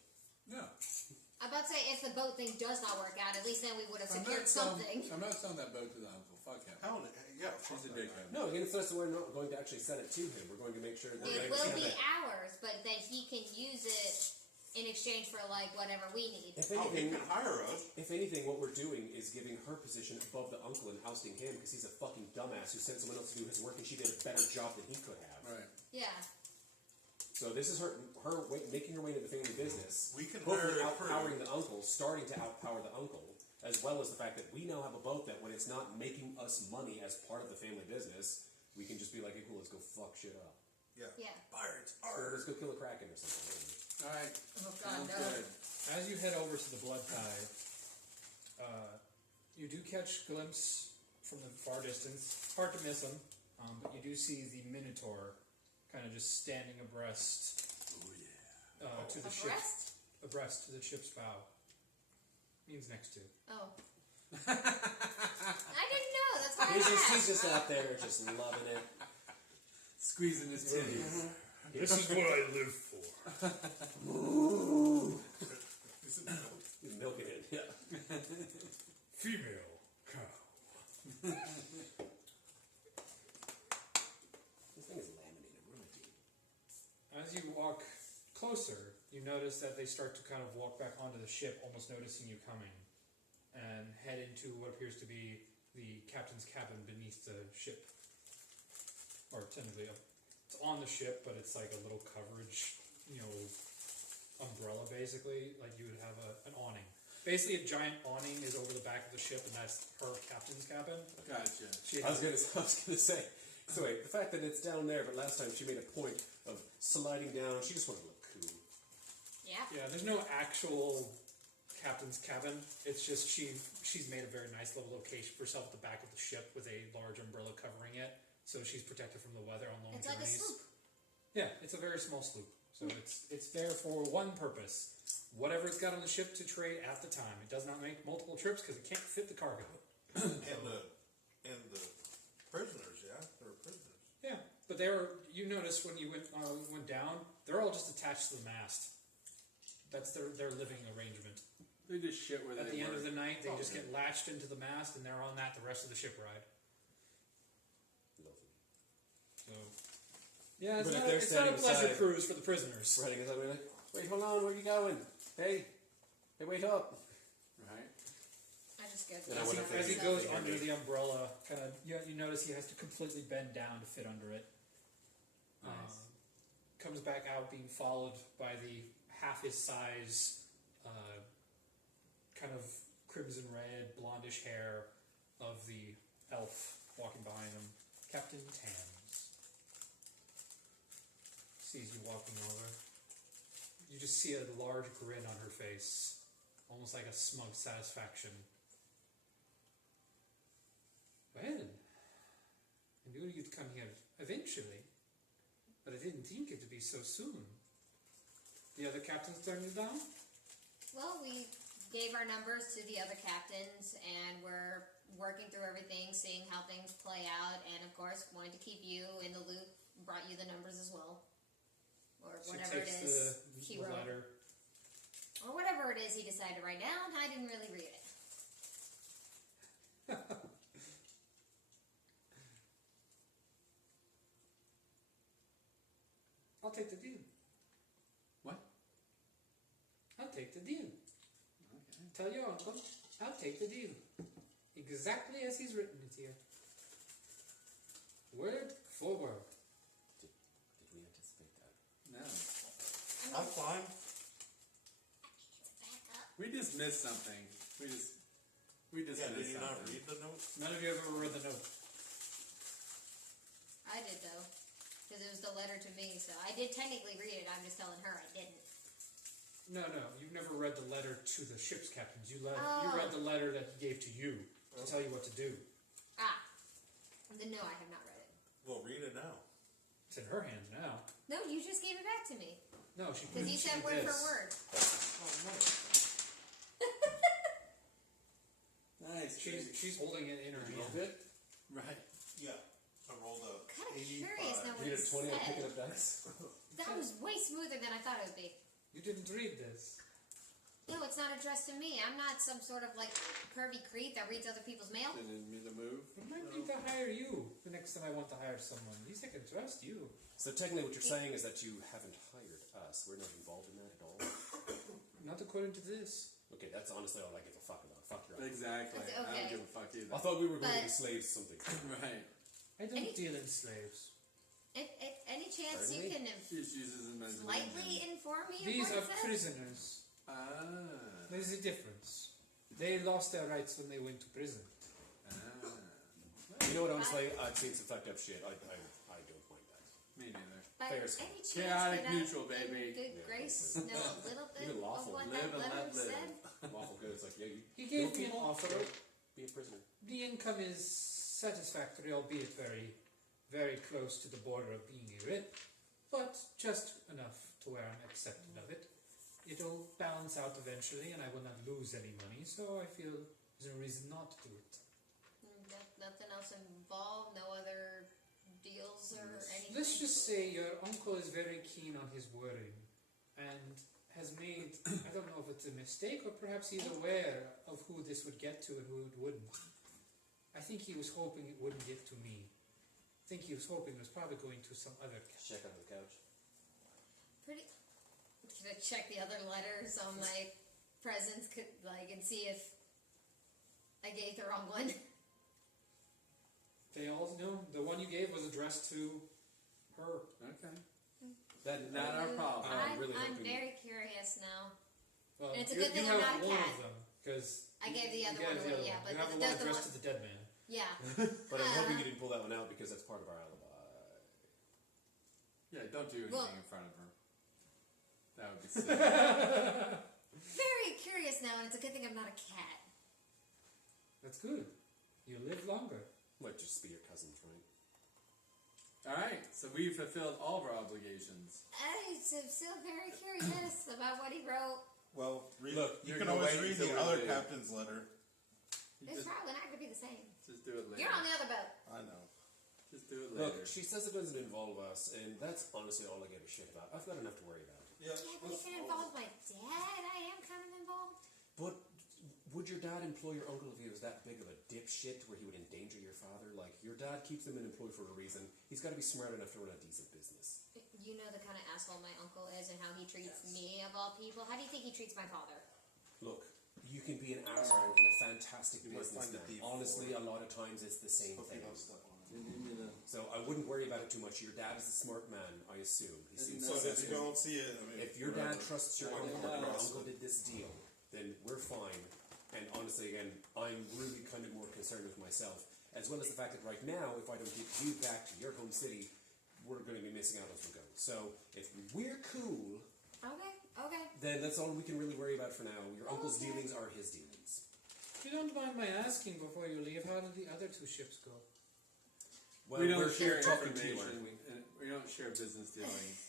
No. I'm about to say, if the boat thing does not work out, at least then we would have secured something. I'm not selling that boat to the uncle. Fuck him. Hell, yeah. She's a dickhead. No, again, it's not so we're not going to actually send it to him. We're going to make sure that It will be ours, but then he can use it in exchange for, like, whatever we need. If He anything, can hire us. if anything, what we're doing is giving her position above the uncle and ousting him because he's a fucking dumbass who sent someone else to do his work and she did a better job than he could have. Right. Yeah. So this is her making her way into the family business. We can hopefully hire a crew. outpowering the uncle, starting to outpower the uncle, as well as the fact that we now have a boat that when it's not making us money as part of the family business, we can just be like, hey, cool, let's go fuck shit up. Yeah. Yeah. Pirates. Or let's go kill a kraken or something. All right. Oh, God, Sounds no. good. as you head over to the blood tide, you do catch a glimpse from the far distance. It's hard to miss him, but you do see the Minotaur kind of just standing abreast to the ship. Abreast to the ship's bow. Means next to. Oh. I didn't know. That's why I He's asked. just out there just loving it. Squeezing his titties. This is what I live for. He's milking it, yeah. Female cow. This thing is laminated, really deep. As you walk closer, you notice that they start to kind of walk back onto the ship, almost noticing you coming, and head into what appears to be the captain's cabin beneath the ship. Or technically, it's on the ship, but it's like a little coverage, umbrella basically. Like you would have an awning. Basically, a giant awning is over the back of the ship, and that's her captain's cabin. Gotcha. She I was gonna say. So wait, the fact that it's down there, but last time she made a point of sliding down. She just wanted to look cool. Yeah. Yeah, there's no actual captain's cabin. It's just she's made a very nice little location for herself at the back of the ship with a large umbrella covering it, so she's protected from the weather on long It's like a journeys. sloop. Yeah, it's a very small sloop, so it's there for one purpose: whatever it's got on the ship to trade at the time. It does not make multiple trips because it can't fit the cargo. And the prisoners, yeah? They're prisoners. Yeah, but you notice when you went down, they're all just attached to the mast. That's their living arrangement. They just shit where At they the end work. of the night, they Oh, just yeah. get latched into the mast, and they're on that the rest of the ship ride. Lovely. So, yeah, But if it's they're not a standing pleasure aside- cruise for the prisoners. Running as I'm like, wait, hold on, where are you going? Hey, wait up. Right? I just go And I As went he, up there as he and goes said, under the umbrella, kind of, you notice he has to completely bend down to fit under it. Nice. Comes back out being followed by the half his size, kind of crimson red, blondish hair of the elf walking behind him, Captain Tams. Sees you walking over. You just see a large grin on her face, almost like a smug satisfaction. Well, I knew you'd come here eventually, but I didn't think it'd be so soon. The other captains turned you down? Well, we gave our numbers to the other captains, and we're working through everything, seeing how things play out, and of course, wanting to keep you in the loop, brought you the numbers as well. Or She whatever it takes is. the Hero. letter. Or whatever it is he decided to write down. I didn't really read it. I'll take the deal. What? I'll take the deal. Okay. Tell your uncle, I'll take the deal. Exactly as he's written it here. Word for word. Did we anticipate that? No. I'm fine. Back up. We just missed something. We just Yeah, did missed you not something. read the note? None of you ever read the note. I did though, because it was the letter to me. So I did technically read it. I'm just telling her I didn't. No, you've never read the letter to the ship's captains. You Oh. read the letter that he gave to you to tell you what to do. Ah, then no, I have not read it. Well, read it now. It's in her hands now. No, you just gave it back to me No, she because you she said did word this. for word. Oh, no. Nice. She's holding it in her Did you roll hand. good? Right. Yeah. I rolled a Kind of 85. curious now what You it did a 20 on picking said. up dice? That was way smoother than I thought it would be. You didn't read this. No, it's not addressed to me. I'm not some sort of like pervy creep that reads other people's mail. Didn't mean to move. I might need to hire you the next time I want to hire someone. At least I can trust you. So technically what you're saying is that you haven't hired us. We're not involved in that at all. Not according to this. Okay, that's honestly all I give a fuck about. Fuck your uncle. Exactly. That's I okay. don't give a fuck either. I thought we were going to But- be slaves or something. Right. I don't Any- deal in slaves. If any chance Pardon you me? can She just uses them as a slightly engine. inform me of These what are it says? prisoners. Ah. There's a difference. They lost their rights when they went to prison. Ah. You know what, honestly, I've seen some fucked up shit. I don't mind that. Me neither. By Fair. any chance Chaotic could neutral, I, baby. in good Yeah, grace, that's know a little bit Even of lawful. what Live that and letter let live. said? Lawful good. It's like, yeah, you He gave don't me an keep- offer. Be a prisoner. The income is satisfactory, albeit very, very close to the border of being irrit, but just enough to where I'm accepting of it. It'll balance out eventually, and I will not lose any money, so I feel there's no reason not to do it. Nothing else involved, no other deals or anything. Let's just say your uncle is very keen on his wording, and has made, I don't know if it's a mistake, or perhaps he's aware of who this would get to and who it wouldn't. I think he was hoping it wouldn't get to me. I think he was hoping it was probably going to some other cat. Check under the couch. Pretty. Should I check the other letters on my presents, and see if I gave the wrong one? They all know the one you gave was addressed to her. Okay. That Not our problem. I'm really I'm hoping- very curious now. Well, And it's a you, good thing you I'm have not a one cat. of them because I gave the other one away, yeah, but you have the that's one the addressed one- to the dead man. Yeah. But I'm hoping you didn't pull that one out because that's part of our alibi. Yeah, don't do anything Well- in front of her. That would be sick. Very curious now, and it's a good thing I'm not a cat. That's good. You live longer. Might just be your cousins, right? Alright, so we fulfilled all of our obligations. I'm still very curious about what he wrote. Well, read, Look, you you're can gonna always wait read until the we're other ready. captain's letter. You It's just, probably not going to be the same. just do it later. You're on the other boat. I know. Just do it later. Look, she says it doesn't involve us, and that's honestly all I give a shit about. I've got enough to worry about. Yeah, Yeah, but if it involves my dad, I am kind of involved. But would your dad employ your uncle if he was that big of a dipshit where he would endanger your father? Like, your dad keeps him employed for a reason. He's got to be smart enough to run a decent business. You know the kind of asshole my uncle is and how he treats me, of all people. How do you think he treats my father? Look, you can be an arsehole and a fantastic You must find businessman. the deep Honestly, four. a lot of times it's the same Hope you thing. don't step on it. So I wouldn't worry about it too much. Your dad is a smart man, I assume. He seems So if you successful. don't see it, I mean, If your dad whatever. trusts your I uncle can and your trust uncle it. did this deal, then we're fine. And honestly, again, I'm really kind of more concerned with myself, as well as the fact that right now, if I don't get you back to your home city, we're going to be missing out on some gold. So if we're cool, Okay. then that's all we can really worry about for now. Your uncle's Okay. dealings are his dealings. If you don't mind my asking before you leave, how did the other two ships go? Well, we don't we're share here talking to you, information. aren't we? And we don't share business dealings.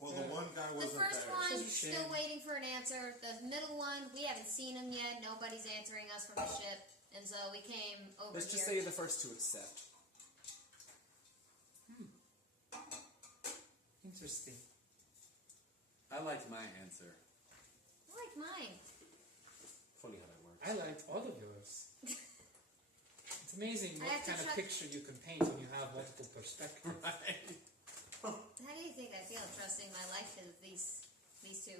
Well, the one guy The wasn't first there. one, It's a still shame. waiting for an answer. The middle one, we haven't seen him yet. Nobody's answering us from the ship. And so we came over Let's here. just say you're the first to accept. Interesting. I liked my answer. I like mine. Funny how that works. I liked all of yours. It's amazing I what have to kind of check- picture you can paint when you have multiple perspectives. Right. How do you think I feel trusting my life to these two?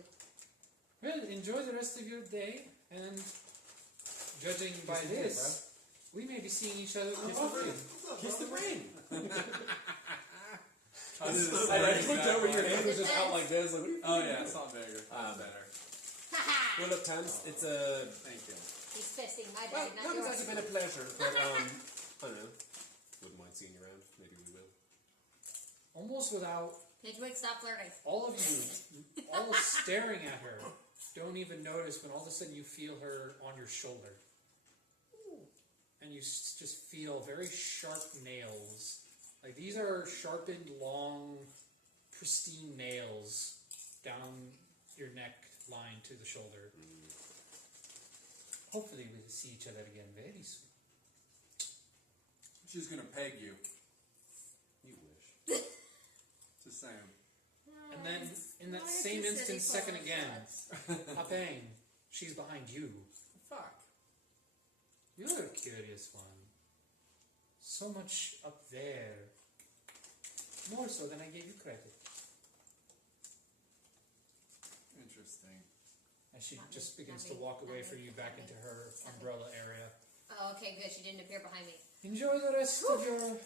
Well, enjoy the rest of your day, and judging by Kiss the ring, this, we may be seeing each other Kiss more the ring. often. Kiss the ring. I did the I same just looked exact over, your way. hand was just out like this. Like, what are you Oh yeah, it's not bigger. That's better. Haha! Well, look, Tams, it's a. Thank you. He's fisting my Well, bag, no, not it's yours. actually been a pleasure. But, I don't know. Wouldn't mind seeing you around. Maybe we will. Almost without Midwig, stop flirting. all of you all staring at her, don't even notice when all of a sudden you feel her on your shoulder. And you just feel very sharp nails. Like these are sharpened, long, pristine nails down your neck line to the shoulder. Hopefully we'll see each other again very soon. She's gonna peg you. You wish. It's the same. And then, in that Why are same you instant, sitting second for again, us? Apeng, she's behind you. Fuck. You're a curious one. So much up there. More so than I gave you credit. Interesting. As she Not me, just begins not to me, walk not away me, from you not back me, into her not me. umbrella area. Oh, okay, good. She didn't appear behind me. Enjoy the rest of your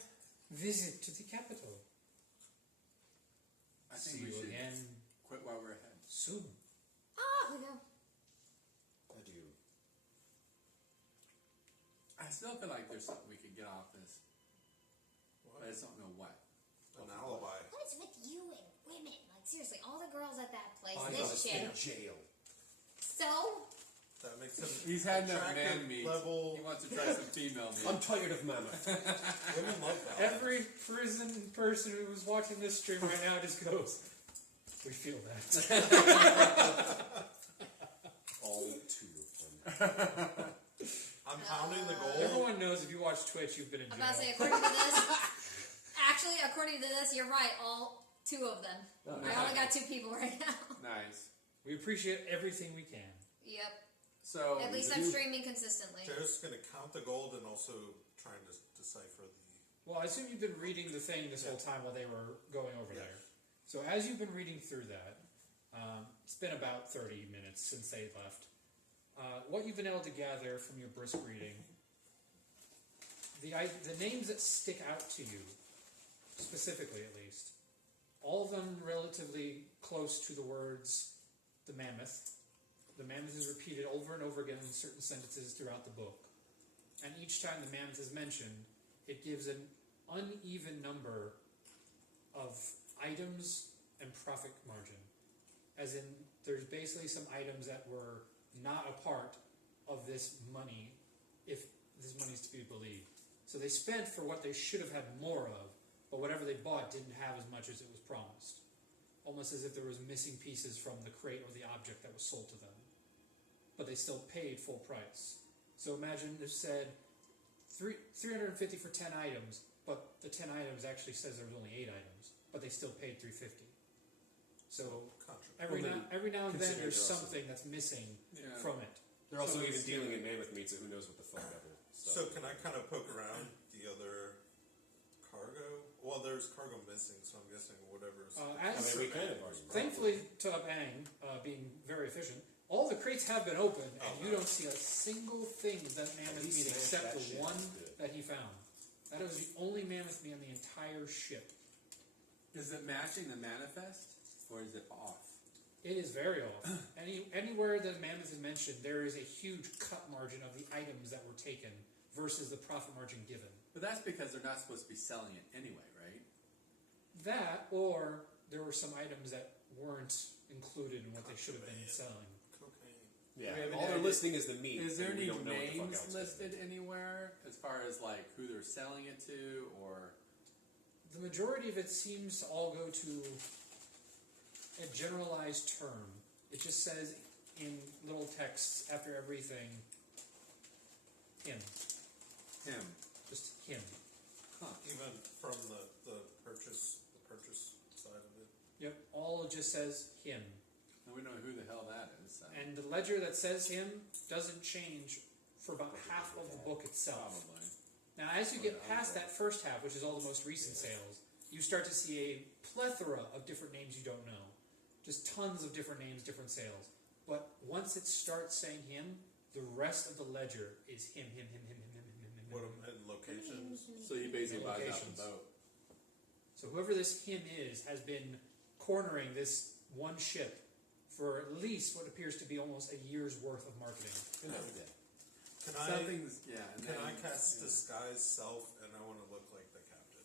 visit to the capital. I See think we you should again quit while we're ahead. soon. Ah, we go. Adieu. I still feel like there's something we could get off this. But I just don't know what. An alibi. What is with you and women? Like, seriously, all the girls at that place, I this got chick. in jail. So? That makes him He's had no attractive man meat. level. He wants to try some female meat. I'm tired of mammoth. Women love that. Every prison person who was watching this stream right now just goes, we feel that. All two of them. I'm pounding the goal. Everyone knows if you watch Twitch, you've been in I'm jail. about to say, according to this, actually, according to this, you're right. All two of them. Oh, I only got two people right now. Nice. We appreciate everything we can. Yep. So At least I'm streaming consistently. Joe's going to count the gold and also trying to decipher the. Well, I assume you've been reading the thing this whole time while they were going over Yeah. there. So as you've been reading through that, it's been about 30 minutes since they left. What you've been able to gather from your brisk reading, the names that stick out to you, specifically at least, all of them relatively close to the words the mammoth. The mammoth is repeated over and over again in certain sentences throughout the book. And each time the mammoth is mentioned, it gives an uneven number of items and profit margin. As in, there's basically some items that were not a part of this money, if this money is to be believed. So they spent for what they should have had more of, but whatever they bought didn't have as much as it was promised. Almost as if there was missing pieces from the crate or the object that was sold to them. But they still paid full price. So imagine if said $350 for 10 items, but the 10 items actually says there was only 8 items, but they still paid $350. So every now and then consider there's they're also- something that's missing Yeah. from it. They're also So even it's dealing good. in mammoth meat, so who knows what the fuck ever stuff. So can I kind of poke around the other cargo? Well, there's cargo missing, so I'm guessing whatever's. I As mean, we kind of are. thankfully to Ang being very efficient, all the crates have been opened, and Oh, you nice. don't see a single thing of that mammoth He meat smashed except that the shit. one That's good. that he found. That was the only mammoth meat on the entire ship. Is it matching the manifest, or is it off? It is very off. Anywhere that mammoth is mentioned, there is a huge cut margin of the items that were taken versus the profit margin given. But that's because they're not supposed to be selling it anyway, right? That, or there were some items that weren't included in what they should have been selling. Cocaine. Yeah, We have all any they're idea- listing is the meat. Is there and any we don't know what the fuck names else is. listed anywhere as far as like who they're selling it to, or The majority of it seems to all go to a generalized term. It just says in little texts after everything, him. him? Just him. Huh. Even from the purchase side of it. Yep, all it just says him. And we don't know who the hell that is. So. And the ledger that says him doesn't change for about half of the book itself. Probably. Now, as you get past that first half, which is all the most recent sales, you start to see a plethora of different names you don't know. Just tons of different names, different sales. But once it starts saying him, the rest of the ledger is him. What and locations? So you basically buy out Locations. the boat. So whoever this him is has been cornering this one ship for at least what appears to be almost a year's worth of marketing. Can Something's, yeah. And Can then, I cast yeah. disguise self, and I want to look like the captain?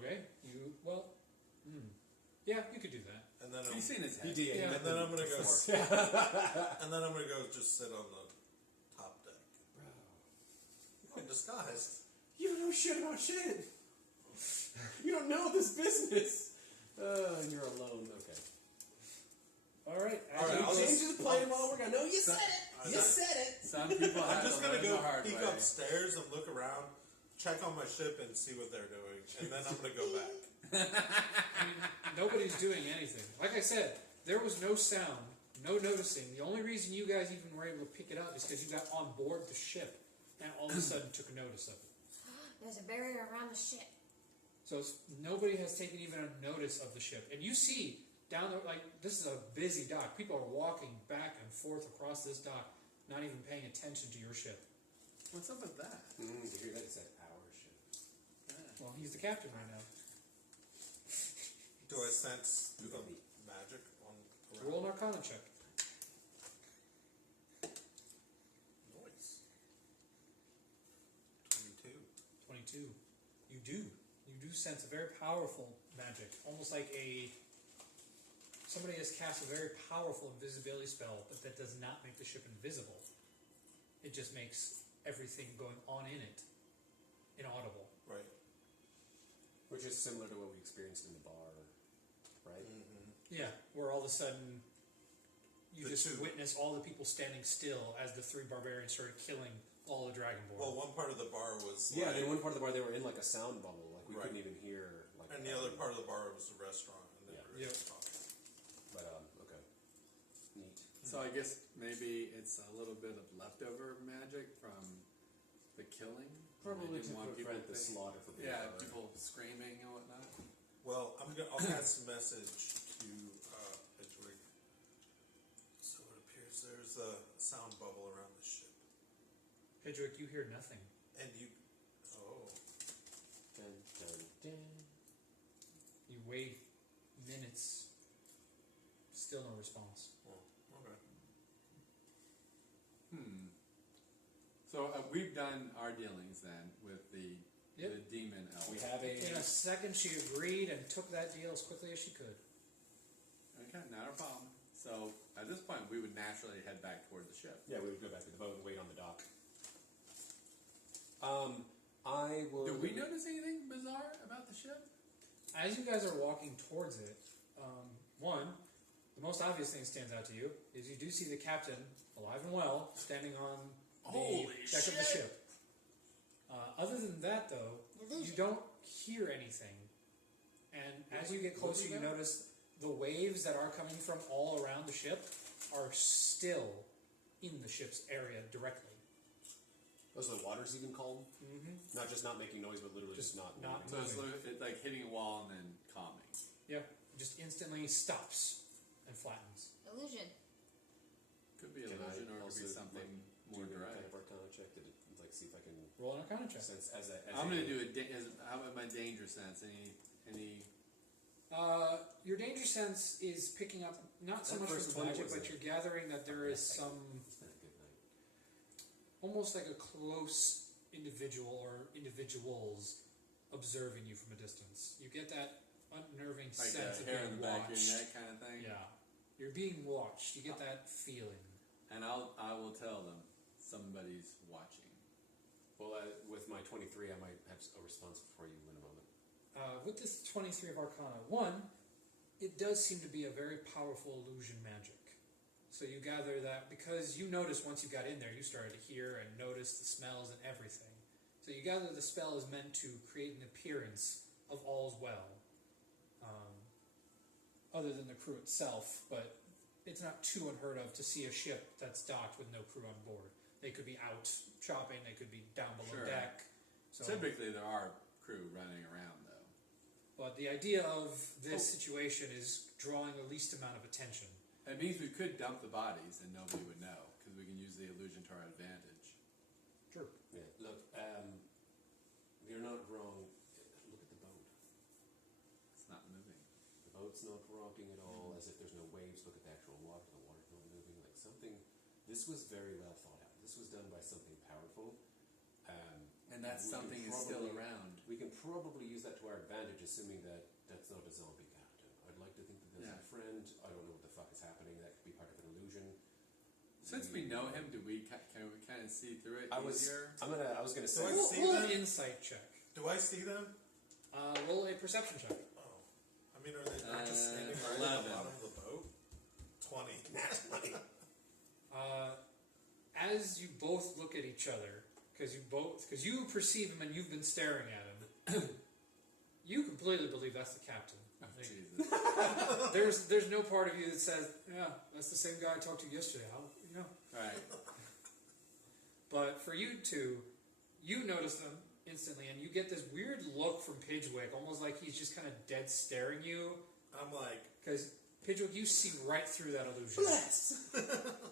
Okay, yeah, you could do that. And then He's seen his head. Yeah. and then I'm gonna go. Before. And then I'm gonna go just sit on the top deck. I'm disguised. You don't know shit about shit. You don't know this business. And you're alone. Okay. All right. All right, You I'll change just- the plan while we're gonna. No, you So- said it. You said it. Some people I'm have just to gonna learn go the hard peek way. upstairs and look around, check on my ship, and see what they're doing, and then I'm gonna go back. I mean, nobody's doing anything. Like I said, there was no sound, no noticing. The only reason you guys even were able to pick it up is because you got on board the ship and all of a sudden took notice of it. There's a barrier around the ship. So nobody has taken even a notice of the ship. And you see down there, like, this is a busy dock. People are walking back and forth across this dock, not even paying attention to your ship. What's up with that? To hear that, it's that our ship. Well, he's the captain right now. Do I sense Look at me. magic on Roll around? an Arcana check. Noise. 22. 22. You do sense a very powerful magic, almost like somebody has cast a very powerful invisibility spell, but that does not make the ship invisible. It just makes everything going on in it inaudible. Right. Which is similar to what we experienced in the bar, right? Yeah, where all of a sudden you The just two. witness all the people standing still as the three barbarians started killing all the dragonborn. Well, one part of the bar was Yeah, like, in one part of the bar they were in like a sound bubble, like we Right. couldn't even hear. Like, and the other part of the bar was the restaurant, and they Yeah. were Yep. talking. But okay, neat. So I guess maybe it's a little bit of leftover magic from the killing. Probably They to didn't want people prevent the think- slaughter for being Yeah, over. people screaming and whatnot. Well, I'll cast a message to Hedwig. So it appears there's a sound bubble around the ship, Hedrick, you hear nothing. and you. Oh. Dun, dun, dun. You wait minutes, still no response. Well, okay. So we've done our dealings then with the demon elf. We have In a a. second, she agreed and took that deal as quickly as she could. Okay, not a problem. So at this point, we would naturally head back toward the ship. Yeah, we would go back to the boat and wait on the dock. I will. Do we notice anything bizarre about the ship? As you guys are walking towards it, one, the most obvious thing that stands out to you is you do see the captain, alive and well, standing on the Holy deck of the shit. ship. Other than that, though, you don't hear anything. And as you get closer, you notice the waves that are coming from all around the ship are still in the ship's area directly. Those are the waters even calm? Mm-hmm. Not just not making noise, but literally just not moving. So it's like hitting a wall and then calming. Yeah, just instantly stops and flattens. Illusion. Could be Can I illusion or it could be also, something do more a direct. kind of Arcana check to like see if I can Roll an Arcana check. sense as I'm gonna do how about my danger sense? Any? Your danger sense is picking up not so That much first from 20 magic, was but a- you're gathering that there is It's some been a good night. almost like a close individual or individuals observing you from a distance. You get that unnerving Like sense of a hair being in the back of watched. your neck kind of thing. Yeah, you're being watched. You get that feeling. And I will tell them somebody's watching. Well, with my 23, I might have a response for you in a moment. With this 23 of Arcana, one, it does seem to be a very powerful illusion magic. So you gather that because you noticed once you got in there, you started to hear and notice the smells and everything. So you gather the spell is meant to create an appearance of all's well, other than the crew itself, but it's not too unheard of to see a ship that's docked with no crew on board. They could be out shopping, they could be down below Sure. deck, So, Typically, there are crew running around, though. but the idea of this situation is drawing the least amount of attention. It means we could dump the bodies and nobody would know, because we can use the illusion to our advantage. Sure. Yeah. Look, you're not wrong. Look at the boat. It's not moving. The boat's not rocking at all, as if there's no waves. Look at the actual water. The water's not moving. Like something. This was very well thought out. This was done by something powerful. And that we something can is still probably- around. We can probably use that to our advantage, assuming that that's not a zombie captain. I'd like to think that that's Yeah. a friend. I don't know what the fuck is happening. That could be part of an illusion. Since we know him, can we kind of see through it I was easier? gonna say. Do I Roll, see roll an them? insight check. Do I see them? Roll a perception check. Oh. I mean, are they not just standing right at 11. the bottom of the boat? 20. As you both look at each other, because you perceive him and you've been staring at him, you completely believe that's the captain. Oh, Like, Jesus. there's no part of you that says, yeah, that's the same guy I talked to yesterday. Right. But for you two, you notice them instantly, and you get this weird look from Pidgewick, almost like he's just kind of dead staring you. I'm like, Because Pidgewick, you see right through that illusion.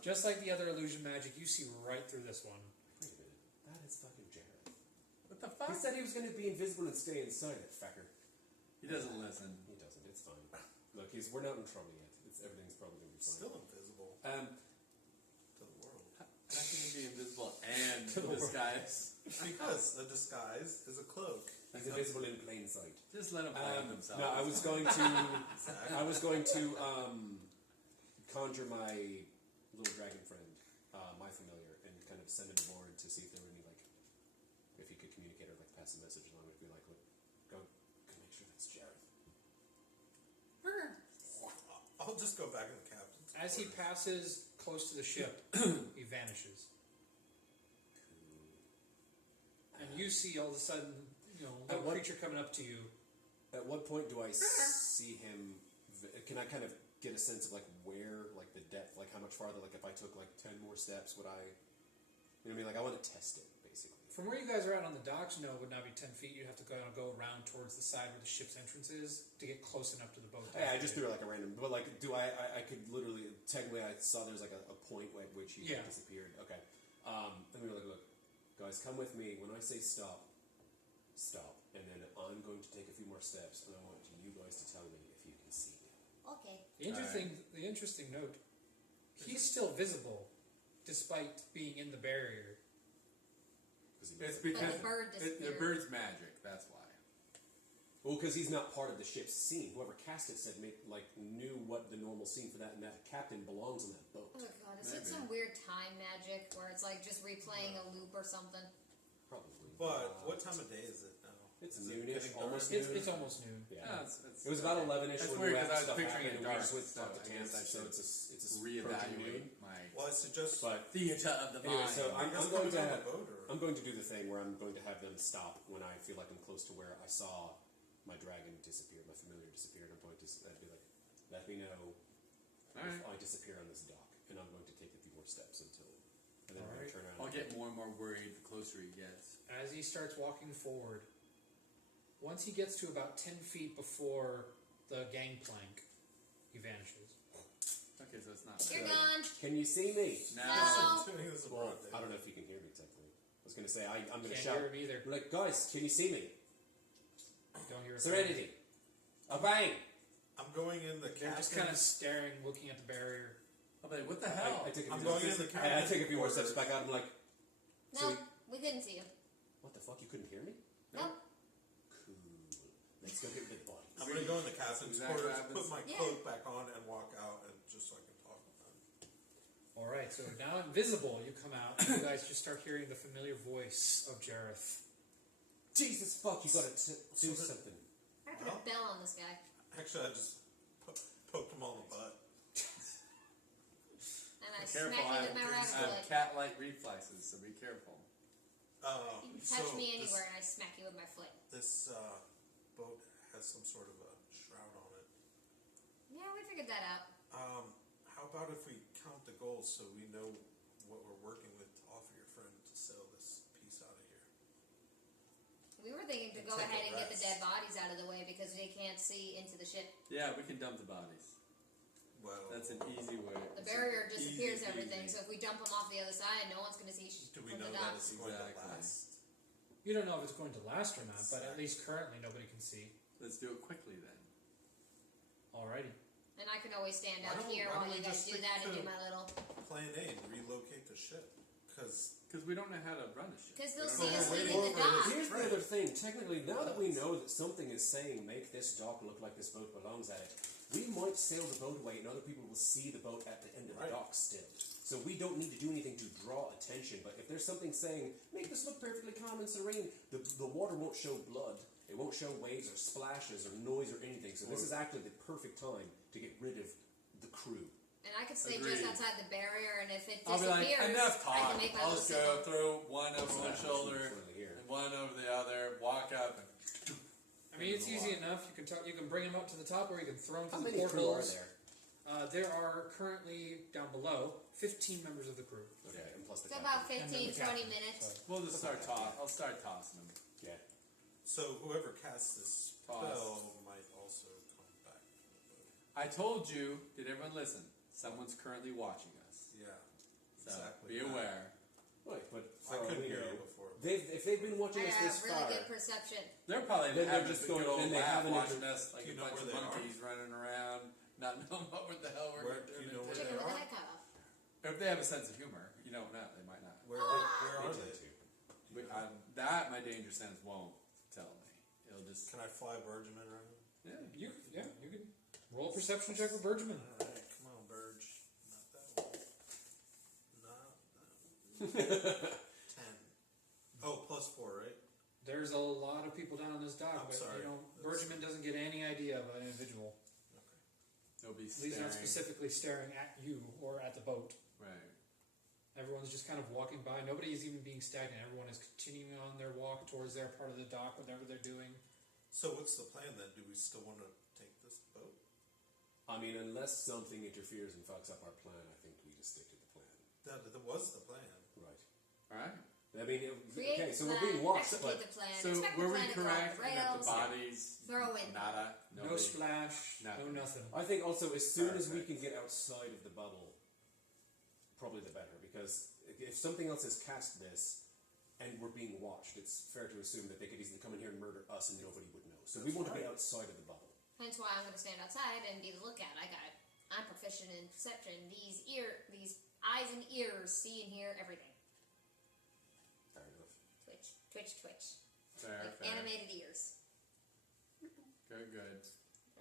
Just like the other illusion magic, you see right through this one. Wait a minute. That is fucking Jared. What the He fuck? said he was going to be invisible and stay inside it, fucker. He doesn't listen. He doesn't. It's fine. Look, we're not in trouble yet. Everything's probably going to be fine. still invisible to the world. How can he be invisible and To the world. disguise? Because a disguise is a cloak. He's invisible in plain sight. Just let him play with himself. No, I was going to conjure my little dragon friend, my familiar, and kind of send him aboard to see if there were any if he could communicate or pass a message along. Would be like, look, go make sure that's Jared. I'll just go back in the captain's As he quarters. passes close to the ship, he vanishes. And you see all of a sudden, a At what- creature coming up to you. At what point do I see him? Can I kind of get a sense of where, the depth, how much farther? If I took 10 more steps, would I? You know what I mean? I want to test it, basically. From where you guys are out on the docks, no, it would not be 10 feet. You'd have to go around towards the side where the ship's entrance is to get close enough to the boat. Yeah, I just threw a random. But do I could literally technically I saw there's a point at which he Yeah. disappeared. Okay. Then we were look, guys, come with me. When I say stop, stop, and then I'm going to take a few more steps, and I want you guys to tell me if you can see me. Okay. The interesting note, he's still visible despite being in the barrier. It's But because the bird the disappeared. bird's magic. That's why. Well, because he's not part of the ship's scene. Whoever cast it said knew what the normal scene for that, and that captain belongs on that boat. Oh god, is it Maybe. some weird time magic where it's just replaying a loop or something? Probably. But what time of day is it now? It's Is it noonish, getting almost dark? noon. It's almost noon. Yeah. It's It was about 11ish That's when weird we because I was stuff picturing happened, it and dark. we just went So to I guess I so should it's a reevaluate noon. my Well, I suggest. But theater of the anyway, mind. so I I'm guess going to on have, the boat, or I'm going to do the thing where I'm going to have them stop when I feel like I'm close to where I saw my dragon disappear, my familiar disappeared. I'm going to I'd be like, let me know if Alright. I disappear on this dock, and I'm going to take a few more steps until, and then I'm going Alright. to turn around. I'll get more and more worried the closer he gets. As he starts walking forward, once he gets to about 10 feet before the gangplank, he vanishes. Okay, so it's not. You're Good. gone. Can you see me? No. Tuning this Well, abroad, I don't know if you can hear me exactly. I was going to say I'm going to Can't shout. hear him either. Be like, guys, can you see me? Don't hear a Is there thing. anything? A bang! I'm going in the They're just captain. kind of staring, looking at the barrier. I'm like, what the hell? I take a I'm few going more in the steps- I take a few more captain's steps back out. I'm like, No, So we couldn't see you. what the fuck? You couldn't hear me? No. Cool. Let's go get the bodies. I'm going to go in the captain's Exactly quarters, what put happens. my Yeah. cloak back on, and walk out, and just so I can talk with them. Alright, so now invisible, you come out, and you guys just start hearing the familiar voice of Jareth. Jesus fuck! You gotta do So something. I put a bell on this guy. Actually, I just poked him on the butt. And I Careful, smack you with my right I have foot. cat-like reflexes, so be careful. You can touch So me anywhere and I smack you with my foot. This boat has some sort of a shroud on it. Yeah, we figured that out. How about if we count the gold so we know what we're working with to offer your friend to sail this piece out of here? We were thinking to And go take a ahead and get the rest. dead bodies out of the way because they can't see into the ship. Yeah, we can dump the bodies. Well, That's an easy way. The barrier disappears Easy everything, peasy. so if we dump them off the other side, no one's going to see do we from know the that docks. it's going to Exactly. last? You don't know if it's going to last or not, but at least currently nobody can see. Let's do it quickly then. Alrighty. And I can always stand Why out don't- here why while don't you we guys just do stick that and to- do my little. Plan A, relocate the ship. Because Because we don't know how to run the ship. Because We they'll don't see know us how to leaving run the it. dock. Here's the Right. other thing. Technically, now that we know that something is saying make this dock look like this boat belongs at it, we might sail the boat away and other people will see the boat at the end of the Right. dock still. So we don't need to do anything to draw attention. But if there's something saying make this look perfectly calm and serene, the water won't show blood. It won't show waves or splashes or noise or anything. So this is actually the perfect time to get rid of the crew. And I could stay Agreed. just outside the barrier, and if it I'll be disappears, like, enough I talk. can make my I'll little just go signal. throw one over one That's shoulder really here. and one over the other, walk up and I mean, it's easy enough. You can talk. You can bring them up to the top, or you can throw them How through the many crew are portholes. there? There are currently down below 15 members of the crew. Okay, and plus the So captain. about And then 15, the 20 captain. minutes. So, we'll just I'll start tossing them. Yeah. so whoever casts this Toss. spell might also come back from the boat. I told you, did everyone listen? Someone's currently watching us. Yeah, So exactly. be that. aware. Right, but I for all couldn't we hear know, you before. if they've been watching I us have this really far, good perception. They're probably Then they're having just a going- good old then they laugh haven't watching inter- us like Do a you know bunch where of they are? monkeys running around, not knowing what the hell we're Where- doing. do you know where Chicken they with a are? head cut off. If they have a sense of humor, you don't know. They might not. Where are they they? tend to. That my danger sense won't tell me. It'll just Can I fly Bergman around? you can roll a perception check for Bergman. Alright, come on, Burge. Not that one. Not that one. 10. Oh, +4, right? There's a lot of people down on this dock, I'm but sorry. you know, Bergman doesn't get any idea of an individual. they'll be These staring. aren't specifically staring at you or at the boat. Right. Everyone's just kind of walking by. Nobody is even being stagnant. Everyone is continuing on their walk towards their part of the dock, whatever they're doing. So what's the plan then? Do we still want to take this boat? I mean, unless something interferes and fucks up our plan, I think we just stick to the plan. That was the plan. Right. All right. I mean, Create okay, the so plan, we're being watched, execute but the plan, So expect were the we plan to go off correct the in that the rails, bodies? throw in. Nada. No Nobody? splash, Nothing. no nothing. I think also as soon as we Perfect. can get outside of the bubble, probably the better. Because if something else has cast this and we're being watched, it's fair to assume that they could easily come in here and murder us and nobody would know. So we want to be outside of the bubble. Hence why I'm going to stand outside and be the lookout. I'm proficient in perception. These eyes and ears see and hear everything. Fair enough. Twitch, twitch, twitch. Fair, Like fair. animated ears. Good, good.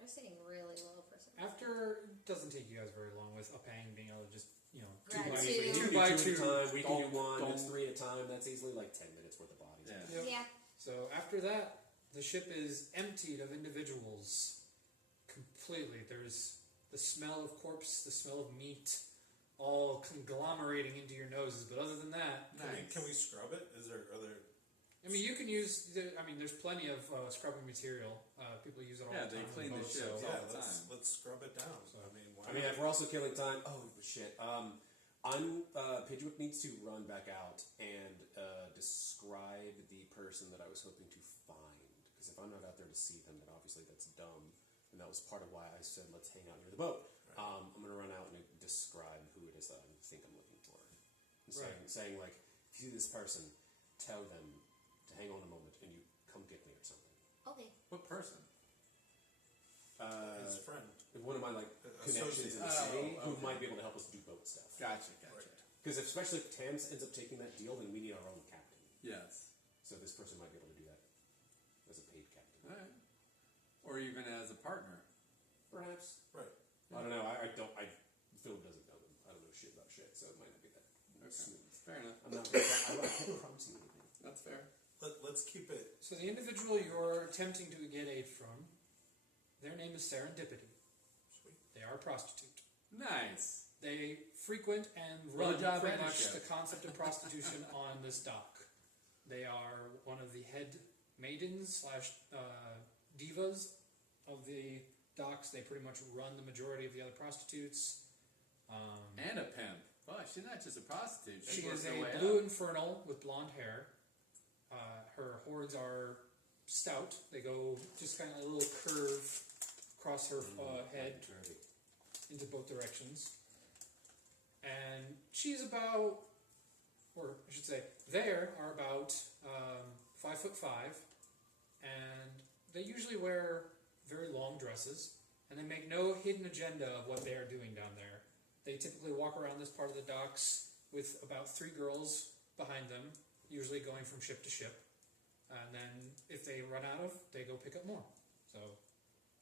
I'm sitting really low for some. After, it doesn't take you guys very long with Upang being able to just, you know, Two by Gratitude. two, Two by at a two. time. We can do Donk, one. That's donk. 3 at a time. That's easily like 10 minutes worth of bodies. Yeah. Yep. Yeah. So after that, the ship is emptied of individuals completely. There's the smell of corpse, the smell of meat, all conglomerating into your noses. But other than that, Nice. Can we scrub it? Is there other? I mean, you can use. There's plenty of scrubbing material. People use it all Yeah, the they time. clean on the boats, ships so- all Yeah, the let's time. scrub it down. So- I mean, why I mean, not? if we're also killing time. Oh shit. Pidgewick needs to run back out and describe the person that I was hoping to find. Because if I'm not out there to see them, then obviously that's dumb. And that was part of why I said let's hang out near the boat. Right. I'm going to run out and describe who it is that I think I'm looking for. And Right. saying like, if you see this person, tell them to hang on a moment and you come get me or something. Okay. What person? His friend. One of my like connections in the Associate. city who okay. might be able to help us do boat stuff. Gotcha, gotcha. Because especially if Tams ends up taking that deal, then we need our own captain. Yes. So this person might be able to do that as a paid captain. All right. Or even as a partner. Perhaps. Right. I don't know. I don't. Philip doesn't know them. I don't know shit about shit, so it might not be that Okay. smooth. Fair enough. I'm not. I can't promise you anything. That's fair. Let's keep it. So the individual you're attempting to get aid from, their name is Serendipity. Sweet. They are a prostitute. Nice. They frequent and Well, run job pretty and a much ship. the concept of prostitution on this dock. They are one of the head maidens / divas of the docks. They pretty much run the majority of the other prostitutes. And a pimp. Well, she's not just a prostitute. She works is her a way blue up. infernal with blonde hair. Her hordes are stout. They go just kind of a little curve across her head Curvy. into both directions. And she's about, or I should say, they are about 5'5", and they usually wear very long dresses, and they make no hidden agenda of what they are doing down there. They typically walk around this part of the docks with about 3 girls behind them, usually going from ship to ship. And then if they run out of, they go pick up more. So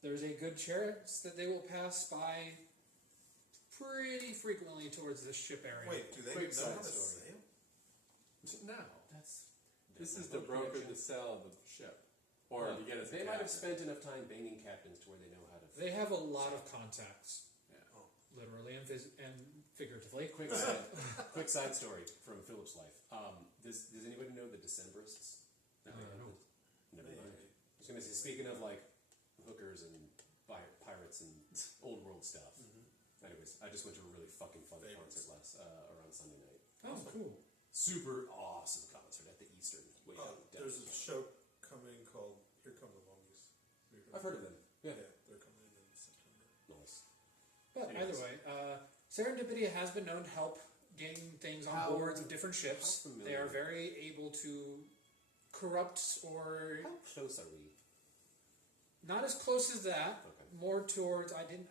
there's a good chance that they will pass by pretty frequently towards this ship area. Wait, do they Quick know how side to story. sail? No. This is That's to my broker connection. the sale of the ship. Or to get us They a might have captain. spent enough time banging captains to where they know how to. They have a lot of contacts, Yeah. literally and figuratively. Quick side story from Philip's life. Does anybody know the Decemberists? No. Never mind. I was going to say, speaking of like hookers and pirates and old world stuff. Anyways, I just went to a really fucking fun concert around Sunday night. Oh, cool. Super awesome concert at the Eastern. Way down. There's a show coming called Here Come the Mummies. I've heard of them. Yeah. They're coming in September. Nice. But Anyways. either way, Serendipity has been known to help getting things on How- boards of different ships. how familiar? They are very able to corrupt or How close are we? not as close as that. Okay. More towards I don't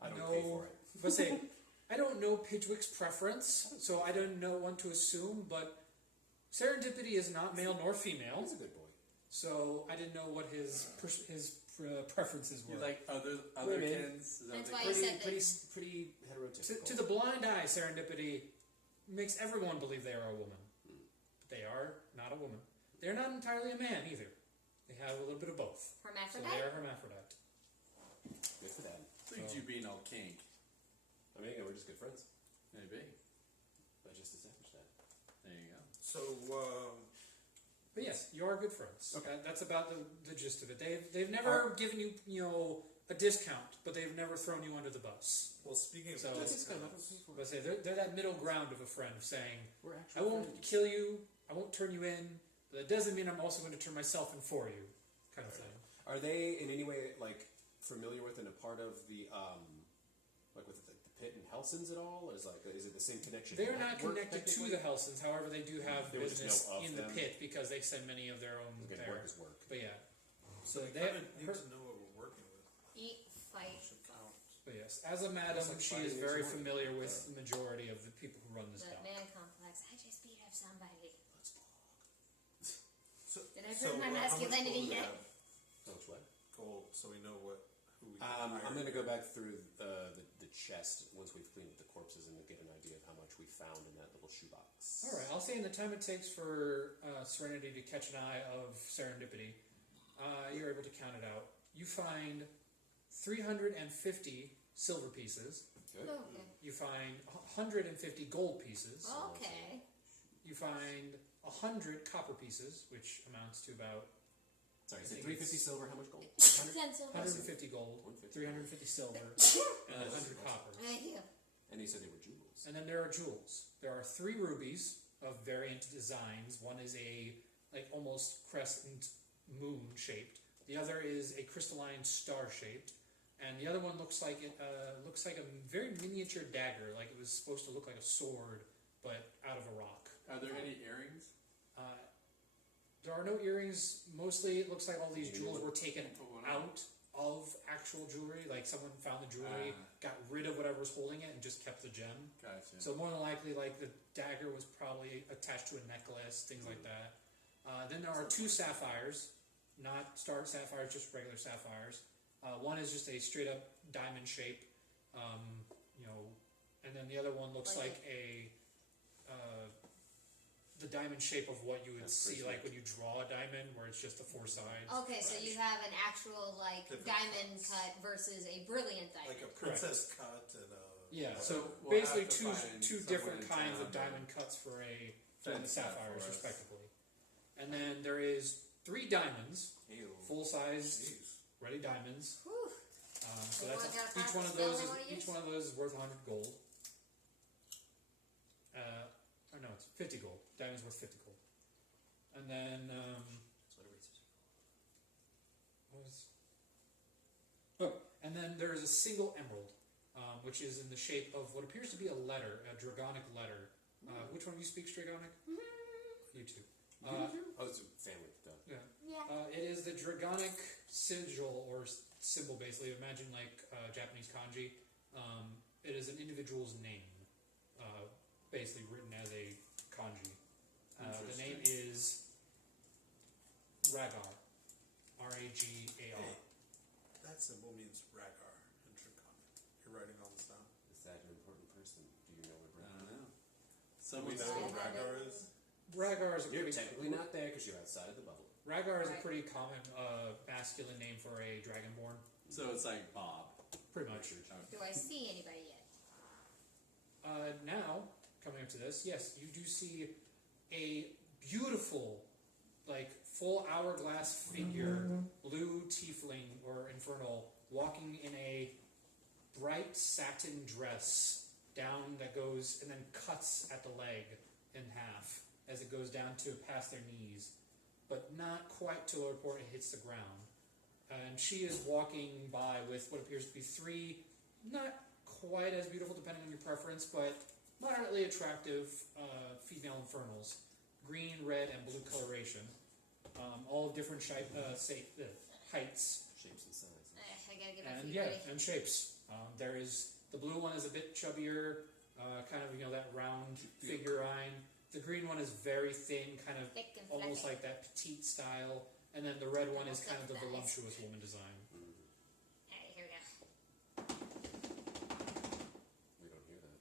I don't know. pay for it. But say I don't know Pidgewick's preference, so I don't know one to assume. But Serendipity is not male nor female, He's a good boy. so I didn't know what his preferences You were. like other Women. kins? Is that That's what why they- you Pretty, said that. pretty heterotypical. To the blind eye, Serendipity makes everyone believe they are a woman. But they are not a woman. They're not entirely a man either. They have a little bit of both. So they Hermaphrodite? are hermaphrodite. Good for them. Look at you being all kink. I mean, we're just good friends. Maybe. I just established that. There you go. So, But yes, you are good friends. Okay. That's about the gist of it. They've never given you a discount, but they've never thrown you under the bus. well, speaking of So- discounts, But I say they're that middle ground of a friend of saying, We're I actually won't friends. kill you, I won't turn you in, but that doesn't mean I'm also going to turn myself in for you, kind of thing. Are they in any way like familiar with and a part of the like with the pit and Helsons at all? Or is it the same connection? They're not Work connected to technically? the Helsons, however, they do have They would just business know of in the them. pit because they send many of their own Okay, there. work is work. But yeah, so we they- kind of need to know what we're working with. Eat, fight. Should count. but yes, as a madam, It's like she is fighting very against one. familiar with the majority of the people who run this The dock. man complex. I just beat up somebody. So, Did I prove my masculinity yet? Oh, which way? Gold, so we know who we I'm hired. going to go back through the chest once we've cleaned up the corpses and get an idea of how much we found in that little shoebox. All right, I'll say in the time it takes for Serenity to catch an eye of Serendipity, you're able to count it out. You find 350 silver pieces. Good. Oh, okay. You find 150 gold pieces. Okay. You find 100 copper pieces, which amounts to about Sorry, you I said think 350 it's- silver, how much gold? 100? 10 silver. 150 gold, 150. 350 silver, and 100 copper. Thank you. And you said they were jewels. And then there are jewels. There are 3 rubies of variant designs. One is a like almost crescent moon shaped. The other is a crystalline star shaped, and the other one looks like a very miniature dagger, like it was supposed to look like a sword, but out of a rock. Are there any earrings? There are no earrings. Mostly, it looks like all these You jewels know were taken Put one on. out of actual jewelry. Like someone found the jewelry, got rid of whatever was holding it, and just kept the gem. Gotcha. So more than likely, like the dagger was probably attached to a necklace, things like that. Then there are 2 sapphires, not starred sapphires, just regular sapphires. One is just a straight up diamond shape, and then the other one looks Like like the diamond shape of what you would That's see, pretty like when you draw a diamond, where it's just the 4 sides. Okay, so you have an actual like Different diamond cuts. cut versus a brilliant diamond. Like a princess cut and a... Yeah, So so we'll basically have to two find two someone different in kinds of town diamond cuts for the fence that sapphires, for us. respectively. And then there is 3 diamonds, Ew. full size, Jeez. ready diamonds. Whew. So You that's wanna go each past one of the those. silver one you Each use? one of those is worth 100 gold. Or no, it's 50 gold. Diamond's worth 50 gold. And then That's what it reads. Oh, and then there is a single emerald, which is in the shape of what appears to be a letter, a dragonic letter. Which one of you speaks Dragonic? You two. Oh, it's a family. Duh. Yeah. Yeah. It is the Dragonic sigil, or symbol, basically. Imagine like Japanese kanji. It is an individual's name, basically written as a kanji. The name is Ragar. R-A-G-A-R. Hey, that symbol means Ragar in Draconic. You're writing all this down? Is that an important person? Do you know what I don't know. Do we Someone know I what had Ragar it. is? Ragar is a You're pretty technically not there because you're outside of the bubble. Ragar is a Right. pretty common masculine name for a dragonborn. So it's like Bob. Pretty much. Do I see anybody yet? Now, coming up to this, yes, you do see a beautiful, like, full hourglass figure, blue tiefling or infernal, walking in a bright satin dress down that goes and then cuts at the leg in half as it goes down to past their knees, but not quite till the point it hits the ground. And she is walking by with what appears to be three, not quite as beautiful depending on your preference, but moderately attractive female infernals. Green, red, and blue coloration. All different heights. Shapes and sizes. I gotta get my And feet yeah, ready. and shapes. There is the blue one is a bit chubbier, kind of that round figurine. The green one is very thin, kind of Thick and almost fluffy. like that petite style, and then the red one is Almost kind of the like thighs. voluptuous woman design. Alright, here we go. We don't hear that.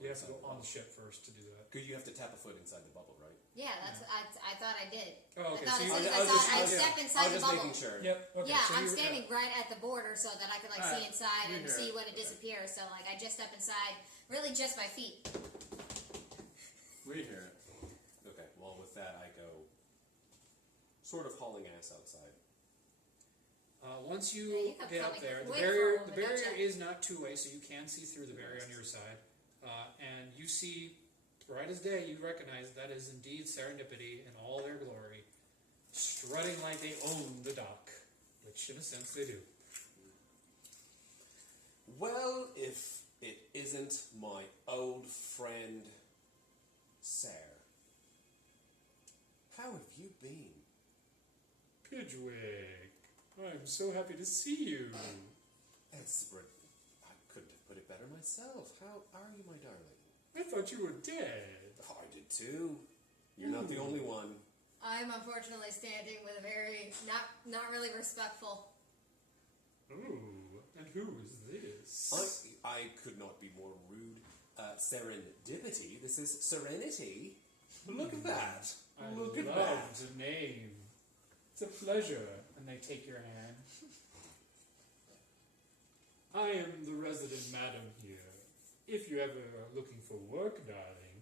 You have to go on the ship first to do that. Because you have to tap a foot inside the bubble, right? Yeah, that's I thought I did. Oh, okay. I thought So as you, soon as I step I inside was the just bubble. making sure. yep. Okay. Yeah, so I'm you're- standing right at the border so that I could see Alright, inside we and hear see it. when it disappears. So like I just step inside, really just my feet. We hear it. Okay, well, with that, I go sort of hauling ass outside. Once Yeah, you you have get up probably there, the way barrier forward, the barrier don't is not two-way, so you can see through the barrier on your side. And you see, bright as day, you recognize that is indeed Serendipity in all their glory, strutting like they own the dock, which in a sense they do. Well, if it isn't my old friend, Sarah. How have you been? Pidgewick, I'm so happy to see you. I couldn't have put it better myself. How are you, my darling? I thought you were dead. Oh, I did too. You're not the only one. I'm unfortunately standing with a very not really respectful. Ooh, and who is this? I could not be more rude. Serendipity. This is Serenity. Look at that. I Look at love that. the name. It's a pleasure. And they take your hand. I am the resident madam here. If you're ever looking for work, darling,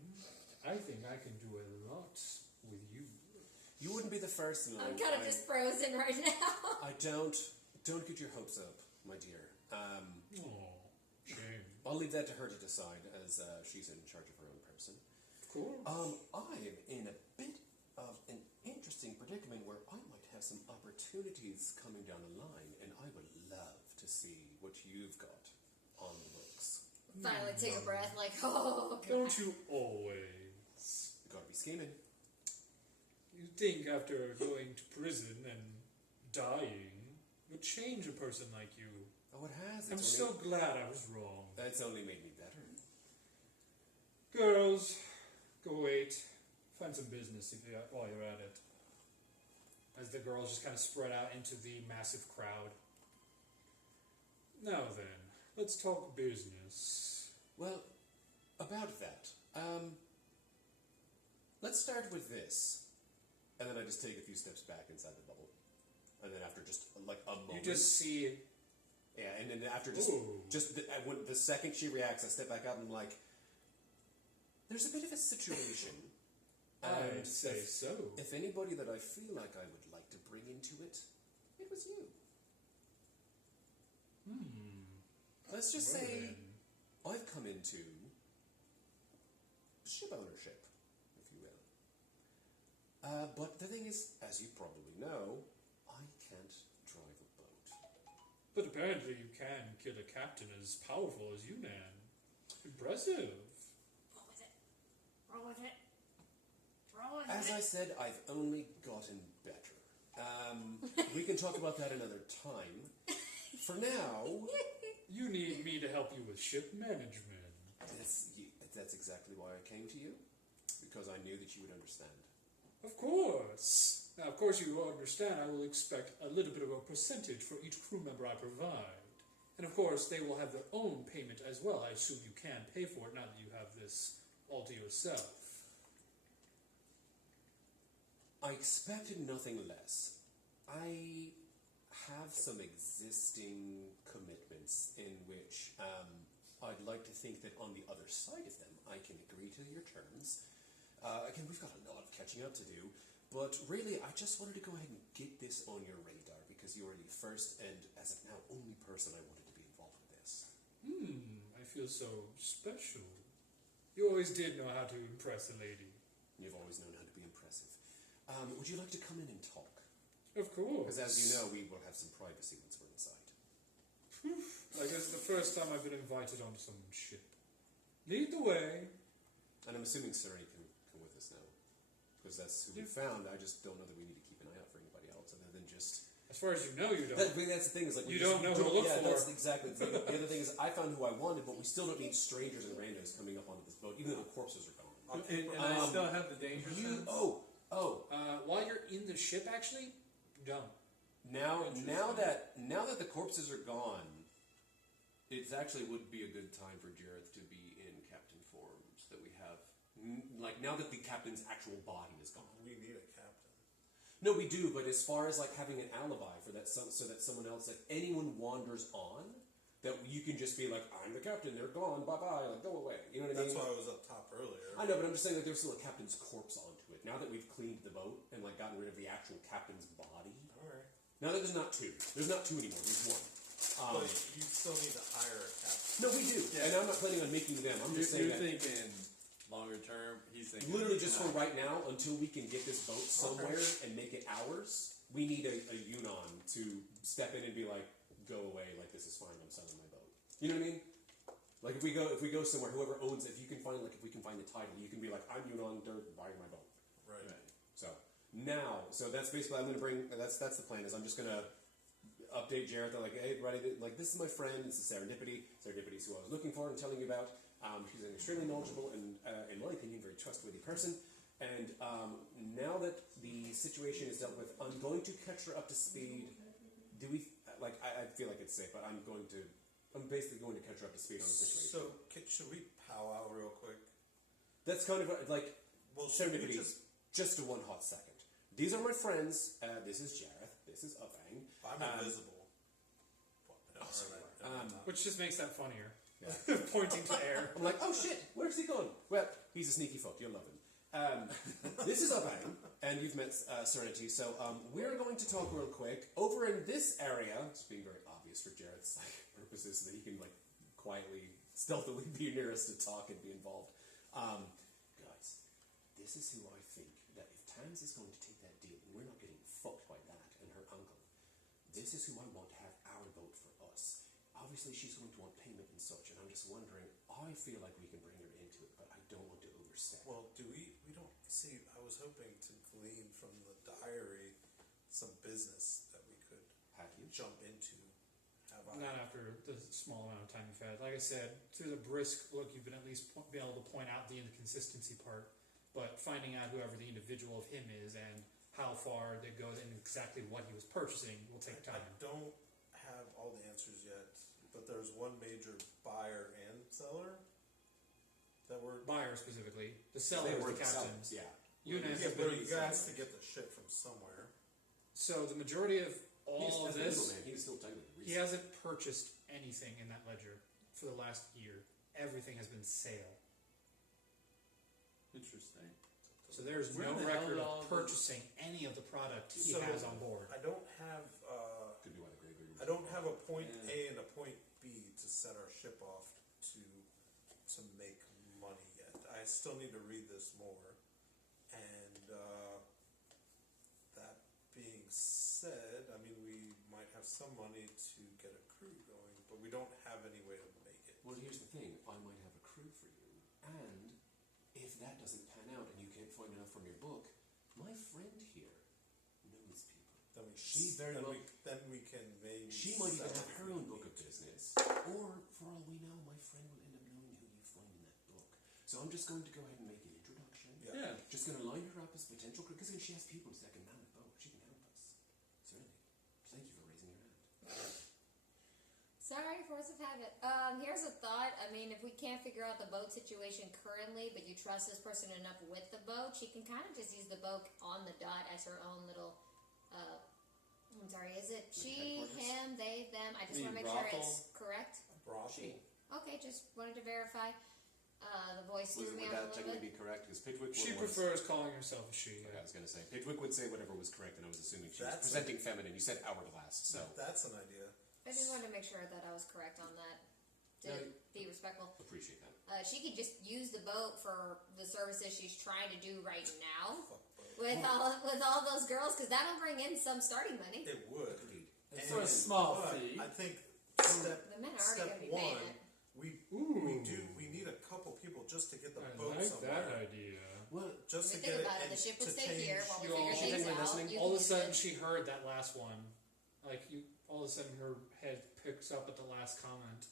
I think I can do a lot with you. You wouldn't be the first in line. I'm kind of just frozen right now. I don't get your hopes up, my dear. Oh, shame. I'll leave that to her to decide, as she's in charge of her own person. Cool. I'm in a bit of an interesting predicament where I might have some opportunities coming down the line, and I would love to see what you've got on the books. Finally take a breath, like, oh, God. Don't you always? You gotta be scheming. You think after going to prison and dying would change a person like you? Oh, it has. I'm It's so only, glad I was wrong. That's only made me better. Girls, go wait. Find some business while you're at it. As the girls just kind of spread out into the massive crowd. Now then, let's talk business. Well, about that, let's start with this. And then I just take a few steps back inside the bubble. And then after just like a moment. You just see Yeah, and then after just Ooh. when the second she reacts, I step back out and I'm like, there's a bit of a situation. I'd say so. If anybody that I feel like I would like to bring into it, it was you. Let's just Well say then. I've come into ship ownership, if you will. But the thing is, as you probably know, I But apparently you can kill a captain as powerful as you can. Impressive. Roll with it. Roll with it. Roll with As it. I said, I've only gotten better. We can talk about that another time. For now, You need me to help you with ship management. that's exactly why I came to you. Because I knew that you would understand. Of course. Now, of course, you understand I will expect a little bit of a percentage for each crew member I provide. And of course, they will have their own payment as well. I assume you can pay for it now that you have this all to yourself. I expected nothing less. I have some existing commitments in which I'd like to think that on the other side of them I can agree to your terms. Again, we've got a lot of catching up to do, but really I just wanted to go ahead and get this on your radar because you are the first and, as of now, only person I wanted to be involved with this. I feel so special. You always did know how to impress a lady. You've always known how to be impressive. Would you like to come in and talk? Of course. Because as you know, we will have some privacy once we're inside. I guess it's the first time I've been invited onto someone's ship. Lead the way. And I'm assuming Serenity can come with us now. Because that's who we found. I just don't know that we need to keep an eye out for anybody else other than just... As far as you know, you don't. That's the thing. Is like You don't know who to look for. That's exactly the thing. The other thing is I found who I wanted, but we still don't need strangers and randos coming up onto this boat, even though the corpses are gone. And I still have the danger sense. While you're in the ship, actually, don't. Now that the corpses are gone, It actually would be a good time for Jareth to be in captain form so that we have, like now that the captain's actual body is gone. We need a captain. No, we do, but as far as like having an alibi for that, so that someone else, if anyone wanders on, that you can just be like, I'm the captain, they're gone, bye bye, like go away. You know what I mean? That's why I was up top earlier. I know, but I'm just saying that there's still a captain's corpse onto it. Now that we've cleaned the boat and like gotten rid of the actual captain's body. Alright. Now that there's not two. There's not two anymore, there's one. But you still need to hire a captain. No, we do. Yeah. And I'm not planning on making them. I'm just saying you're that thinking longer term. He's thinking literally just for right now, until we can get this boat somewhere and make it ours, we need a Yunon to step in and be like, go away, like this is fine, I'm selling my boat. You know what I mean? Like if we go somewhere, whoever owns it, if we can find the title, you can be like, I'm Yunon, they're buying my boat. Right. So that's basically I'm gonna bring. That's the plan. Is I'm just gonna update Jareth. Like, hey, everybody, like this is my friend. This is Serendipity. Serendipity is who I was looking for and telling you about. She's an extremely knowledgeable and, in my opinion, very trustworthy person. And now that the situation is dealt with, I'm going to catch her up to speed. Do we like? I feel like it's safe, but I'm basically going to catch her up to speed on the situation. So, should we powwow real quick? That's kind of like. Well, should we Serendipity. Just a one hot second. These are my friends. This is Jareth. This is Avang. I'm invisible. Which just makes that funnier. Yeah. Pointing to air. I'm like, oh shit, where's he gone? Well, he's a sneaky fuck. You'll love him. This is Avang, and you've met Serenity. So we're going to talk real quick over in this area. It's being very obvious for Jareth's purposes, so that he can like quietly, stealthily be near us to talk and be involved. Guys, this is who I think that if Tams is going to take that deal, and we're not getting fucked by that and her uncle, this is who I want to have our vote for us. Obviously, she's going to want payment and such, and I'm just wondering, I feel like we can bring her into it, but I don't want to overstep. Well, we don't see. I was hoping to glean from the diary some business that we could Have you? jump into. Have I? Not after the small amount of time you've had. Like I said, through the brisk look, you've been at least be able to point out the inconsistency part. But finding out whoever the individual of him is and how far they go and exactly what he was purchasing will take I time. don't have all the answers yet, but there's one major buyer and seller that were. Buyer specifically. The seller They is were the the captain. sellers, yeah. Younes Yeah, has but been you guys to get the shit from somewhere. So the majority of He's all of the this, middleman. He's still technically he reseller. hasn't purchased anything in that ledger for the last year. Everything has been sale. Interesting. So there's Where no the hell record did all of the- purchasing any of the product he So, has on board. I don't have. Could be why the graveyard was- I don't have a point Yeah. A and a point B to set our ship off to make money yet. I still need to read this more. And that being said, I mean, we might have some money to get a We don't have any way to make it. Well, here's the thing. I might have a crew for you, and if that doesn't pan out and you can't find enough from your book, my friend here knows people. Then we She very well. then we can maybe. She might even sell have it her if own we book of need to. business, or for all we know, my friend will end up knowing who you find in that book. So I'm just going to go ahead and make an introduction. Yeah. Just going to line her up as potential crew, because she has people that can man the boat. She can help us. Certainly. Thank you for raising your hand. Sorry, force of habit. Here's a thought. I mean, if we can't figure out the boat situation currently, but you trust this person enough with the boat, she can kind of just use the boat on the dot as her own little. I'm sorry. Is it she, him, they, them? I just want to make sure it's correct. Brothel. Okay, just wanted to verify. The voice threw me Would off a that little technically bit. be correct? Because Pidwick She was... prefers calling herself a she. Okay, I Yeah. was going to say. Pidwick would say whatever was correct, and I was assuming she was That's presenting feminine. You said hourglass, so... That's an idea. I just wanted to make sure that I was correct on that. To be respectful. Appreciate that. She could just use the boat for the services she's trying to do right now Fuck both. with all those girls, because that'll bring in some starting money. It would. Agreed. For a small But fee. I think step The men are already step going to be paying one, it. we need a couple people just to get the I boat like somewhere. that idea. Well, Just to Think get it about it. and The ship would to stay change. here while we You all- figure She's things actually out. listening? You All of can a use sudden, it. she heard that last one. Like you, all of a sudden, her head picks up at the last comment.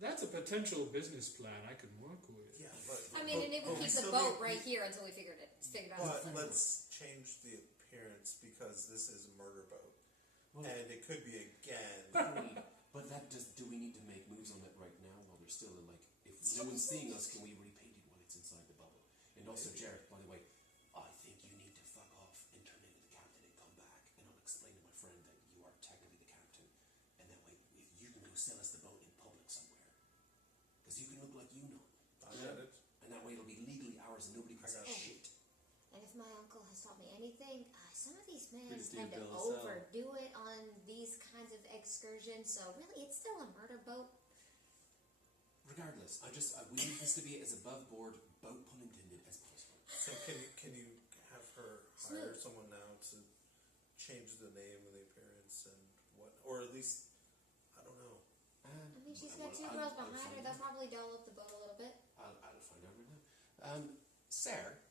That's a potential business plan I could work with. Yeah, but I mean, and it would but we keep the still boat need- right here until we figured out. But let's change the appearance because this is a murder boat, Well- and it could be again. but that does... Do we need to make moves on that right now while we're still in, like... If no one's seeing us, can we repaint it while it's inside the bubble? And also, Jared, by the way, I think you need to fuck off and turn into the captain and come back. And I'll explain to my friend that you are technically the captain. And that way, you can go sell us the boat in public somewhere. Because you can look like you know. I get it. And that way it'll be legally ours and nobody can say it. shit. And if my uncle has taught me anything, some of these men Pretty tend to deep bill of sale. overdo it on these kinds of excursions. So really, it's still a murder boat. Regardless, we need this to be as above board, boat pun intended, as possible. So can you have her hire someone now to change the name and the appearance and what, or at least I don't know. I mean, she's got two girls behind her. They'll probably dull up the boat a little bit. I'll find out right now. Sir,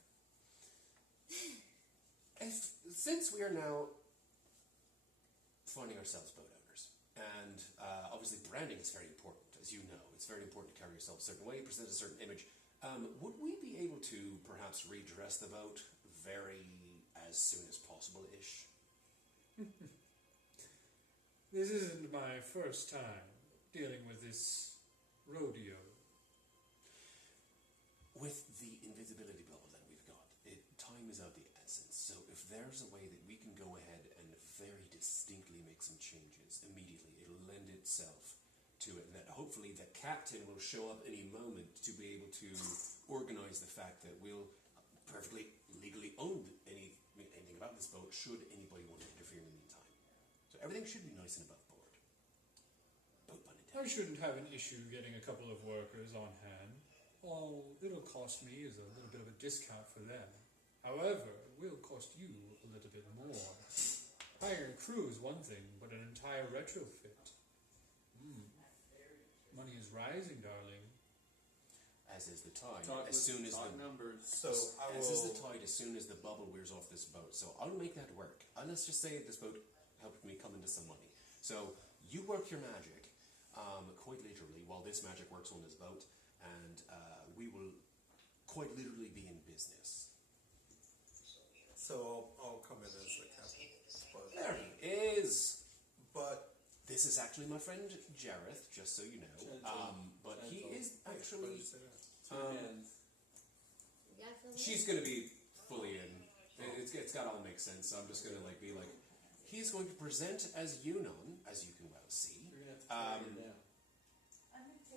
since we are now finding ourselves boat owners, and obviously branding is very important, as you know. It's very important to carry yourself a certain way, present a certain image. Would we be able to perhaps redress the boat very as soon as possible-ish? This isn't my first time dealing with this rodeo. With the invisibility bubble that we've got, time is of the essence. So if there's a way that we can go ahead and very distinctly make some changes immediately, it'll lend itself to it, and that hopefully the captain will show up any moment to be able to organize the fact that we'll perfectly legally own anything about this boat should anybody want to interfere in the meantime. So everything should be nice and above board. Boat pun intended. I shouldn't have an issue getting a couple of workers on hand. All it'll cost me is a little bit of a discount for them. However, it will cost you a little bit more. Hiring crew is one thing, but an entire retrofit. Money is rising, darling. As is the tide. Talk As soon as talk the numbers. So I As is the will. tide, as soon as the bubble wears off this boat. So I'll make that work. Let's just say this boat helped me come into some money. So you work your magic, quite literally, while this magic works on this boat, and we will quite literally be in business. So I'll come in as the captain. There he is! But This is actually my friend Jareth, just so you know. But he is why actually... did you say that? Two hands. You gotta fill it She's in. going to be fully in. It's got to all make sense. So I'm just going to be like, he's going to present as Yunon, as you can well see. You're gonna have to carry her down.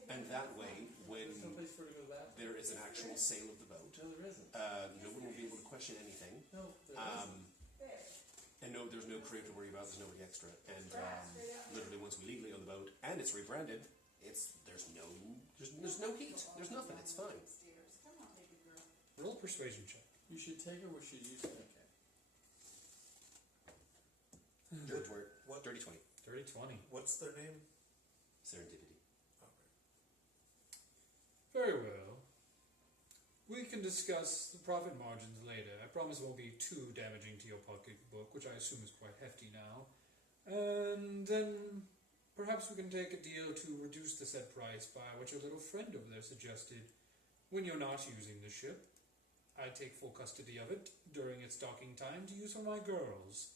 And that way, when There's no place for her to go back. there is an actual sale of the boat, No, there isn't. no one will be able to question anything. No, there isn't. And no, there's no crew to worry about. There's nobody extra. And literally, once we legally own the boat and it's rebranded, there's no heat. There's nothing. It's fine. Roll persuasion check. You should take her where she used to. Okay. George, we're What? 30-20. 30-20. Dirty 20. What's their name? Serendipity. Okay. Very well. We can discuss the profit margins later. I promise it won't be too damaging to your pocketbook, which I assume is quite hefty now. And then perhaps we can take a deal to reduce the said price by what your little friend over there suggested. When you're not using the ship, I take full custody of it during its docking time to use for my girls.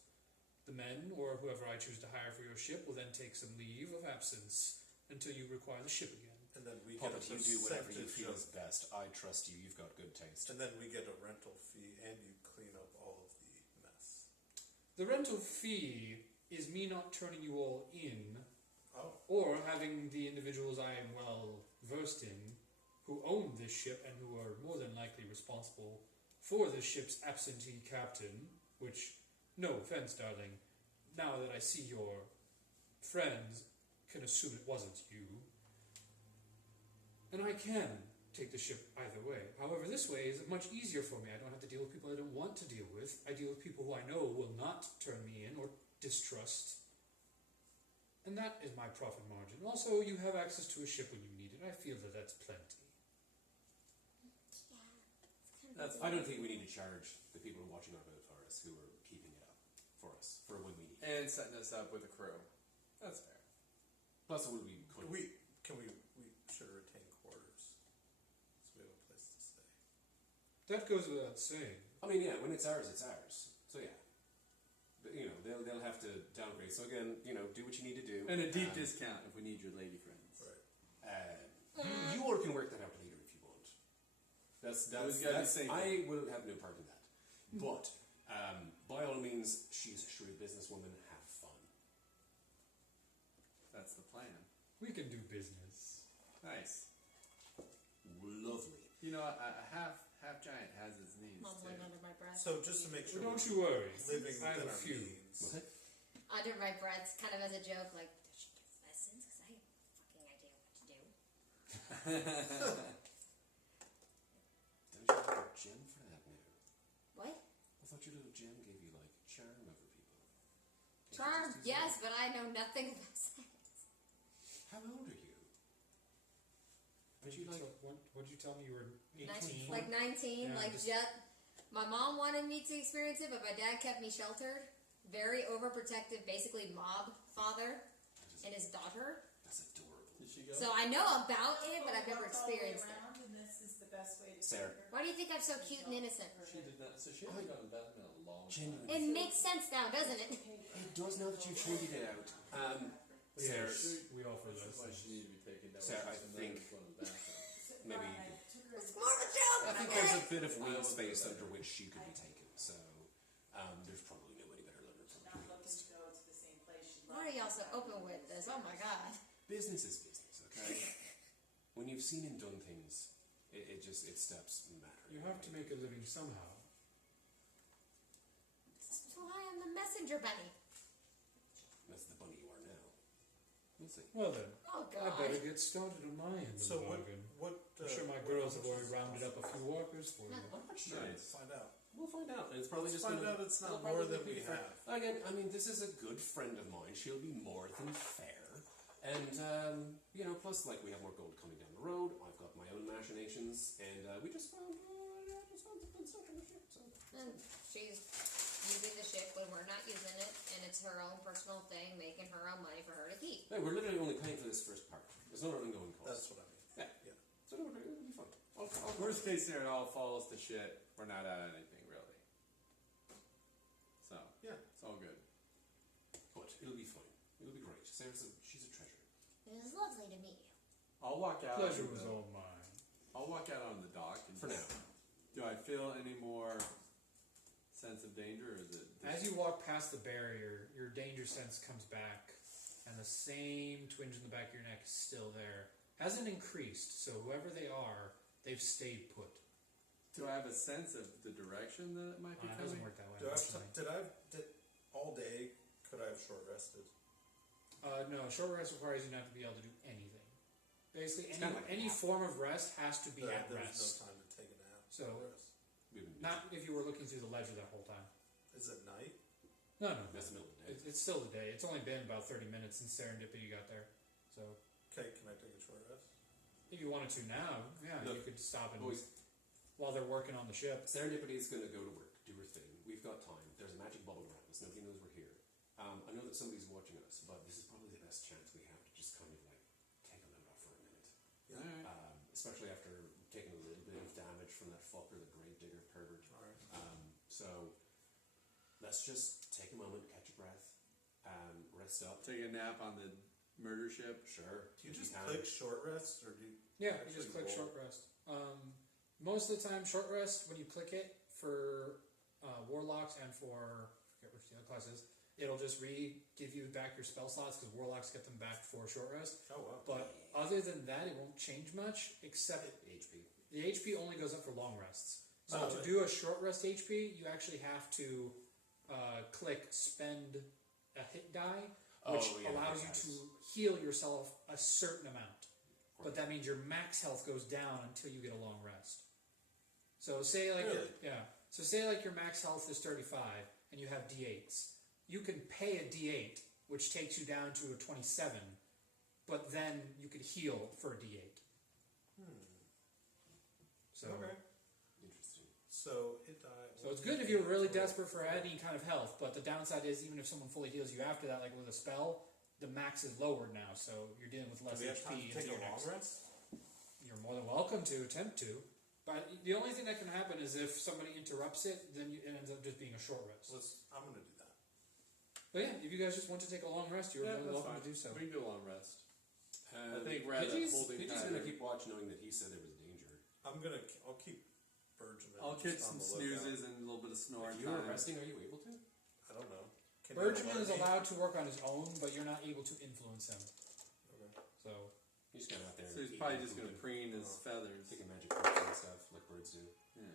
The men, or whoever I choose to hire for your ship, will then take some leave of absence until you require the ship again. And then we Papa, get a you do whatever you percentage feel of- is best. I trust you. You've got good taste. And then we get a rental fee, and you clean up all of the mess. The rental fee is me not turning you all in, Oh, or having the individuals I am well versed in, who own this ship and who are more than likely responsible for this ship's absentee captain, which, no offense, darling, now that I see your friends, can assume it wasn't you. And I can take the ship either way. However, this way is much easier for me. I don't have to deal with people I don't want to deal with. I deal with people who I know will not turn me in or distrust. And that is my profit margin. Also, you have access to a ship when you need it. I feel that that's plenty. I don't think we need to charge the people watching our boat for us, who are keeping it up for us, for when we need it. And setting us up with a crew. That's fair. Plus, it would be cool. we should retain quarters, so we have a place to stay. That goes without saying. I mean, yeah, when it's ours, it's ours. So yeah. But, you know, they'll have to downgrade. So again, you know, do what you need to do. And a deep discount if we need your lady friends. Right. You all can work that out later if you want. Who's gotta be single? I will have no part in that. But by all means, she's a shrewd businesswoman. Have fun. That's the plan. We can do business. Nice. Lovely. You know, a half giant has his knees Mumbling too. under my breath. So just to make sure, Well, don't you worry. living I have within a our few. means. Under my breath, kind of as a joke, like, does she give lessons? Because I have no fucking idea what to do. Don't you have a gem for that now? What? I thought your little gem gave you like charm over people. Can't you Charm, just use yes, that? but I know nothing about sex. How old are you? What did you tell me you were 18? Like 19, Yeah, like just- my mom wanted me to experience it, but my dad kept me sheltered. Very overprotective, basically mob father and his daughter. That's adorable. Did she go? So I know about it, but I've never experienced it. And this is the best way to Sarah. take her. Why do you think I'm so cute and innocent? She did not. So she hasn't gone to bed in a long Genuinely. It makes sense now, doesn't it? It does now that you've figured it out. Sarah, Yes, we offer That's why this. she needed to be taken down. Sarah, I She's think- going to the bathroom. maybe you I could. took her It's more of a joke. I think okay? there's a bit of wing space under which she could be taken, so there's probably nobody better than her. not To be looking honest. to go to the same place she Why are y'all so open with this? Oh my god. Business is business, okay? When you've seen and done things, it stops mattering. You have to make a living somehow. That's why I'm the messenger bunny. That's the bunny you are now. We'll see. Well then, Oh I god. better get started on my end of So the what? bargain. What? I'm sure my what- girls how have much already does it rounded up a cost? few workers for you. I'm not sure. Nice. Find out. We'll find out. It's probably Let's just find gonna- out it's not it'll more probably than be we fair. have. Again, I mean, this is a good friend of mine. She'll be more than fair. And, you know, plus, like, we have more gold coming down the road. I've got my own machinations. And we just found some good stuff in the ship. So. And she's using the ship when we're not using it, and it's her own personal thing, making her own money for her to keep. Hey, we're literally only paying for this first part. There's no ongoing cost. That's what I mean. Yeah. Yeah. So no, it'll be fine. Worst case scenario, it all falls to shit. We're not out of anything really. So Yeah. it's all good. But it'll be fine. It'll be great. She's a treasure. It was lovely to meet you. I'll walk out. Pleasure on was the- all mine. I'll walk out on the dock and For now. Do I feel any more sense of danger, or is it? As you walk past the barrier, your danger sense comes back, and the same twinge in the back of your neck is still there. Hasn't increased, so whoever they are, they've stayed put. Do I have a sense of the direction that it might be It doesn't coming? work that way. Do I have unfortunately. did all day? Could I have short rested? No, short rest requires you not to be able to do anything. Basically, It's kinda like a any nap. form of rest has to be at There rest. was no time to take a nap. So- Rest. We haven't- Not if you were looking through the ledger that whole time. Is it night? No, no, That's the middle of the day. it's still the day. It's only been about 30 minutes since Serendipity got there. So Okay, can I take a short rest? if you wanted to now, yeah, No. you could stop and Boys, while they're working on the ship. Serendipity is going to go to work, do her thing. We've got time. There's a magic bubble around us. Nobody knows we're here. I know that somebody's watching us, but this is probably the best chance we have to just kind of like take a load off for a minute. Alright. Especially after taking a little bit of damage from that fucker, the grave digger pervert. Alright. So let's just take a moment, catch a breath, rest up. Take a nap on the murder ship. Sure. Do you if just can. click short rest, or do you? Yeah, you just actually click roll? short rest. Most of the time, short rest, when you click it for warlocks and for, I forget which the other class is, it'll just give you back your spell slots because warlocks get them back for short rest. Oh wow. But other than that, it won't change much, except HP. the HP only goes up for long rests. So Oh, to do a short rest HP, you actually have to click spend a hit die, which allows you to heal yourself a certain amount. But that means your max health goes down until you get a long rest. So say like Really? So say like your max health is 35 and you have D8s. You can pay a D8, which takes you down to a 27, but then you could heal for a D8. So Okay. Interesting. So it died. So it's good if you're really desperate for any kind of health, but the downside is even if someone fully heals you after that, like with a spell, the max is lowered now, so you're dealing with Do less we have time HP to take into a your long next. rest? You're more than welcome to attempt to, but the only thing that can happen is if somebody interrupts it, then it ends up just being a short rest. I'm gonna do that. But yeah, if you guys just want to take a long rest, you're more than welcome to do so. We can do a long rest. I Um, think rather than holding Pidgey's going to pattern. keep watch knowing that he said there was danger. I'll keep Bergman. I'll catch just on some the lookout. snoozes and a little bit of snoring If you were time. resting, are you able to? I don't know. Can you Bergman is alert me? allowed to work on his own, but you're not able to influence him. Okay. So He's just kind of out there. So he's eating probably just food going to and preen his Oh. feathers. taking magic potions and stuff like birds do. Yeah.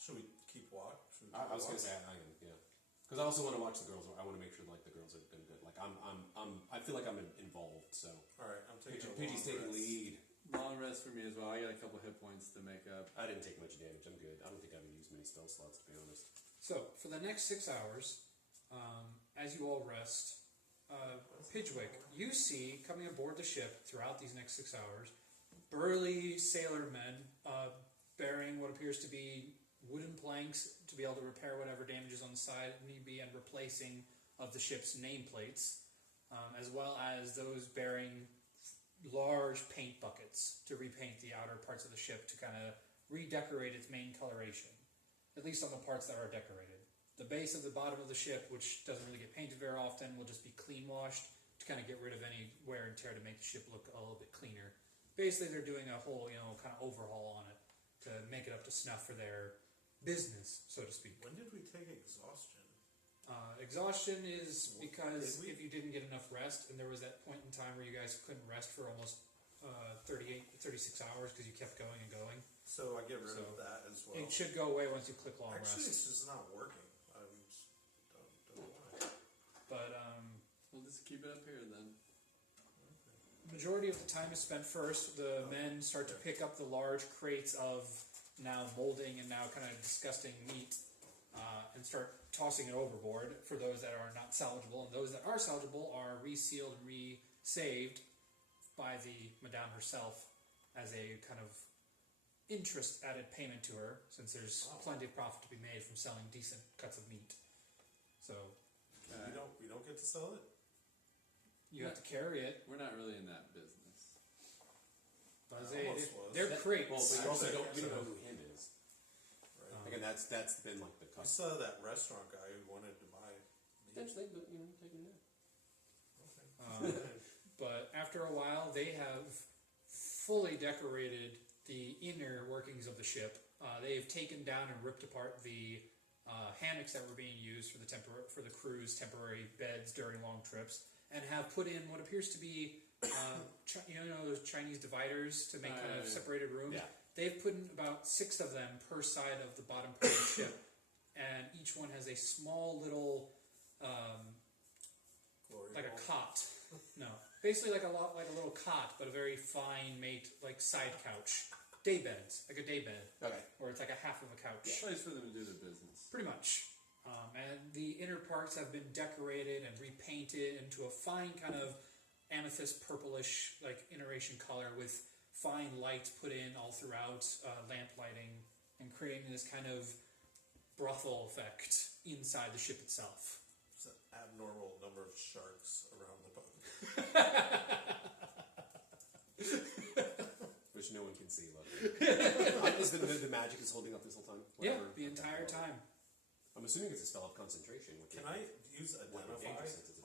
Should we keep watch? Should we I was keep going to watch? say I am, yeah. Because I also want to watch the girls. I want to make sure like the girls have been good. Like I feel like I'm involved. So All right, I'm taking a long Pidgey's taking rest. lead. Long rest for me as well. I got a couple hit points to make up. I didn't take much damage. I'm good. I don't think I've used many spell slots to be honest. So, for the next 6 hours, as you all rest, Pidgewick, you see coming aboard the ship throughout these next 6 hours, burly sailor men bearing what appears to be wooden planks to be able to repair whatever damages on the side need be and replacing of the ship's nameplates, as well as those bearing large paint buckets to repaint the outer parts of the ship to kind of redecorate its main coloration, at least on the parts that are decorated. The base of the bottom of the ship, which doesn't really get painted very often, will just be clean washed to kind of get rid of any wear and tear to make the ship look a little bit cleaner. Basically, they're doing a whole, kind of overhaul on it to make it up to snuff for their business, so to speak. When did we take exhaustion? Exhaustion is because Did we? if you didn't get enough rest, and there was that point in time where you guys couldn't rest for almost 36 hours because you kept going and going. So I get rid So, of that as well. It should go away once you click long Actually, rest. it's just not working. I just don't know why. But We'll just keep it up here then. majority of the time is spent first. The men start to pick up the large crates of now molding and now kind of disgusting meat and start tossing it overboard for those that are not salvageable. And those that are salvageable are resealed and re-saved by the Madame herself as a kind of interest added payment to her, since there's plenty of profit to be made from selling decent cuts of meat. So We don't get to sell it. you have to carry it. We're not really in that business. But I almost was. they're crates. Well, but you also Actually, don't know who him is. Right. Again, that's been like the I custom. saw that restaurant guy who wanted to buy meat. Potentially, but take him there. Okay. But after a while, they have fully decorated the inner workings of the ship. They've taken down and ripped apart the hammocks that were being used for the crew's temporary beds during long trips, and have put in what appears to be, those Chinese dividers to make kind of separated rooms. Yeah. They've put in about 6 of them per side of the bottom part of the ship, and each one has a small little, Glory like a hole. cot. No, basically like a little cot, but a very fine mate, like side couch, day beds, like a day bed, Okay. or it's like a half of a couch, Place for them to do their business. pretty much. And the inner parts have been decorated and repainted into a fine kind of amethyst purplish, like iteration color with fine lights put in all throughout, lamp lighting, and creating this kind of brothel effect inside the ship itself. It's an abnormal number of sharks around the boat. Which no one can see. Is the magic is holding up this whole time? Yeah, the entire time. I'm assuming it's a spell of concentration. Can I use Identify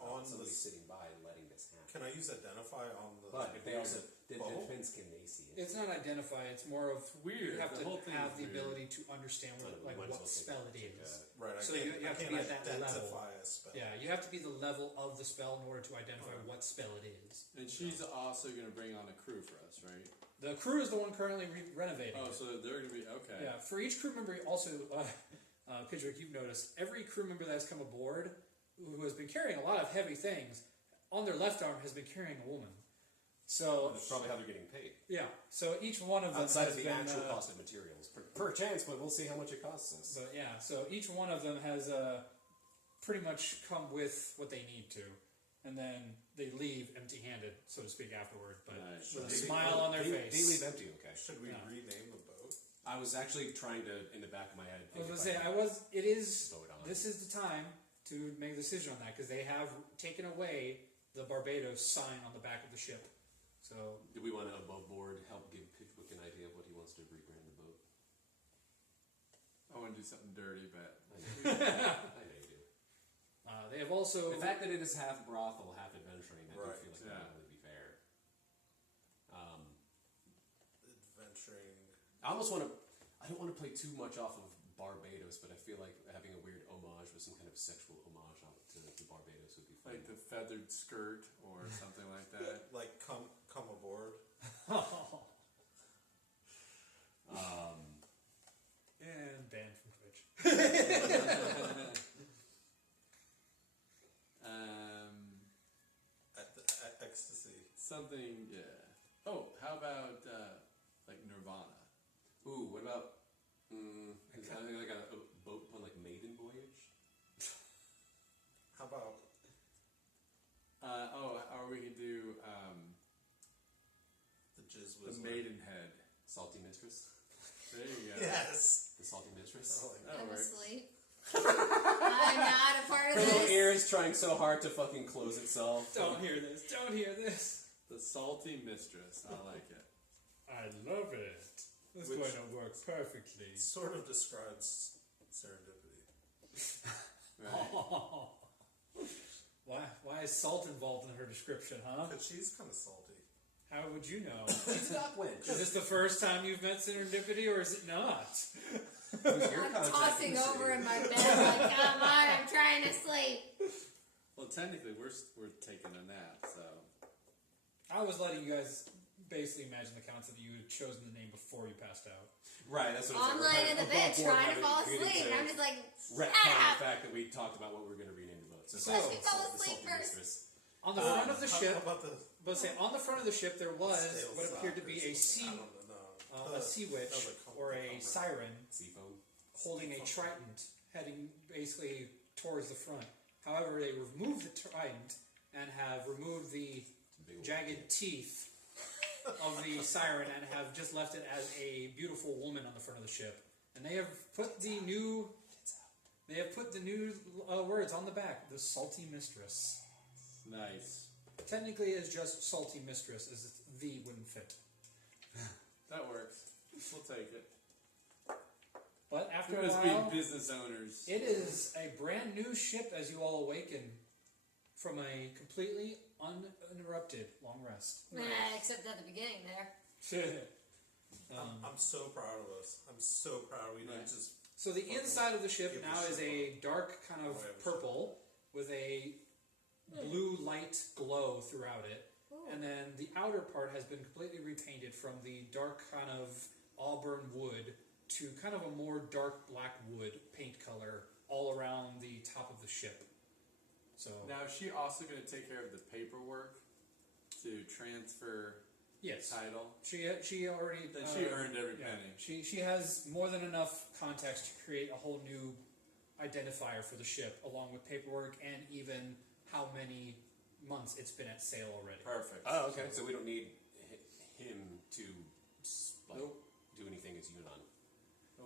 on somebody the... sitting by and letting this happen? Can I use Identify on the... But if they also... The bowl? twins can they see it? It's not identify, it's more of weird. you have The to whole thing have is the weird. ability to understand We might as what well take spell it take is. Right, So you have to can't be at that identify level. a spell. Yeah, you have to be the level of the spell in order to identify what spell it is. And she's also going to bring on a crew for us, right? The crew is the one currently renovating. Oh, it. so they're going to be okay. Yeah, for each crew member, also, Pidgerik, you've noticed, every crew member that has come aboard who has been carrying a lot of heavy things, on their left arm has been carrying a woman. So That's probably how they're getting paid. yeah, so each one of them Outside has of the been, actual cost of materials. Per chance, but we'll see how much it costs us. But yeah, so each one of them has pretty much come with what they need to, and then they leave empty-handed, so to speak, afterward. But Nice. with a They- smile on their they face. leave empty, okay. Should we Yeah. rename the boat? I was actually trying to, in the back of my head, I was think gonna if say, it is. vote on This is the time to make a decision on that because they have taken away the Barbados sign on the back of the ship. So do we want to above board help give Pitchwick an idea of what he wants to rebrand the boat? I want to do something dirty, but I know you do. they have also. The fact that it is half brothel, half adventuring, I Right, do feel like that would really be fair. Adventuring... I almost want to. I don't want to play too much off of Barbados, but I feel like having a weird homage with some kind of sexual homage to Barbados would be fun. like the feathered skirt or something like that. Like, come aboard. And banned from Twitch. Ecstasy. Something, yeah. Oh, how about like Nirvana? Ooh, what about? Is that like a boat on like maiden voyage? How about... Or we could do The Jizz the Wizard? Maidenhead. Salty mistress. There you go. Yes! The salty mistress. Oh, like That I'm works. asleep. I'm not a part Her of little this. ear is trying so hard to fucking close itself. Don't hear this. Don't hear this. The salty mistress. I like it. I love it. It's Which- going to work perfectly. It sort of describes serendipity. Right. Why is salt involved in her description, huh? But she's kind of salty. How would you know? She's a duck wench. Is this the first time you've met serendipity, or is it not? Who's your I'm contact? tossing Who's over your- in my bed like, come on, I'm trying to sleep. Well, technically, we're taking a nap, so I was letting you guys basically imagine the concept that you had chosen the name before you passed out. Right, that's what I'm it's laying in the bed trying to fall Getting asleep, to and I'm just like, retcon ah! the fact that we talked about what we were going to rename the boat. So- Let me fall the asleep salty first. mistress. On the front of the ship, How about the... but say on the front of the ship there was stale what appeared to be a sock or sea, something? I don't know. a sea witch or a siren Seafoam. holding a trident, heading basically towards the front. However, they removed the trident and have removed the Big old jagged teeth of the siren and have just left it as a beautiful woman on the front of the ship. And they have put the new words on the back. The salty mistress. nice. Technically, it's just salty mistress, as the wouldn't fit. That works. We'll take it. But after We're a just while, being business owners. it is a brand new ship as you all awaken from a completely uninterrupted long rest. Nah, except at the beginning there. I'm so proud of us. I'm so proud we didn't Right. just... So the inside of the ship Give now the is ship a dark kind of purple with a blue light glow throughout it. Ooh. And then the outer part has been completely repainted from the dark kind of auburn wood to kind of a more dark black wood paint color all around the top of the ship. So Now, is she also going to take care of the paperwork to transfer yes, title? she already Then she earned every yeah, penny. she has more than enough context to create a whole new identifier for the ship, along with paperwork and even how many months it's been at sale already. Perfect. Oh, okay. So we don't need him to like Nope. do anything as Yunnan.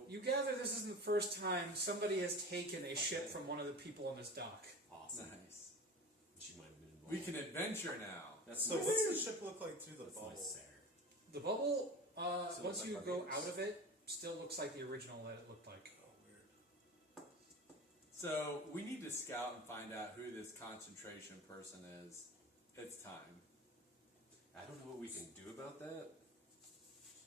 You gather this isn't the first time somebody has taken a ship from one of the people on this dock. Awesome. Nice. She might have been involved. We can adventure now. So what's the ship look like through the That's bubble? nice, Sarah. The bubble, So once like you go Barbados. out of it, still looks like the original that it looked like. Oh, weird. So we need to scout and find out who this concentration person is. It's time. I don't know what we can do about that.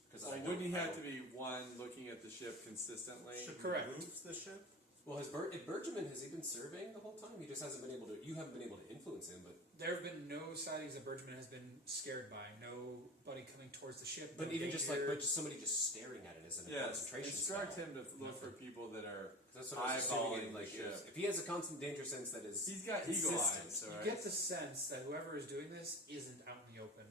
Because Well, wouldn't he have to be one looking at the ship consistently? Should Correct. we move the ship? Well, has Bergman, has he been surveying the whole time? He just hasn't been able to. You haven't been able to influence him, but There have been no sightings that Bergman has been scared by. Nobody coming towards the ship. but no even just danger. like just somebody just staring at it as a Yes. concentration Instruct spell. him to look for people that are. That's what I was assuming. eyeballing Like the ship. if he has a constant danger sense that is He's got eagle consistent. eyes, You alright? get the sense that whoever is doing this isn't out in the open,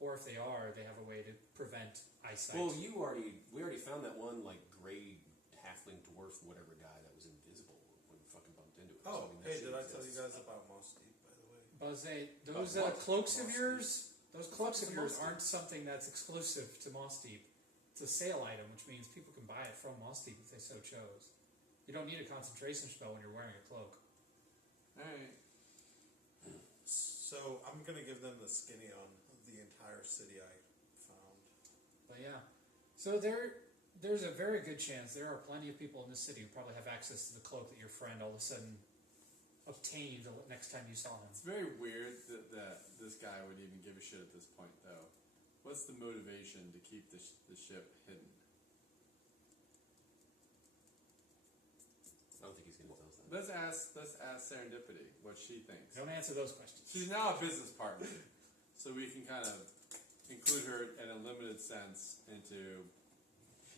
or if they are, they have a way to prevent eyesight. Well, we already found that one like gray halfling dwarf whatever guy that was invisible when we fucking bumped into it. Oh, So, I mean, that hey, shit did I tell you exists. guys about Moss Deep, by the way? Buzzy, those what? cloaks of Moss yours, those cloaks fuck's of a yours Moss Deep? aren't something that's exclusive to Moss Deep. It's a sale item, which means people can buy it from Moss Deep if they so chose. You don't need a concentration spell when you're wearing a cloak. Alright. So I'm gonna give them the skinny on the entire city I found. But yeah, so there's a very good chance there are plenty of people in this city who probably have access to the cloak that your friend all of a sudden obtained the next time you saw him. It's very weird that this guy would even give a shit at this point, though. What's the motivation to keep the ship hidden? I don't think he's gonna tell us that. Let's ask Serendipity what she thinks. Don't answer those questions. She's now a business partner, so we can kind of include her in a limited sense into.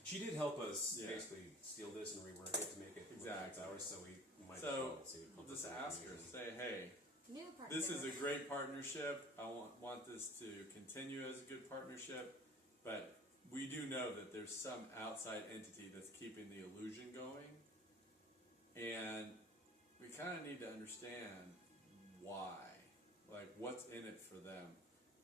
She did help us Yeah. basically steal this and rework it to make it Exactly. ours, so we might as So well see it come just to ask her, conclusion. say, hey, New partner. this is a great partnership. I want this to continue as a good partnership, but we do know that there's some outside entity that's keeping the illusion going, and we kind of need to understand why. Like, what's in it for them?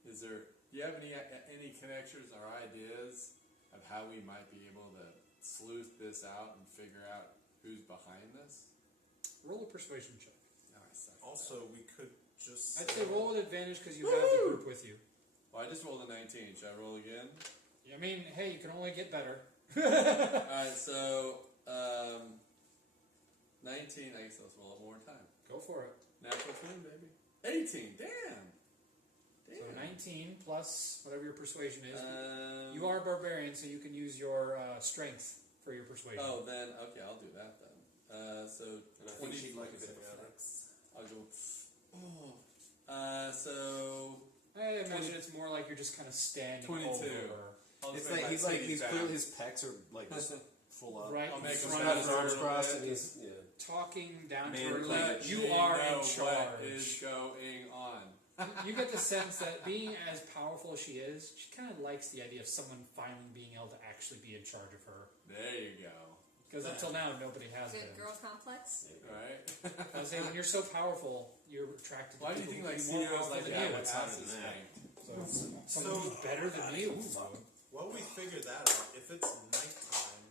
Do you have any connections or ideas of how we might be able to sleuth this out and figure out who's behind this? Roll a persuasion check. No, I suck at Also, we could just. I'd say roll with advantage because you have the group with you. that. Well, I just rolled a 19. Should I roll again? I mean, hey, you can only get better. Alright, so 19. I guess let's roll it one more time. Go for it. Natural 20, baby. 18. Damn. So 19 plus whatever your persuasion is. Um, You are a barbarian, so you can use your strength for your persuasion. Oh, then okay, I'll do that then. So And I think 20. she'd like a bit of a flex. I'll go. Oh. So I imagine it's more like you're just kind of standing 22. over. I'll It's just make like my he's like titties he's back. clearly his pecs are like just full up. Right I'll in make him front He's got of his arms her, crossed and he's talking down Man, to her. please. Like, you She are know in charge. What is going on? You get the sense that being as powerful as she is, she kind of likes the idea of someone finally being able to actually be in charge of her. There you go. Because until now, nobody has Good been. girl complex. Right? I was saying, when you're so powerful, you're attracted to Why do you people think who like can be more CEOs powerful like than that you. with What's asses happening spanked? So, someone who's better than me. Ooh. While we figure that out, if it's nighttime,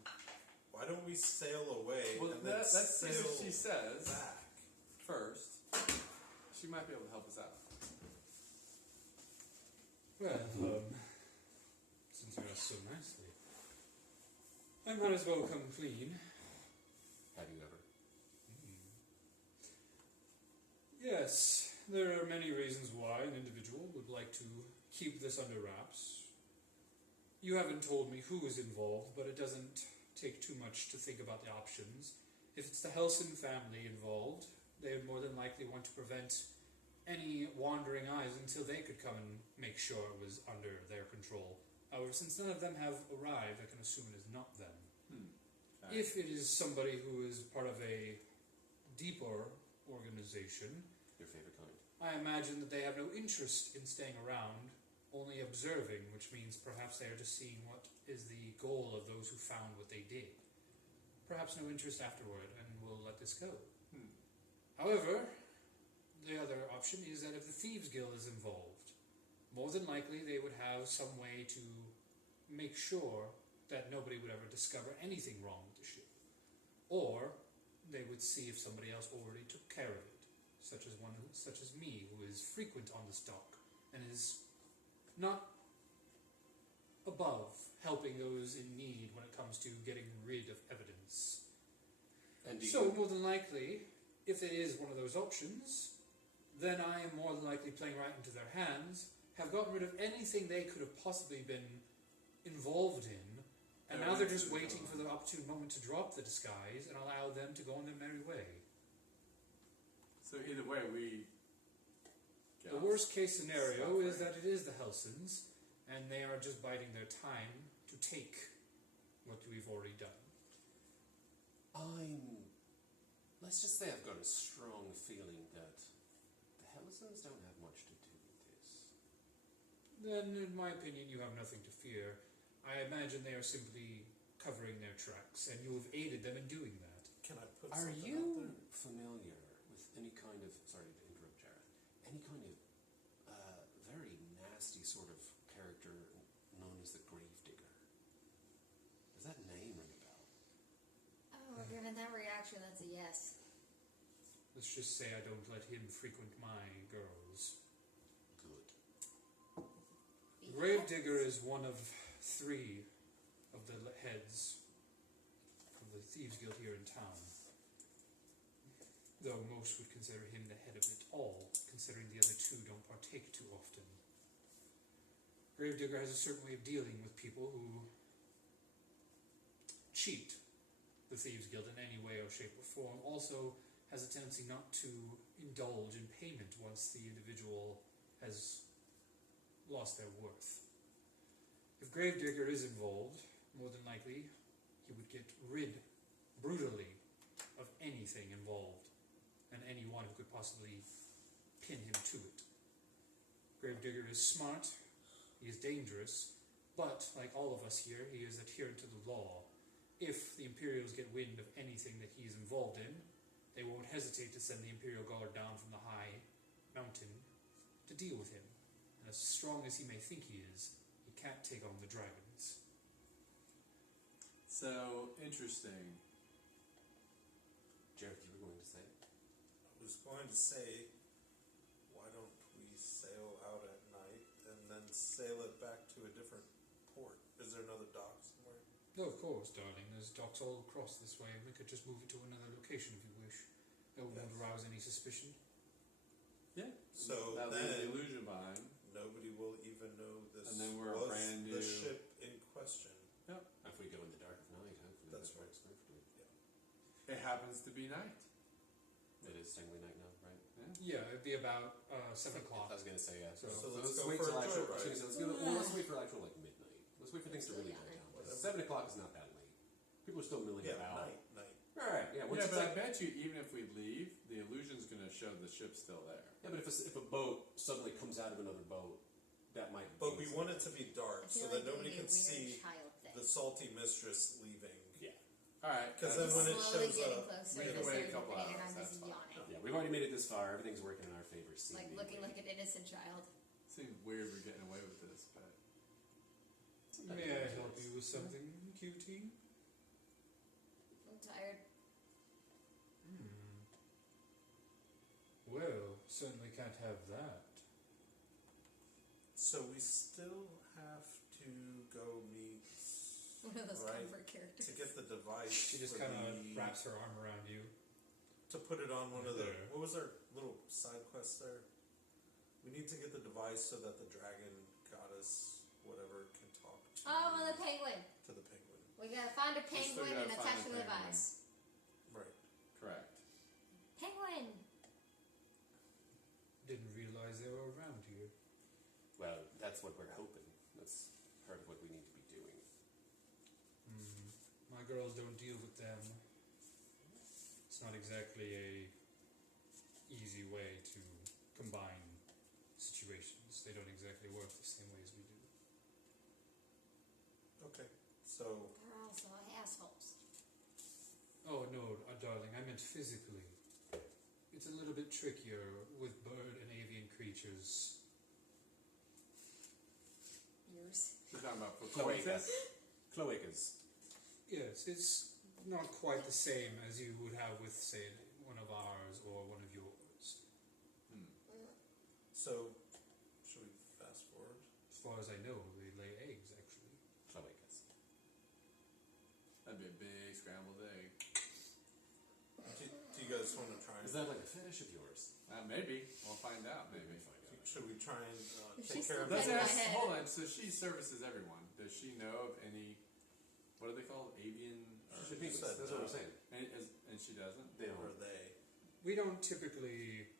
why don't we sail away Well, and then let's see sail what she says back? first. She might be able to help us out. Well, since you asked so nicely, I might as well come clean. have you ever? Yes, there are many reasons why an individual would like to keep this under wraps. You haven't told me who is involved, but it doesn't take too much to think about the options. If it's the Helson family involved, they would more than likely want to prevent any wandering eyes until they could come and make sure it was under their control. However, since none of them have arrived, I can assume it is not them. Okay. If it is somebody who is part of a deeper organization, Your favorite kind? I imagine that they have no interest in staying around, only observing, which means perhaps they are just seeing what is the goal of those who found what they did. Perhaps no interest afterward, and will we'll let this go. Hmm. However, the other option is that if the Thieves Guild is involved, more than likely they would have some way to make sure that nobody would ever discover anything wrong with the ship. Or they would see if somebody else already took care of it, such as me, who is frequent on this dock and is not above helping those in need when it comes to getting rid of evidence. And do So, you, more than likely, if it is one of those options, then I am more than likely playing right into their hands, have gotten rid of anything they could have possibly been involved in, and now they're just waiting for the opportune moment to drop the disguise and allow them to go on their merry way. So either way, we. The worst case scenario is that it is the Helsons, and they are just biding their time to take what we've already done. let's just say I've got a strong feeling that the Hellisons don't have much to do with this. Then, in my opinion, you have nothing to fear. I imagine they are simply covering their tracks, and you have aided them in doing that. Can I put Are something you out there? familiar with any kind of, sorry to interrupt, Jared, any kind of very nasty sort of character known as the Gravedigger? Does that name ring a bell? Oh, given that reaction, that's a yes. Let's just say I don't let him frequent my girls. Good. Gravedigger is one of 3 of the heads of the Thieves Guild here in town. Though most would consider him the head of it all, considering the other 2 don't partake too often. Gravedigger has a certain way of dealing with people who cheat the Thieves Guild in any way or shape or form. Also has a tendency not to indulge in payment once the individual has lost their worth. If Gravedigger is involved, more than likely he would get rid brutally of anything involved and anyone who could possibly pin him to it. Gravedigger is smart, he is dangerous, but like all of us here, he is adherent to the law. If the Imperials get wind of anything that he is involved in, they won't hesitate to send the Imperial Guard down from the high mountain to deal with him. And as strong as he may think he is, he can't take on the dragons. So interesting. Jared, you were going to say? I was going to say, why don't we sail out at night and then sail it back to a different port? Is there another dock somewhere? No, of course, darling. There's docks all across this way. We could just move it to another location if you wish. That won't Yes. arouse any suspicion. Yeah. So that leaves the then illusion behind. nobody will even know this And then we're a was brand the new- ship in question. If we go in the dark of night, hopefully That's that right. works perfectly. It happens to be night. It is technically night now, right? Yeah, it'd be about 7 I o'clock. was going to say, yeah. So let's let's go wait for till a actual. joyride. Let's wait for actual like midnight. Let's wait for things to really die down. Whatever. 7 o'clock is not that late. People are still milling Yeah, about. night. All right, yeah. Once Yeah, it's but I like, bet you even if we leave, the illusion's going to show the ship's still there. yeah, but if a boat suddenly comes out of another boat, that might. But we be- want it to be I dark feel so that like nobody doing a can weird see child thing. the salty mistress leaving. Yeah, All right. Because that's then when fine. it Slowly shows getting up, closer we to can wait a starting couple to panic, and hours, I'm that's just fine. yawning. yeah. We've already made it this far. Everything's working in our favor. Like seemingly. looking like an innocent child. Seems weird we're getting away with this, but Sometimes May I it help is. you with something, cutie? I'm tired. Well, certainly can't have that. so we still have to go meet One of those Right. comfort characters. to get the device. She just for kind of the- wraps her arm around you. to put it on one of the. There. What was our little side quest there? We need to get the device so that the dragon goddess, whatever, can talk to, Oh, the penguin. to the penguin. We gotta find a still penguin gotta and find attach the to the penguin. device. Right. correct. Penguin! Didn't realize they were around here. Well, that's what we're hoping. That's part of what we need to be doing. My girls don't deal with them. It's not exactly a easy way to combine situations. They don't exactly work the same way as we do. Okay. So They're also assholes. Oh no, that, darling. I meant physically. It's a little bit trickier with bird and avian creatures. Yours. You're talking about for Cloacas. Cloacas. Yes, it's not quite the same as you would have with, say, one of ours or one of yours. So, should we fast forward? As far as I know, they lay eggs, actually. Cloacas. That'd be a big scrambled egg. Do you guys want to try? Is that like a fetish of yours? Maybe. We'll find out, maybe. Find out. Should we try and She's take care of still Let's in my this? ask, head. hold on. So she services everyone. Does she know of any, what are they called? Avian? She should be. said That's no. what I'm saying. And she doesn't? They Or don't. they? We don't typically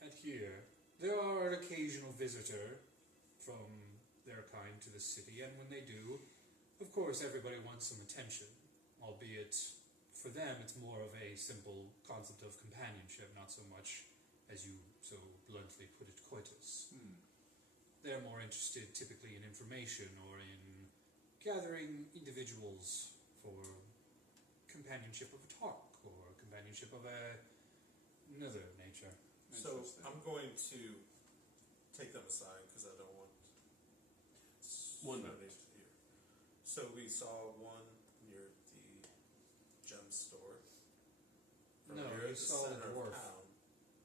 adhere. There are an occasional visitor from their kind to the city, and when they do, of course, everybody wants some attention, albeit for them it's more of a simple concept of companionship, not so much, as you so bluntly put it, coitus. They're more interested typically in information or in gathering individuals for companionship of a talk or companionship of another nature. So Interesting. I'm going to take them aside because I don't want One somebody to hear. So we saw one near the gem store. No, Earlier you at the saw the center of dwarf. town.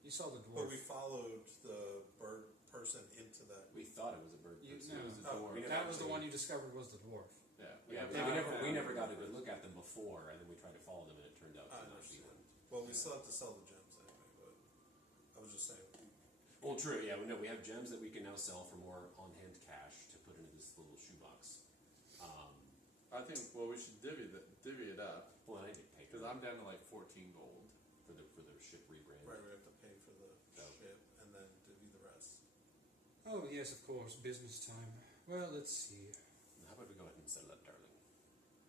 You saw the But dwarf. we followed the bird person into that. We thought it was a bird. You- person. no. It was a Oh, dwarf. we We That never was the actually- one you discovered was the dwarf. Yeah. Yeah, but we never got a good look at them before, and then we tried to follow them, and it turned out I to not be understand. one. Well, we still have to sell the gems anyway, but I was just saying. Well, true. Yeah, no, we have gems that we can now sell for more on-hand cash to put into this little shoebox. I think, well, we should divvy it up. Well, I did pay Because I'm down to like 14 gold. for the ship rebrand. Right, we have to pay for the Oh. ship and then divvy the rest. Oh, yes, of course, business time. Well, let's see. How about we go ahead and settle that, darling?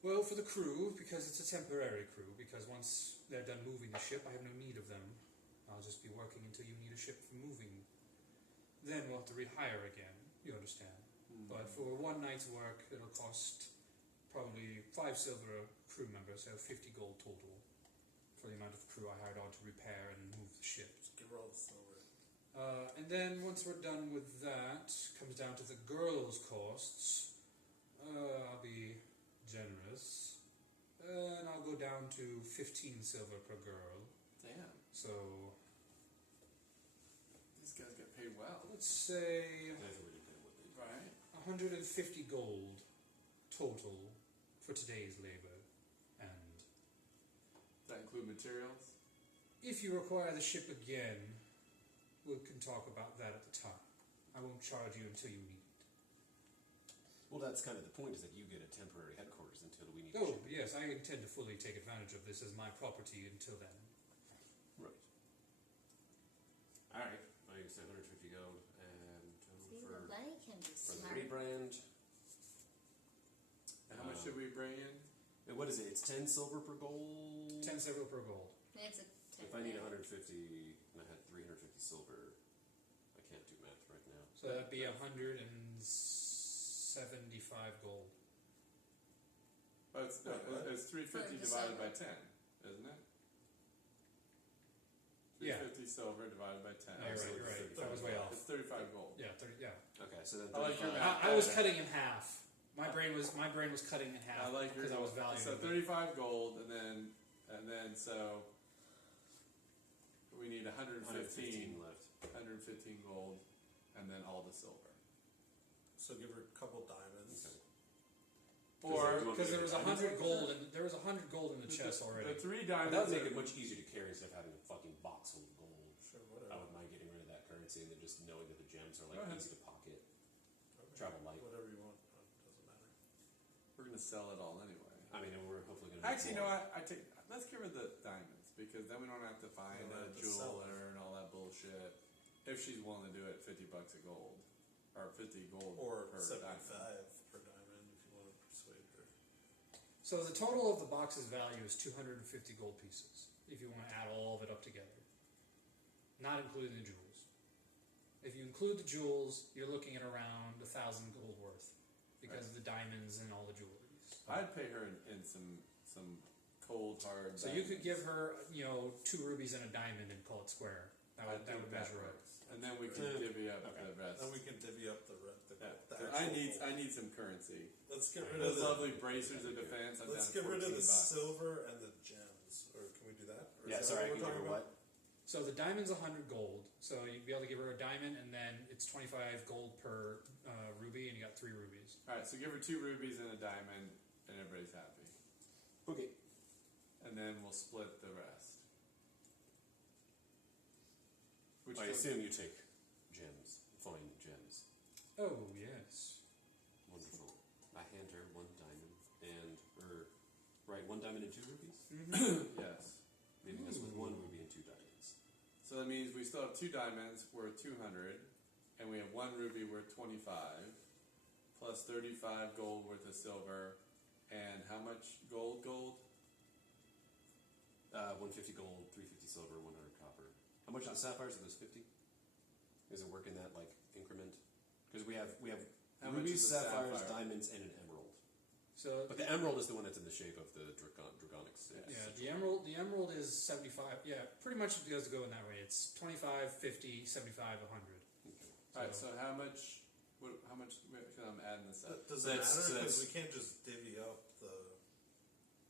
Well, for the crew, because it's a temporary crew, because once they're done moving the ship, I have no need of them. I'll just be working until you need a ship for moving. Then we'll have to rehire again, you understand. But for one night's work, it'll cost probably 5 silver crew members, so 50 gold total for the amount of crew I hired on to repair and move the ship. Just give her all the silver. And then once we're done with that, comes down to the girls' costs. I'll be generous, and I'll go down to 15 silver per girl. Damn. So These guys get paid well. let's say That's really kind of what they do. Right. 150 gold total for today's labor. And Does that include materials? if you require the ship again, we can talk about that at the time. I won't charge you until you need it. Well, that's kind of the point, is that you get a temporary headquarters until we need a Oh, ship. yes, I intend to fully take advantage of this as my property until then. Right. Alright, I guess 150 gold, and See, total the bunny can be for the smart. rebrand. And how much should we bring in? And what is it? It's 10 silver per gold? 10 silver per gold. It's a If I need 150, and I had 350 silver, I can't do math right now. So that'd be 175 gold. Oh, it's 350 For the divided by silver. 10, isn't it? Yeah. 350 silver divided by 10. No, you're right, you're right. That was way off. It's 35 gold. Yeah, 30, yeah. Okay, so then I like your 35. math. I was cutting in half. My brain was cutting in half I like your because I was valuing So it. 35 gold, and then so we need 115 left. 115 gold, and then all the silver. So give her a couple diamonds. Okay. Or Do you want because me there to was get 100 gold and there was 100 gold in the chest already. The 3 But diamonds. that would make are- it much easier to carry instead of having a fucking box full of gold. Sure, I whatever. wouldn't mind getting rid of that currency and then just knowing that the gems are Go like ahead. easy to pocket. Okay. Travel light. Whatever you want. Doesn't matter. We're gonna sell it all anyway. I mean, and we're hopefully going to. Actually, you know what? Let's give her the diamonds because then we don't have to find We don't a have to sell jeweler and all that bullshit. If she's willing to do it, $50 a gold or 50 gold Or per 75 diamond. per diamond if you want to persuade her. So the total of the box's value is 250 gold pieces. If you want to add all of it up together, not including the jewels. If you include the jewels, you're looking at around 1,000 gold worth because of the diamonds and all the jewelries. I'd pay her in some cold hard. So you could diamonds. give her, 2 rubies and a diamond and call it square. I That think would measure up. works. And then we can divvy up the rest. Then we can divvy up the Yeah. the So actual I need some currency. Let's get rid of Those the lovely bracers of defense. I'm let's down get rid of the $14. silver and the gems. Or can we do that? Or is Yeah, that sorry, I what can we're give her talking what? So the diamond's 100 gold. So you'd be able to give her a diamond, and then it's 25 gold per ruby, and you got 3 rubies. All right, so give her 2 rubies and a diamond, and everybody's happy. Okay. And then we'll split the rest. Which I goes- assume you take gems, fine gems. Oh yes. Wonderful. I hand her 1 diamond right, 1 diamond and 2 rubies? yes. Leaving us with 1 ruby and 2 diamonds. So that means we still have 2 diamonds worth 200, and we have 1 ruby worth 25, plus 35 gold worth of silver, and how much gold? 150 gold, 350 silver, 100 copper. How much are the sapphires? Are those 50? Does it work in that increment? Because we have How much rubies, is a sapphires, sapphire? diamonds, and an emerald. So But the emerald is the one that's in the shape of the draconic six. yeah, the emerald is 75. Yeah, pretty much it does go in that way. It's 25, 50, 75, 100. All right. So how much? How much? Because I'm adding this up. Does So it that's- matter? so Because that's- we can't just divvy up the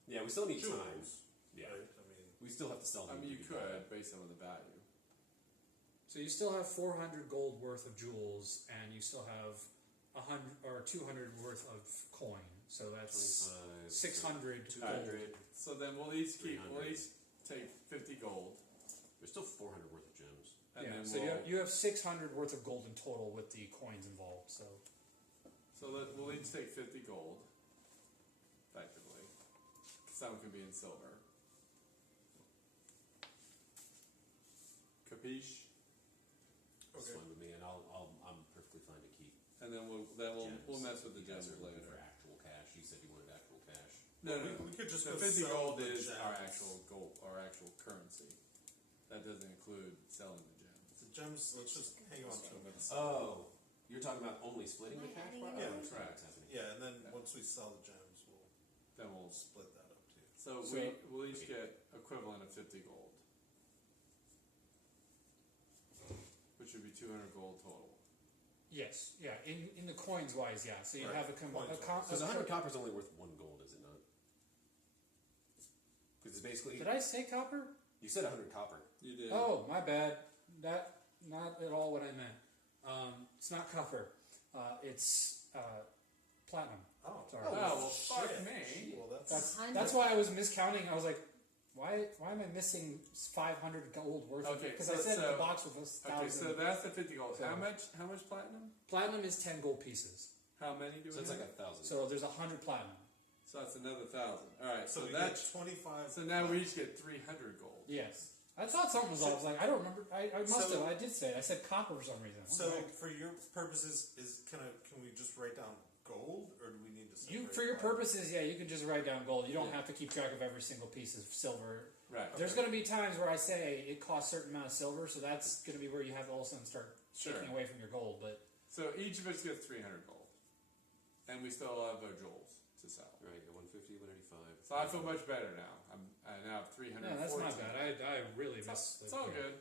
Yeah, we still need time. jewels, Yeah, right? I mean, we still have to sell I them. mean, you to be could based on the value. So you still have 400 gold worth of jewels, and you still have 100 or 200 worth of coin. So that's 25, 600 gold. 200. So then we'll each keep. We'll 300. each take 50 gold, There's still 400 worth of gems. and Yeah, then so we'll. you have 600 worth of gold in total with the coins involved. So We'll each take 50 gold, effectively. Some can be in silver. Capiche? That's fine with me, and I'm perfectly fine to keep And then we'll gems. mess with the You guys gems are looking later. for actual cash. You said you wanted actual cash. No, we could just the go 50 sell gold the is our gems. actual gold, our actual currency. That doesn't include selling the gems. The gems. Let's just hang on to them. Oh, you're talking about only splitting the Am I cash adding part? it Oh, in? that's Right. what's happening. Yeah, and then Yeah. once we sell the gems, we'll Then we'll. split that up too. So So- we'll each get equivalent of 50 gold, which would be 200 gold total. yes, yeah, in the coins wise, yeah. So you Right, have a coins-wise. So the 100 copper is only worth 1 gold, is it not? Because it's basically. Did I say copper? You said 100 copper. You did. Oh, my bad. That not at all what I meant. It's not copper. It's platinum. Oh, Sorry. Oh, well, shit. fuck me. Well, That's 100. why I was miscounting. I was like, why am I missing 500 gold worth? Okay, because so- I said so- the box was 1,000. Okay, so that's the 50 gold. So- How much platinum? Platinum is 10 gold pieces. How many do we So it's have? like 1,000. So there's 100 platinum. So that's another 1,000. All right, So so we that's get 25. so now we each get 300 gold. Yes. I thought something was off. I was like, I don't remember. I must So- have. I did say it. I said copper for some reason. What So the heck? for your purposes, can we just write down gold, or do we need to? You separate for your by- purposes, yeah, you can just write down gold. You don't Yeah. have to keep track of every single piece of silver. Right. There's going to be times where I say it costs a certain amount of silver, so that's going to be where you have to all of a sudden start taking Sure. away from your gold. But So each of us gets 300 gold, and we still have our jewels to sell. Right, you got 150, 185. So I feel much better now. I now have no, 314. that's not bad. I really It's miss. it's all good.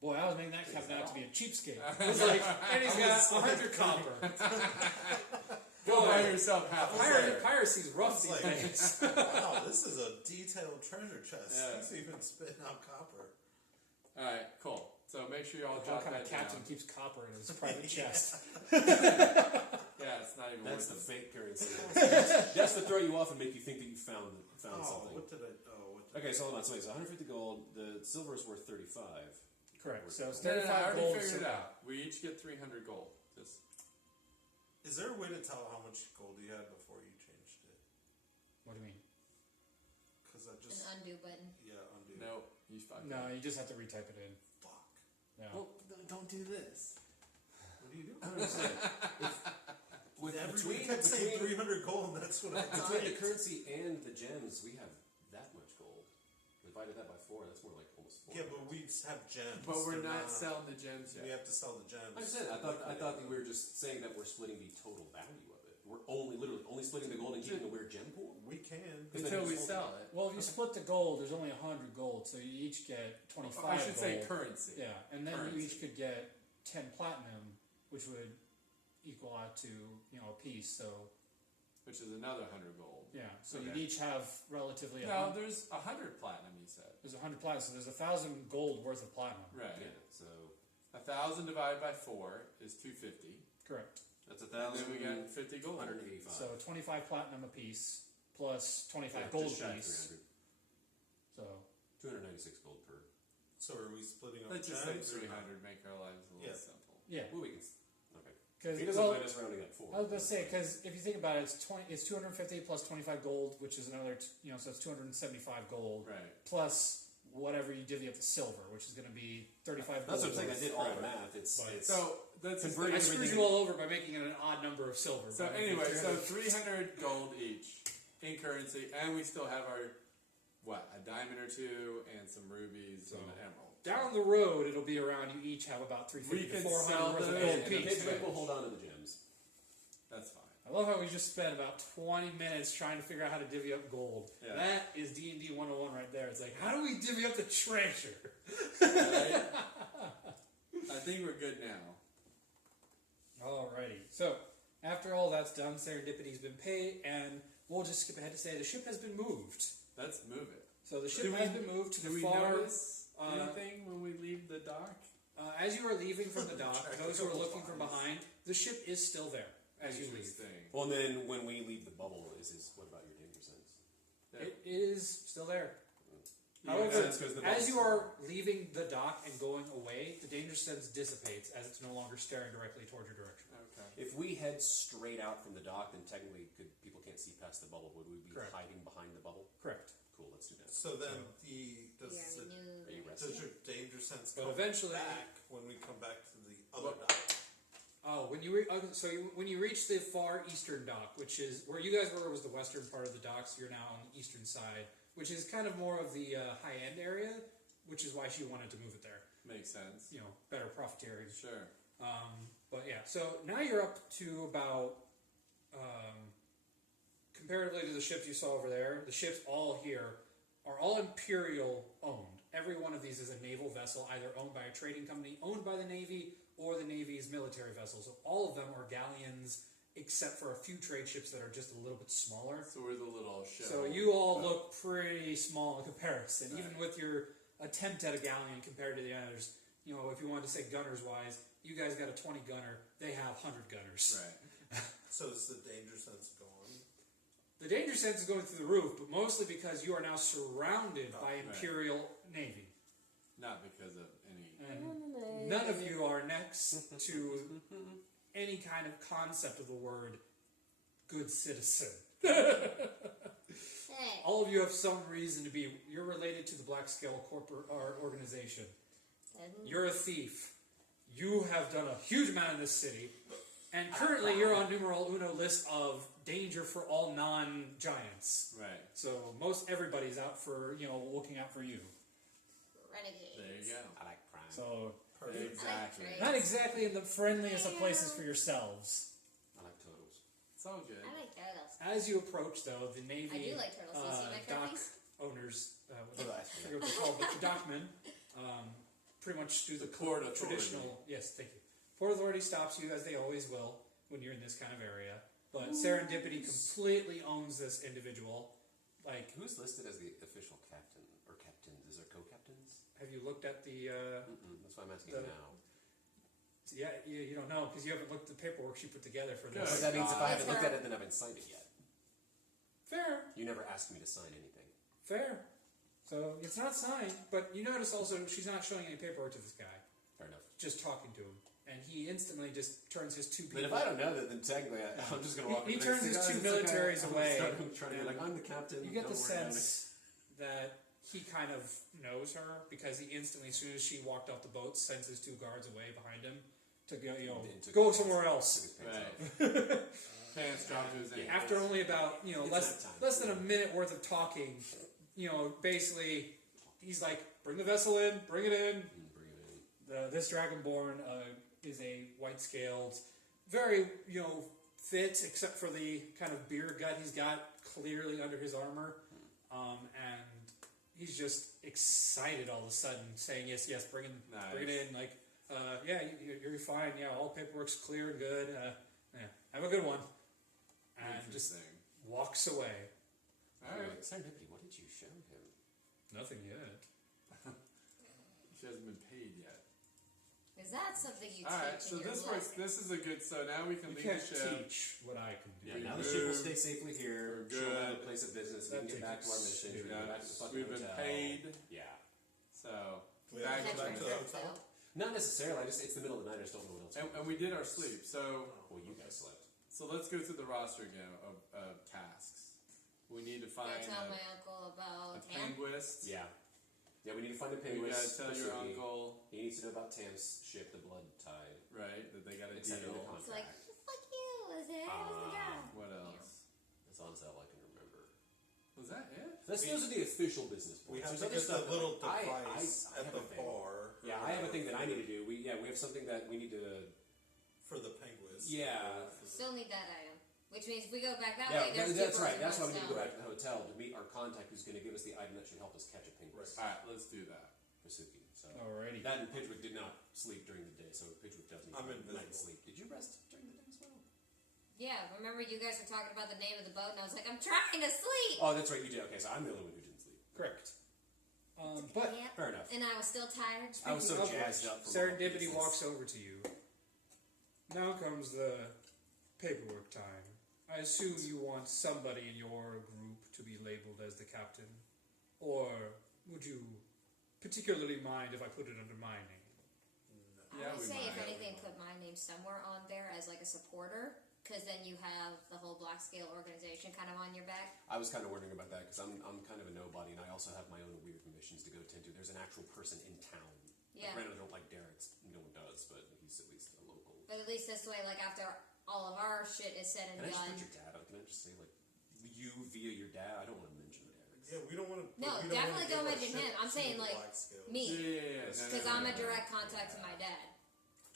Boy, I was making that come out to be a cheapskate. It was like, and he's got 100 copper. Go buy yourself half a share. Piracy's rough It's these like- days. Wow, this is a detailed treasure chest. Yeah. He's even spitting out copper. All right, cool. So make sure you all What jot kind that of down. captain keeps copper in his private chest? Yeah, it's not even That's worth the it. fake currency. That's to throw you off and make you think that you found Oh, something. what did I? Oh, what did Okay, so hold on. So wait, so 150 gold. The silver is worth 35. Correct. So it's No, no, no, I 35 already gold. figured so- it out. We each get 300 gold. Just Is there a way to tell how much gold you had before you changed it? What do you mean? Because I An just undo button. undo. no, you fucked No, up. you just have to retype it in. Fuck. Yeah. Well, don't do this. What do you do? I don't understand. With Everybody between, kept saying between, 300 gold, and that's what I between the typed. currency and the gems, we have that much gold. Divided that by 4, that's more like almost 4. Yeah, but we have gems. But we're They're not selling the gems We yet. have to sell the gems. Like I said, I thought that we were just saying that we're splitting the total value of it. we're literally only splitting the gold and keeping a weird gem pool? We can. Until we sell it. Well, if you split the gold, there's only 100 gold, so you each get 25 I should say gold. currency. Yeah, and then you Currency. each could get 10 platinum, which would equal out to, a piece, so, Which is another 100 gold. yeah. So Okay. you'd each have relatively No, there's 100 platinum, you said. there's 100 platinum, so there's 1,000 gold worth of platinum. Right. Yeah, so 1,000 divided by 4 is 250. Correct. that's And then we got 50 gold. 185. So 25 platinum a piece, plus 25 Yeah, gold just shy of piece. 300. So, 296 gold per. So are we splitting up Let's just say gems or 300, make our lives a little Yeah. simple. yeah. Well, we can. Okay. Because, He doesn't well, mind us rounding up 4. I was going to say, because if you think about it, it's 250 plus 25 gold, which is another, so it's 275 gold, Right. plus whatever you divvy up the silver, which is going to be 35 That's gold. what I'm saying. I worth. did all the Right. math. It's But- So that's just Converting I screwed everything- you all over by making it an odd number of silver. So by anyway, making so 300. 300 gold each in currency, and we still have our a diamond or two and some rubies So- and an emerald. Down the road, it'll be around, you each have about 350 We to can 400 sell worth of those gold and and the piece. pigment will hold on to the gems. That's fine. I love how we just spent about 20 minutes trying to figure out how to divvy up gold. Yeah. That is D&D 101 right there. It's like, how do we divvy up the treasure? Right? I think we're good now. Alrighty. So, after all that's done, Serendipity's been paid, and we'll just skip ahead to say the ship has been moved. Let's move it. So the ship Do has we- been moved to Do the we far... notice uh, anything when we leave the dock? as you are leaving from the dock, those who are looking from Technical behind, the ship is still there as you leave. Interesting. Well, and then when we leave the bubble, what about your danger sense? Yeah. It is still there. Yeah, However, sense, 'cause the as you boss- are leaving the dock and going away, the danger sense dissipates as it's no longer staring directly towards your direction. Okay. If we head straight out from the dock, then technically people can't see past the bubble. Would we be Correct. hiding behind the bubble? Correct. Cool, let's do that. So then We already knew Are you that. resting? does your danger sense But come eventually- back when we come back to the other dock? Oh, when you when you reach the far eastern dock, which is where you guys were, was the western part of the dock. So you're now on the eastern side, which is kind of more of the high end area, which is why she wanted to move it there. Makes sense. Better profiteering. Sure. But yeah, so now you're up to about, comparatively to the ships you saw over there, the ships all here are all Imperial owned. Every one of these is a naval vessel, either owned by a trading company, owned by the Navy, or the Navy's military vessels. So all of them are galleons, except for a few trade ships that are just a little bit smaller. So we're the little ship. So you all look pretty small in comparison, even with your attempt at a galleon compared to the others. If you wanted to say gunners wise, you guys got a 20 gunner, they have 100 gunners. Right. So is the danger sense gone? The danger sense is going through the roof, but mostly because you are now surrounded by right. Imperial Navy. Not because of any. And none of you are next to any kind of concept of the word good citizen. Hey, All of you have some reason to be. You're related to the Black Scale corporate or organization. You're a thief. You have done a huge amount in this city. And currently you're on numero uno list of danger for all non-giants. Right. So most everybody's out for, looking out for you. renegades. There you go. I like crime. So Perfect. Exactly. I like not exactly in the friendliest of places for yourselves. I like turtles. It's all good. I like turtles. As you approach, though, the Navy I do like turtles. You see my dock cookies? owners, Oh, I forget what they're called, but the dockmen, pretty much do the Port authority. traditional. Yes, thank you. Port Authority stops you, as they always will when you're in this kind of area. But Serendipity completely owns this individual. Like, Who's listed as the official captain or captains? Is there co-captains? have you looked at the? That's why I'm asking The- now. Yeah, you don't know because you haven't looked at the paperwork she put together for Good. this. But that means if I haven't It's looked her- at it, then I haven't signed it yet. Fair, You never asked me to sign anything. fair. So it's not signed, but you notice also she's not showing any paperwork to this guy. Fair enough. Just talking to him, and he instantly just turns his two people. But if I don't know that, then technically I'm just going to walk He in turns and his say, two "Guys, it's militaries okay." away, I'm trying to be like, I'm the captain. You get don't the worry about it." sense that he kind of knows her because he instantly, as soon as she walked off the boat, sends his two guards away behind him to go, Then took go his somewhere pants- else. took his pants Right. off. Pants dropped to his Yeah. ankles. After only about It's less that time. less than a minute worth of talking, basically he's like, bring the vessel in, bring it in. Bring it in. This dragonborn is a white-scaled, very fits except for the kind of beer gut he's got clearly under his armor, and he's just excited all of a sudden, saying, "Yes, yes, bring it in." Like, yeah, you're fine. Yeah, all paperwork's clear and good. Yeah, have a good one. And just walks away. All right. Serendipity, what did you show him? Nothing yet. She hasn't been paid yet. Is that something you All teach right, so in your this works. lesson? This is a good. So now we can You leave can't the ship. teach what I can do. Yeah, We now the ship will moved. stay safely here. We're She'll have a good. place of business. We That can get back to our takes mission. We can go back to the fucking We've been hotel. paid. Yeah. So We have to back go back to the That's hotel. dope. Not necessarily. It's the middle of the night. I just don't know what else. and we did our sleep. So Well, you guys slept. let's go through the roster again of tasks. We need to Go find tell my uncle a about Tam. penguist. Yeah. Yeah, we need to find a We penguin. gotta tell your uncle, He needs to know about Tam's ship, the Blood Tide. right, that they got a Accepting the deal. It's like, contract. fuck you, was it? I was the guy. What else? As long as all I can remember. Was that it? Those are the official business We points. have to There's get other the stuff little that, like, device I at have the a thing. bar. Yeah, I have a thing that I need to do. We have something that we need to. for the penguins. Yeah. Still need that item. Which means if we go back that Yeah, way, there's that's two right. birds That's in why we one need to go stone. back to the hotel to meet our contact, who's going to give us the item that should help us catch a penguin. Right. All right, let's do that. For Suki. So Alrighty. that and Pidgewick did not sleep during the day, so Pidgewick does need I'm night invisible. sleep. Did you rest during the day as well? Yeah, remember you guys were talking about the name of the boat, and I was like, I'm trying to sleep! Oh, that's right. You did. Okay, so I'm the only one who didn't sleep. Correct. But Yep. Fair enough. And I was still tired. I was so Speaking of jazzed which, up. From Serendipity all walks over to you. Now comes the paperwork time. I assume you want somebody in your group to be labeled as the captain, or would you particularly mind if I put it under my name? Yeah, I would we say, if might. anything, put my name somewhere on there as like a supporter, because then you have the whole Black Scale organization kind of on your back. I was kind of wondering about that because I'm kind of a nobody, and I also have my own weird missions to go tend to. There's an actual person in town. Yeah. Granted, I don't like Derek's. No one does, but he's at least a local. But at least this way, like after all of our shit is said Can and I just done. put your dad on? Can I just say like you via your dad? I don't want to mention Derek's. Yeah, we don't want to. No, definitely don't mention him. I'm saying, like, me. Yeah. Because I'm a direct contact to my dad.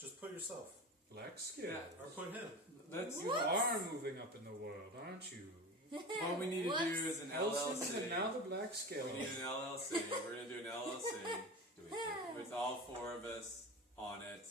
Just put yourself. Black Scale. Or put him. That's You What? are moving up in the world, aren't you? what we need to What? do is an Helsing LLC. and now the Black Scale. We need an LLC. We're gonna do an LLC Do it. with all four of us on it,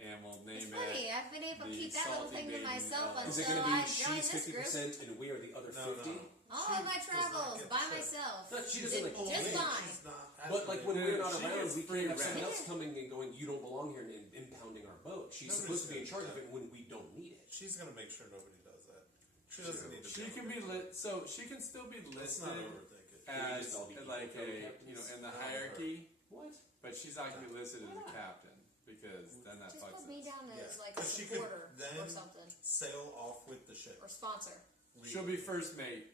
and we'll It's name funny, it. I've been able to the keep that little Salty thing to Maiden myself LLC. Is it until going to be I joined she's this group. 50% and we are the other No, 50? no. All of my She does not travels get by the trip. myself. No, she doesn't like Just Only fine. she's not But like when No, we're not she around, gets we free can't have someone rent. else coming and going, you don't belong here, and impounding our boat. She's Nobody's supposed to be in gonna charge do of that. it when we don't need it. She's gonna make sure nobody does that. She doesn't need to. She can be lit. So she can still be Let's listed not overthink it. as just all be like equal a captains. in the No, hierarchy, What? but she's not gonna be listed as a captain because then that Just fucks put me us. down as Yeah. like a 'Cause she could supporter or then- something. Sail off with the ship. Or sponsor. She'll be first mate.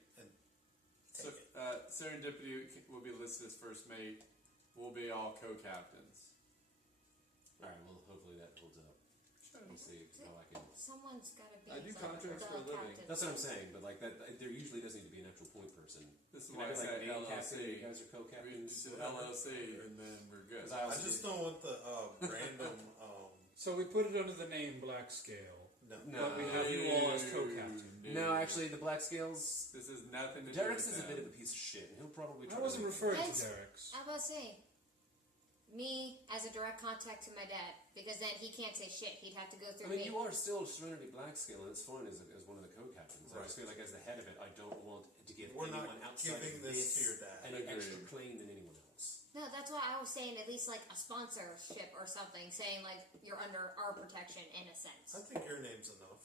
So Take it. Serendipity will be listed as first mate. We'll be all co-captains. All right. Well, hopefully that holds up. We'll see how I can. Someone's got to be. I do like, contracts the for a living. captain. That's what I'm saying. But like that, there usually does need to be an actual point person. This is Can why I I be like say main captain? You LLC. guys are We co-captains. just do LLC and then we're good. 'Cause I I also just do- don't want the random. So we put it under the name Black Scale. No. But we have you all as co-captain. No, actually, the Black Scales. This is nothing to Derek's do is with a bit of them. a piece of shit, and he'll probably. I Try wasn't to referring to That's- Derek's. I was about to say, me as a direct contact to my dad, because then he can't say shit. He'd have to go I through mean, me. you are still Serenity Black Scale, and it's fun as one of the co-captains. I just feel like as the head of it, I don't want to give We're not anyone outside giving of this to your dad. any Agreed. extra claim than anyone else. No, that's why I was saying at least like a sponsorship or something, saying like you're under our protection in a sense. I think your name's enough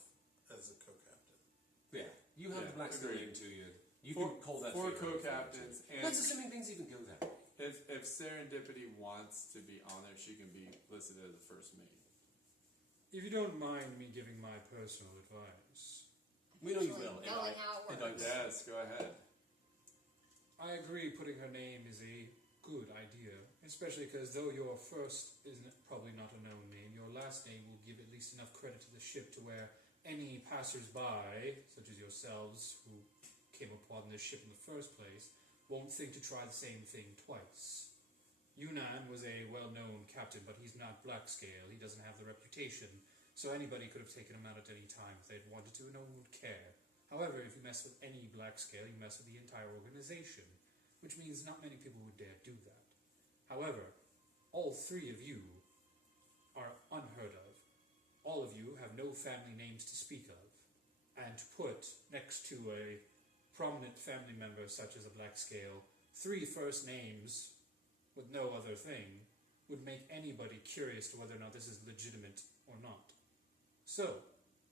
as a co-captain. Yeah, you have Yeah, the Black Scale agreed. name to you. You Four- can call that four favor if you want to. co-captains, and That's assuming things even go that way. if Serendipity wants to be on there, she can be listed as the first mate. If you don't mind me giving my personal advice, We know you Actually, will, knowing how it and I works. Yes, go ahead. I agree putting her name is a good idea, especially because though your first is probably not a known name, your last name will give at least enough credit to the ship to where any passers-by, such as yourselves, who came upon this ship in the first place, won't think to try the same thing twice. Yunnan was a well-known captain, but he's not Black Scale. He doesn't have the reputation. So anybody could have taken them out at any time if they'd wanted to, and no one would care. However, if you mess with any black scale, you mess with the entire organization, which means not many people would dare do that. However, all three of you are unheard of. All of you have no family names to speak of, and to put next to a prominent family member such as a black scale 3 first names with no other thing would make anybody curious to whether or not this is legitimate or not. So,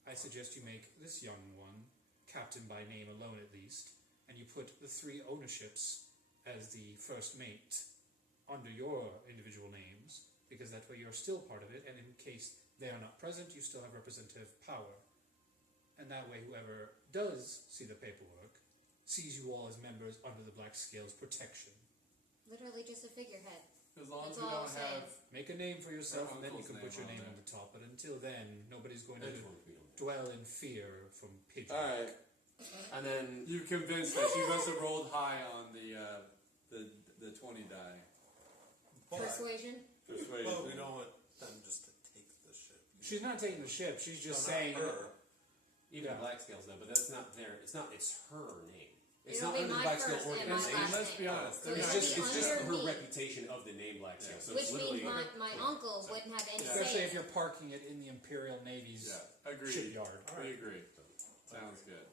I suggest you make this young one captain by name alone at least, and you put the 3 ownerships as the first mate under your individual names, because that way you're still part of it, and in case they are not present, you still have representative power. And that way whoever does see the paperwork sees you all as members under the Black Scale's protection. Literally just a figurehead. As long as That's we all don't I'm saying. have. Make a name for yourself, and then you uncle's can put your name name on on the top, but until then, nobody's going to That's what we don't do. dwell in fear from pigeons. Alright. And then You convinced us. You must have rolled high on the 20 die. But, Persuasion? Persuasion. but we don't want them just to take the ship. She's not taking the ship, she's just No, not saying... her. even Yeah. Black Scales though, but that's not their. It's her name. It's It'll not be under the my Black Scale first and my organization. last Let's be name. honest. So they're it'll not- It's be just under her me. reputation of the name Black Scale. So Which it's literally means my uncle wouldn't have any Especially say. if you're parking it in the Imperial Navy's Yeah, agreed. shipyard. We agree. Sounds good.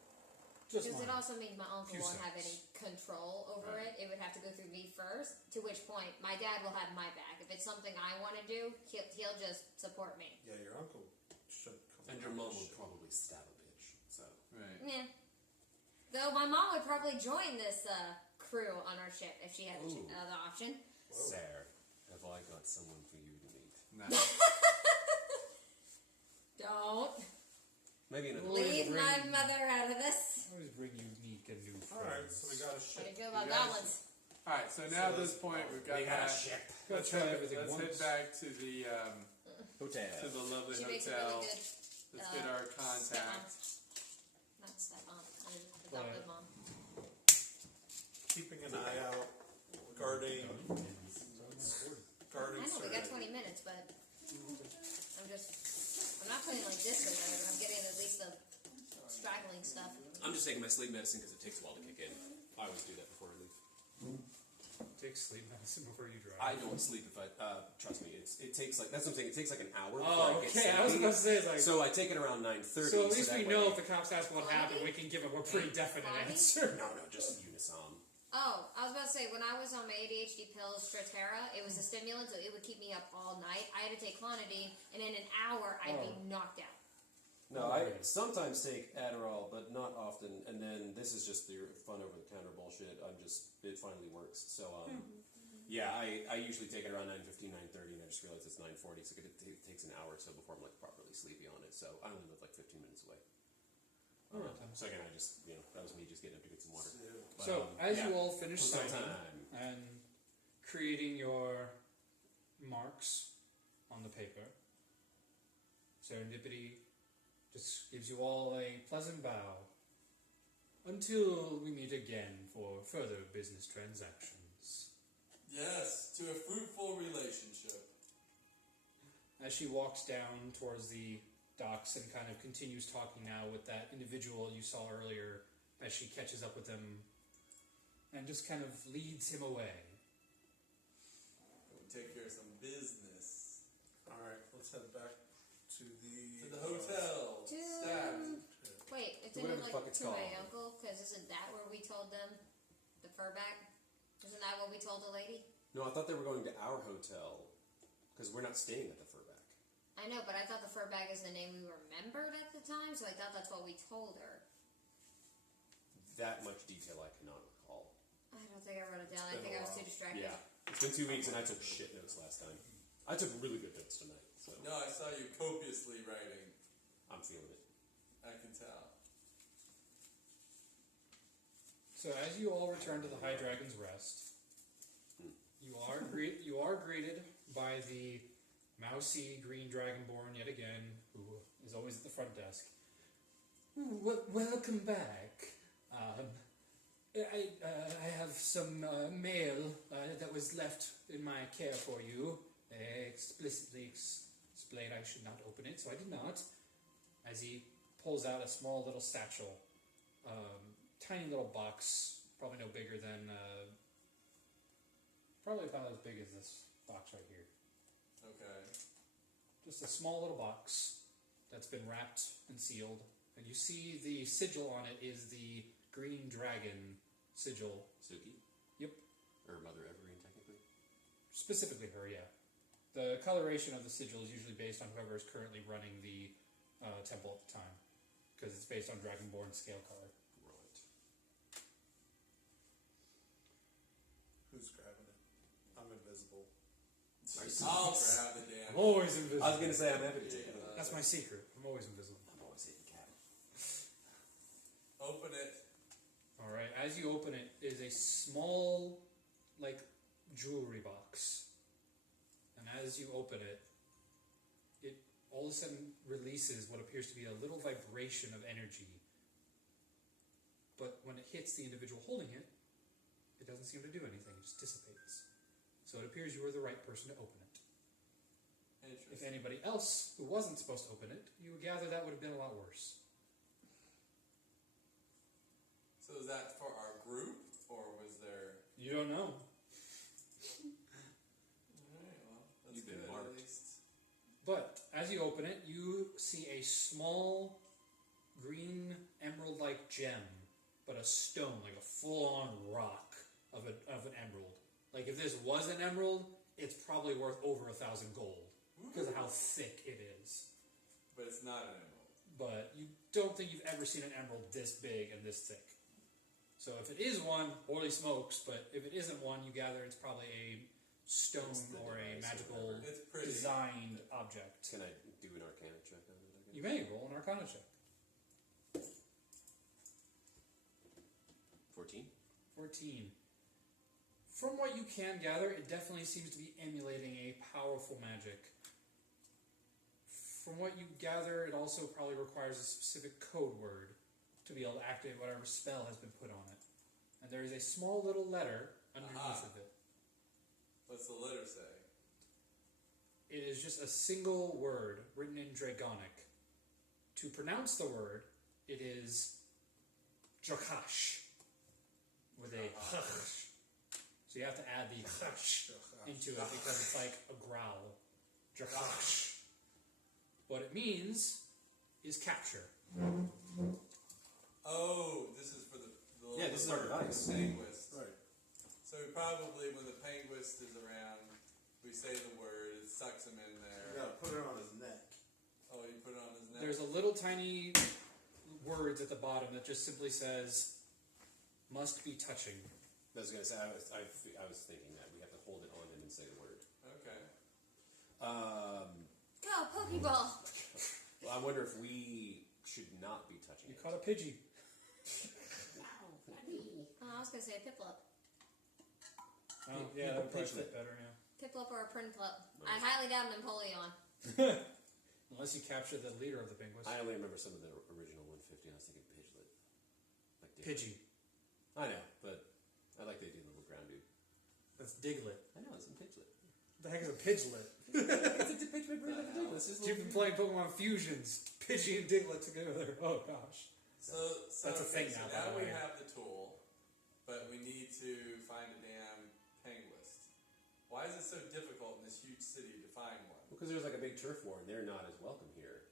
Just Because it mine. also means my uncle Few won't have cents. any control over Right. it. It would have to go through me first. To which point, my dad will have my back. If it's something I want to do, he'll just support me. Yeah, your uncle should come. and your around mom the would ship. probably stab a bitch. So Right. Yeah. Though my mom would probably join this crew on our ship if she had the Ooh. the option. Whoa. Sarah, have I got someone for you to meet? Nice. Don't Maybe another. Always leave my bring- mother out of this. Always bring unique and new friends. Alright, so we got a How do ship. you feel about You guys- goblins? Alright, so now at this point we've got We got a that. ship. Gotta Let's try head, everything let's once. head back to the Hotel. lovely She makes a hotel. really good Let's get our stepmom. contact. Not stepmom, adopted Right. mom. Keeping an eye out, guarding. I Guarding. know we got Serenity. 20 minutes, but I'm not playing like this together, but I'm getting at least the straggling stuff. I'm just taking my sleep medicine because it takes a while to kick in. I always do that before I leave. Take sleep medicine before you drive. I don't sleep if I. Trust me, it takes like that's what I'm saying. It takes like an hour. before Oh, I get okay. I was sleepy. about to say, like... So I take it around 9:30. So at least that we way- know if the cops ask what Quality? happened, we can give them a pretty definite Quality? answer. No, just Unisom. Oh, I was about to say, when I was on my ADHD pills, Strattera, it was a stimulant, so it would keep me up all night. I had to take Clonidine, and in an hour, I'd be knocked out. No, I sometimes take Adderall, but not often. And then this is just the fun over the counter bullshit. It finally works. So yeah, I usually take it around 9:15, 9:30, and I just realized it's 9:40, so it takes an hour or so before I'm like properly sleepy on it. So I only live like 15 minutes away. So again, that was me just getting up to get some water. But, So, as yeah. you all finish Hotel signing time. and creating your marks on the paper, Serendipity just gives you all a pleasant bow until we meet again for further business transactions. Yes, to a fruitful relationship. As she walks down towards the docks and kind of continues talking now with that individual you saw earlier, as she catches up with him and just kind of leads him away. We'll take care of some business. Alright, let's head back to To the hotel. To- Stabbed. Wait, it's Whatever in the like fuck it's to my called. uncle, because isn't that where we told them the furback? Isn't that what we told the lady? No, I thought they were going to our hotel because we're not staying at the Furback. I know, but I thought the furback is the name we remembered at the time, so I thought that's what we told her. That much detail I cannot recall. I don't think I wrote it down. I It's been think I a was too while. distracted. Yeah, it's been 2 weeks and I took shit notes last time. I took really good notes tonight, so No, I saw you copiously writing. I'm feeling it. I can tell. So as you all return to the High Dragon's Rest, you are greeted by the mousy green dragonborn yet again, who is always at the front desk. Welcome back. I have some mail that was left in my care for you, explicitly this blade, I should not open it, so I did not. As he pulls out a small little satchel, tiny little box, probably no bigger than, probably about as big as this box right here. Okay. Just a small little box that's been wrapped and sealed. And you see the sigil on it is the green dragon sigil. Suki? Yep. Or Mother Evergreen, technically? Specifically her, yeah. The coloration of the sigil is usually based on whoever is currently running the temple at the time. Because it's based on Dragonborn scale color. Right. Who's grabbing it? I'm invisible. I'll grab the damn. I'm always invisible. I was going to say, I'm happy to take it. That's my secret. I'm always invisible. I'm always hitting cat. Open it. Alright, as you open it, is a small, like, jewelry box. And as you open it, it all of a sudden releases what appears to be a little vibration of energy. But when it hits the individual holding it, it doesn't seem to do anything, it just dissipates. So it appears you were the right person to open it. If Interesting. anybody else who wasn't supposed to open it, you would gather that would have been a lot worse. So is that for our group, or was there? You don't know. Alright, well, that's You've been good marked. at least. But as you open it, you see a small green emerald-like gem, but a stone, like a full-on rock of an emerald. Like if this was an emerald, it's probably worth over 1,000 gold because of how thick it is. But it's not an emerald. But you don't think you've ever seen an emerald this big and this thick. So if it is one, holy smokes! But if it isn't one, you gather it's probably a stone It's the or a device or magical whatever. It's pretty. designed object. Can I do an Arcana check on it again? You may roll an Arcana check. 14? 14. From what you can gather, it definitely seems to be emulating a powerful magic. From what you gather, it also probably requires a specific code word to be able to activate whatever spell has been put on it. And there is a small little letter underneath Aha. of it. What's the letter say? It is just a single word written in Dragonic. To pronounce the word, it is Jokash. With a h. So you have to add the h into it because it's like a growl. Jokash. What it means is capture. Oh, this is for the Yeah, this is our device. Penguist. Right. So we probably, when the penguist is around, we say the word, it sucks him in You there. gotta put it on his neck. Oh, you put it on his neck? There's a little tiny words at the bottom that just simply says, must be touching. I was going to say, I was thinking that we have to hold it on him and say the word. Okay. Go, Pokeball! Well, I wonder if we should not be touching You it. caught a Pidgey. Oh, I was going to say a Piplup. Oh, yeah, that would probably fit better, yeah. Piplup or a Prinplup. I highly doubt an Empoleon. Unless you capture the leader of the penguins. I only remember some of the original 150, and I was thinking Pidgelet. Like Diglett. Pidgey. I know, but I like the idea of the little ground dude. That's Diglett. I know, it's a Pidgelet. What the heck is a Pidgelet? It's a Pidgelet breed like a Diglett. It's just a You've been playing Pokemon Fusions. Pidgey and Diglett together. Oh, gosh. So That's a thing okay, now, so by now the we way. have the tool, but we need to find a damn penguist. Why is it so difficult in this huge city to find one? Because there's like a big turf war, and they're not as welcome here.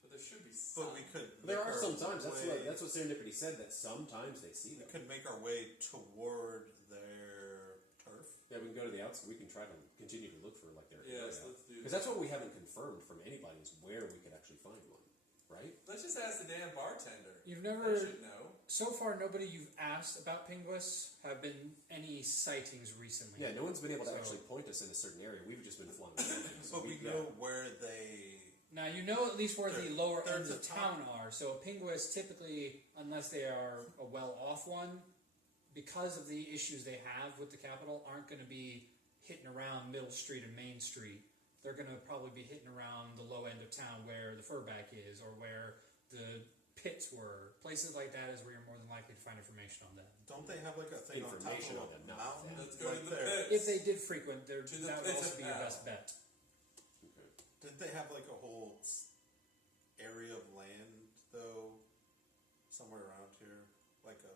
But there should be some. But we could. There make are our sometimes. way- That's what Serendipity said. That sometimes they see We them. could make our way toward their turf. Yeah, we can go to the outside. We can try to continue to look for like their Yes, area. let's do Because that. that's what we haven't confirmed from anybody is where we could actually find one, right? Let's just ask the damn bartender. You've I never... should know. So far, nobody you've asked about Pinguis have been any sightings recently. Yeah, no one's been able to So- actually point us in a certain area. We've just been flying around. So But we know where they. Now, you know at least where the They're- lower they're ends at of the town are. So a Pinguis typically, unless they are a well-off one, because of the issues they have with the capital, aren't going to be hitting around Middle Street and Main Street. They're going to probably be hitting around the low end of town where the Furback is or where the pits were. Places like that is where you're more than likely to find information on them. Don't they have like a thing Information on on top of them, a not mountain? Let's go right to the there. pits. If they did frequent, To the that would pits also of be your hell. best bet. Okay. Did they have like a whole area of land though, somewhere around here, like a?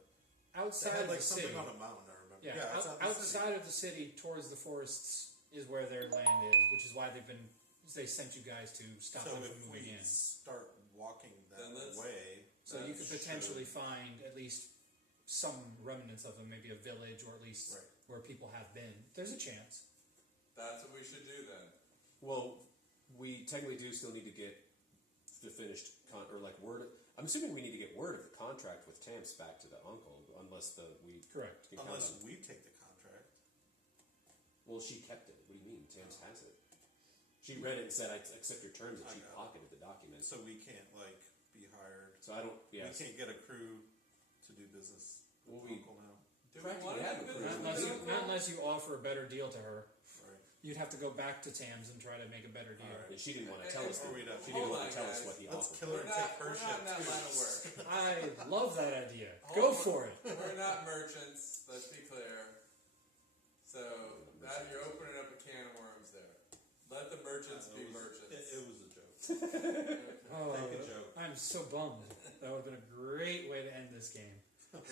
They Outside had of like the something city. on a mountain. I remember. Yeah, outside of the city, towards the forests is where their land is, which is why they sent you guys to stop So them if from we moving in. start walking Then that let's- way, So you that could potentially should- find at least some remnants of them, maybe a village or at least Right. where people have been. There's a chance. That's what we should do then. Well, we technically do still need to get the finished word. I'm assuming we need to get word of the contract with Tamps back to the uncle, unless we Correct. can count unless on. we take the contract. Well, she kept it. What do you mean? Tamps has it. She read it and said, "I accept your terms," and she Okay. pocketed the document. So we can't like be hired. So I don't. Yeah. We can't get a crew to do business Well, with we- Uncle now. Do we Practically want to have do a business crew. with Not Uncle? unless you offer a better deal to her. Right. You'd have to go back to Tams and try to make a better deal. Alright. And she didn't want to tell us. Or we'd have- She didn't Hold want on, to tell us guys. what he Let's offered. kill her We're and not, take her we're ship not in that too. line of work. I love that idea. Hold Go on. for it. We're not merchants, let's be clear. So that you're opening up a can of worms there. Let the merchants be merchants. It was a joke. Oh, Take a joke. I'm so bummed. That would have been a great way to end this game. And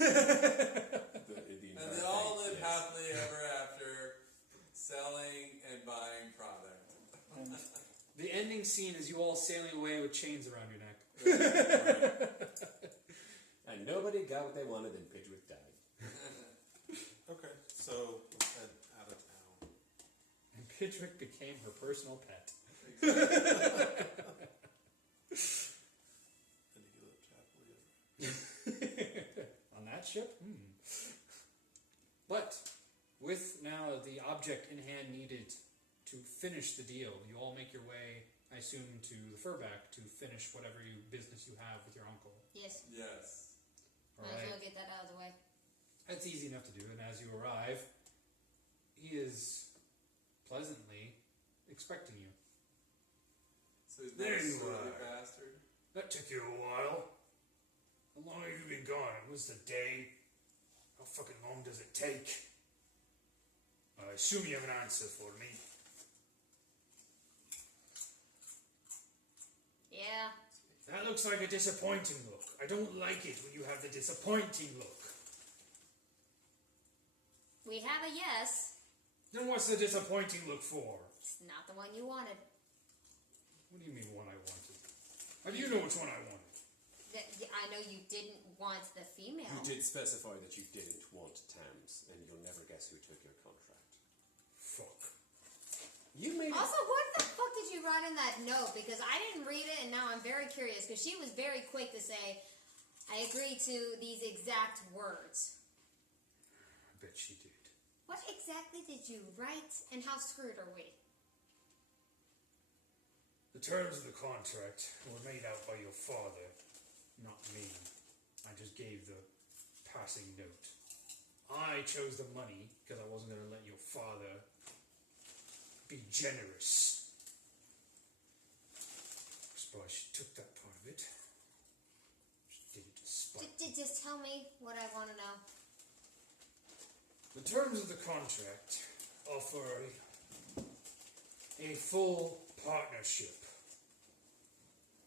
they all live happily ever after, selling and buying product. And the ending scene is you all sailing away with chains around your neck. And nobody got what they wanted, and Pidgewick died. Okay, so let's head out of town. And Pidgewick became her personal pet. And he lived happily ever. On that ship? But with now the object in hand needed to finish the deal, you all make your way, I assume, to the Furback to finish whatever business you have with your uncle. Yes. Yes. All Might as right. well get that out of the way. That's easy enough to do, and as you arrive, he is pleasantly expecting you. So he's There not a you silly are. bastard. That took you a while. How long have you been gone? Was the day? How fucking long does it take? I assume you have an answer for me. Yeah. That looks like a disappointing look. I don't like it when you have the disappointing look. We have a yes. Then what's the disappointing look for? It's not the one you wanted. What do you mean one I wanted? How do you know which one I wanted? I know you didn't want the female. You did specify that you didn't want Tams, and you'll never guess who took your contract. Fuck. You made Also, what the fuck did you write in that note? Because I didn't read it, and now I'm very curious. Because she was very quick to say, "I agree to these exact words." I bet she did. What exactly did you write, and how screwed are we? The terms of the contract were made out by your father, not me. I just gave the passing note. I chose the money because I wasn't going to let your father be generous. I suppose she took that part of it. She did it to spite me. Just tell me what I want to know. The terms of the contract offer a full partnership,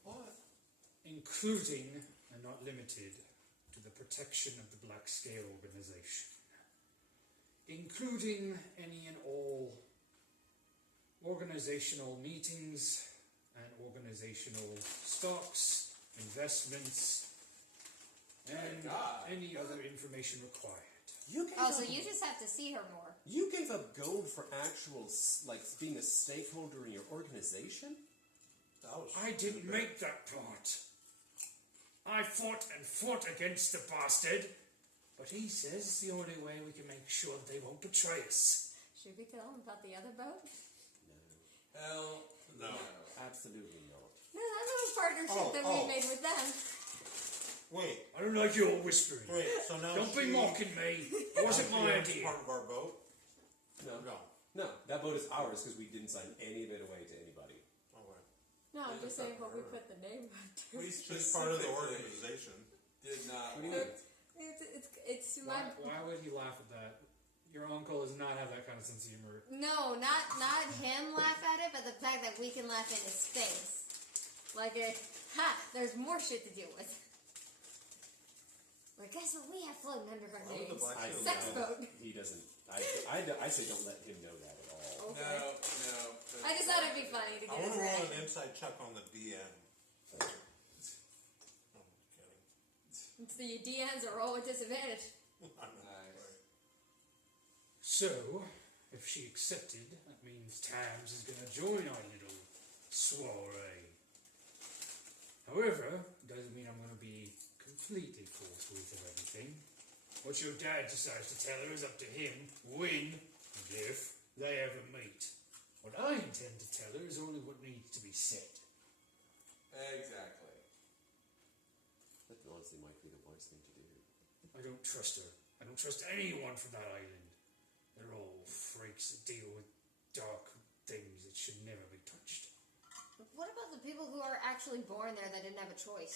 What? including and not limited to the protection of the Black Scale Organization, including any and all organizational meetings and organizational stocks, investments, and God. any other information required. You gave Oh, up, so you just have to see her more. you gave up gold for actual being a stakeholder in your organization. That was I didn't stupid. make that part. I fought and fought against the bastard, but he says it's the only way we can make sure they won't betray us. Should we tell him about the other boat? Hell No. Absolutely not. No, that's a partnership that we made with them. Wait, I don't like your whispering. wait. So now Don't be mocking me. It wasn't my owns idea. part of our boat. No, No. no. That boat is ours because we didn't sign any of it away to anybody. Okay. No, I'm just saying what we Her. put the name on. We She's part of the specifically organization. did not What do you want mean? It's Why, my. why would he laugh at that? Your uncle does not have that kind of sense of humor. No, not him laugh at it, but the fact that we can laugh in his face. Like there's more shit to deal with. Like, guess what we have floating under our Why would the names? Black Shield Sex know? boat. He doesn't. I say don't let him know that at all. Okay. No. I just thought it'd be funny to I get want his to roll reaction. an inside check on the DM. Oh, I'm kidding. It's the DNs are roll with disadvantage. Nice. So, if she accepted, that means Tams is going to join our little soiree. However, doesn't mean I'm going to be completely forthwith of everything. What your dad decides to tell her is up to him when and if they ever meet. What I intend to tell her is only what needs to be said. Exactly. That honestly might be the wise thing to do. I don't trust her. I don't trust anyone from that island. They're all freaks that deal with dark things that should never be touched. What about the people who are actually born there that didn't have a choice?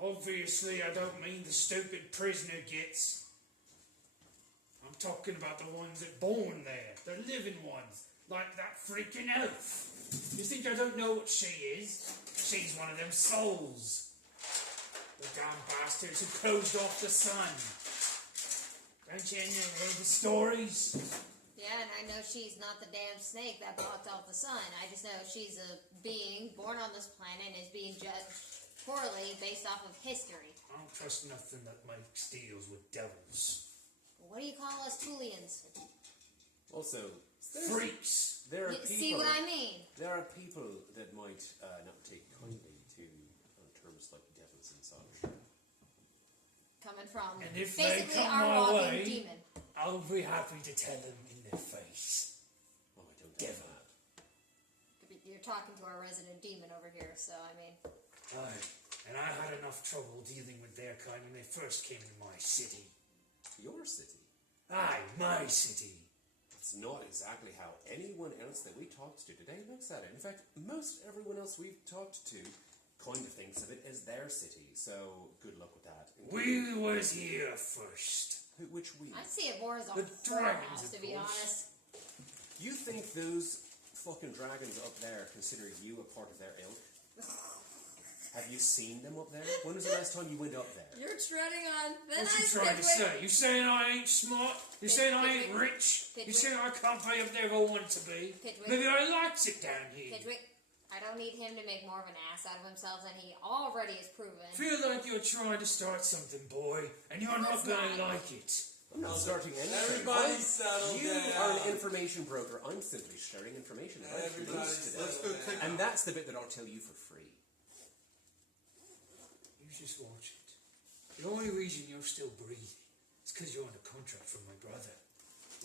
Obviously, I don't mean the stupid prisoner gets. I'm talking about the ones that born there, the living ones, like that freaking elf. You think I don't know what she is? She's one of them souls. The damn bastards who closed off the sun. Don't you ever heard the stories? Yeah, and I know she's not the damn snake that blocked off the sun. I just know she's a being born on this planet and is being judged poorly based off of history. I don't trust nothing that makes deals with devils. What do you call us Tulians? Also, Freaks! there are You people. see what I mean? There are people that might not take kindly to terms like devils and such. Coming from And if they basically come our my walking way- demon. I'll be happy to tell them in their face. Oh, I don't Devil. get that. You're talking to our resident demon over here, so I mean. Aye, and I had enough trouble dealing with their kind when they first came to my city. Your city. Aye, my city. That's not exactly how anyone else that we talked to today looks at it. In fact, most everyone else we've talked to kind of thinks of it as their city. So good luck with that. We was here first. Which we? I see it more as a The dragons, whorehouse, of to be course. honest. You think those fucking dragons up there consider you a part of their ilk? Have you seen them up there? When was the last time you went up there? You're treading on thin What you ice, trying to Pipwick. say? You saying I ain't smart? You saying I ain't rich? You Pipwick. saying I can't be up there if I want to be? Pipwick. Maybe I likes it down here. Pidgewick, I don't need him to make more of an ass out of himself than he already has proven. Feel like you're trying to start something, boy, and you're No, not it's gonna not. like it. I'm not starting anything. Everybody settle You down. are an information broker. I'm simply sharing information about Everybody news today. Let's go take And that's the bit that I'll tell you for free. You just watch it. The only reason you're still breathing is because you're under contract from my brother.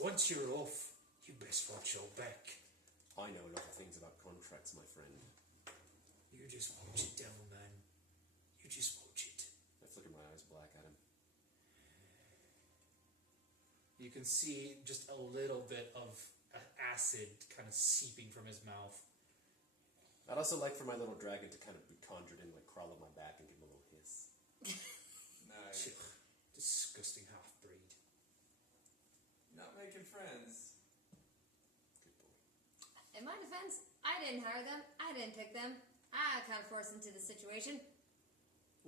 Once you're off, you best watch your back. I know a lot of things about contracts, my friend. You just watch it, devil man. You just watch it. I flicker my eyes black at him. You can see just a little bit of acid kind of seeping from his mouth. I'd also like for my little dragon to kind of be conjured in, like crawl on my back and give him a little hiss. Nice. Disgusting half-breed. Not making friends. Good boy. In my defense, I didn't hire them. I didn't pick them. I kind of forced them to the situation.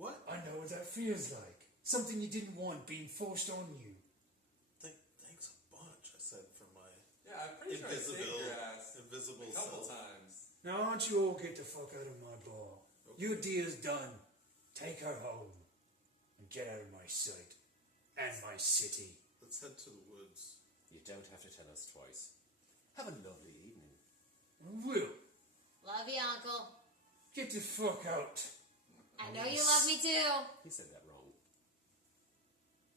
What? I know what that feels like. Something you didn't want being forced on you. Thanks a bunch, I said, for my Yeah, I'm pretty sure I saved your ass invisible a couple self. times. Now, why don't you all get the fuck out of my bar? Your deal's done. Take her home. And get out of my sight. And my city. Let's head to the woods. You don't have to tell us twice. Have a lovely evening. Will, Love you, Uncle. get the fuck out. I know you love me too. He said that wrong.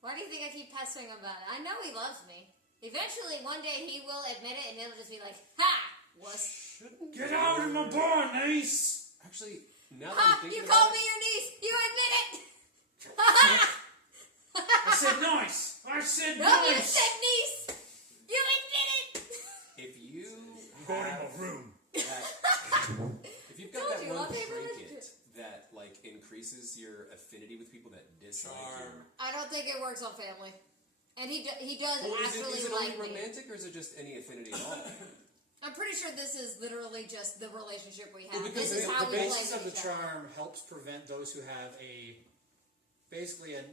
Why do you think I keep pestering him about it? I know he loves me. Eventually, one day he will admit it, and it'll just be like, "Ha, wuss." Shouldn't Get out of my bar, niece. Actually, now that Ha! I'm thinking You about called it, me your niece. You admit it. I said nice. I said No, you nice. said niece. You admit it. if you I'm going in have my room. that, if you've got Told that you, one I'll pay for trinket it. that like increases your affinity with people that dislike Charm. you, I don't think it works on family. And he does Or is actually it like only me. romantic, or is it just any affinity at all? I'm pretty sure this is literally just the relationship we have. Well, because This is the how we basis relate of to the each other. charm helps prevent those who have basically an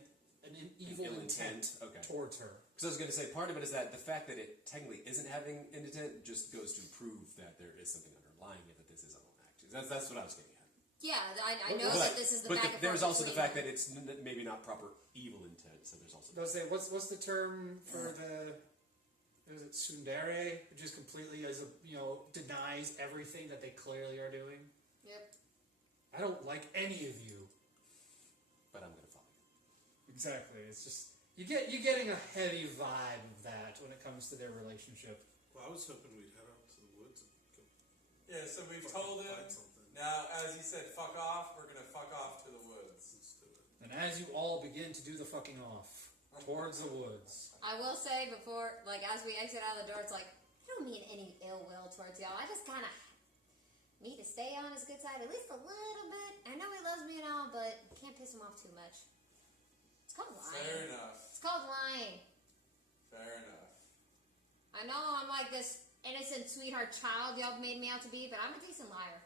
evil ill intent intent, okay. towards her. Because I was going to say, part of it is that the fact that it technically isn't having an intent just goes to prove that there is something underlying it, that this is a home act. That's what I was getting at. Yeah, I know that this is the but back and there's forth also the between fact them. that it's maybe not proper evil intent, so there's also... I was saying, what's the term for is it tsundere? Which just completely denies everything that they clearly are doing. Yep. I don't like any of you. But I'm going to follow you. Exactly. It's just you're getting a heavy vibe of that when it comes to their relationship. Well, I was hoping we'd head out to the woods and go Yeah, so we've fucking told him. find something. Now, as he said, fuck off, we're gonna fuck off to the woods. Let's do it. And as you all begin to do the fucking off towards the woods, I will say before, like, as we exit out of the door, it's like, I don't mean any ill will towards y'all. I just kind of need to stay on his good side at least a little bit. I know he loves me and all, but can't piss him off too much. It's called lying. Fair enough. It's called lying. Fair enough. I know I'm like this innocent sweetheart child y'all made me out to be, but I'm a decent liar.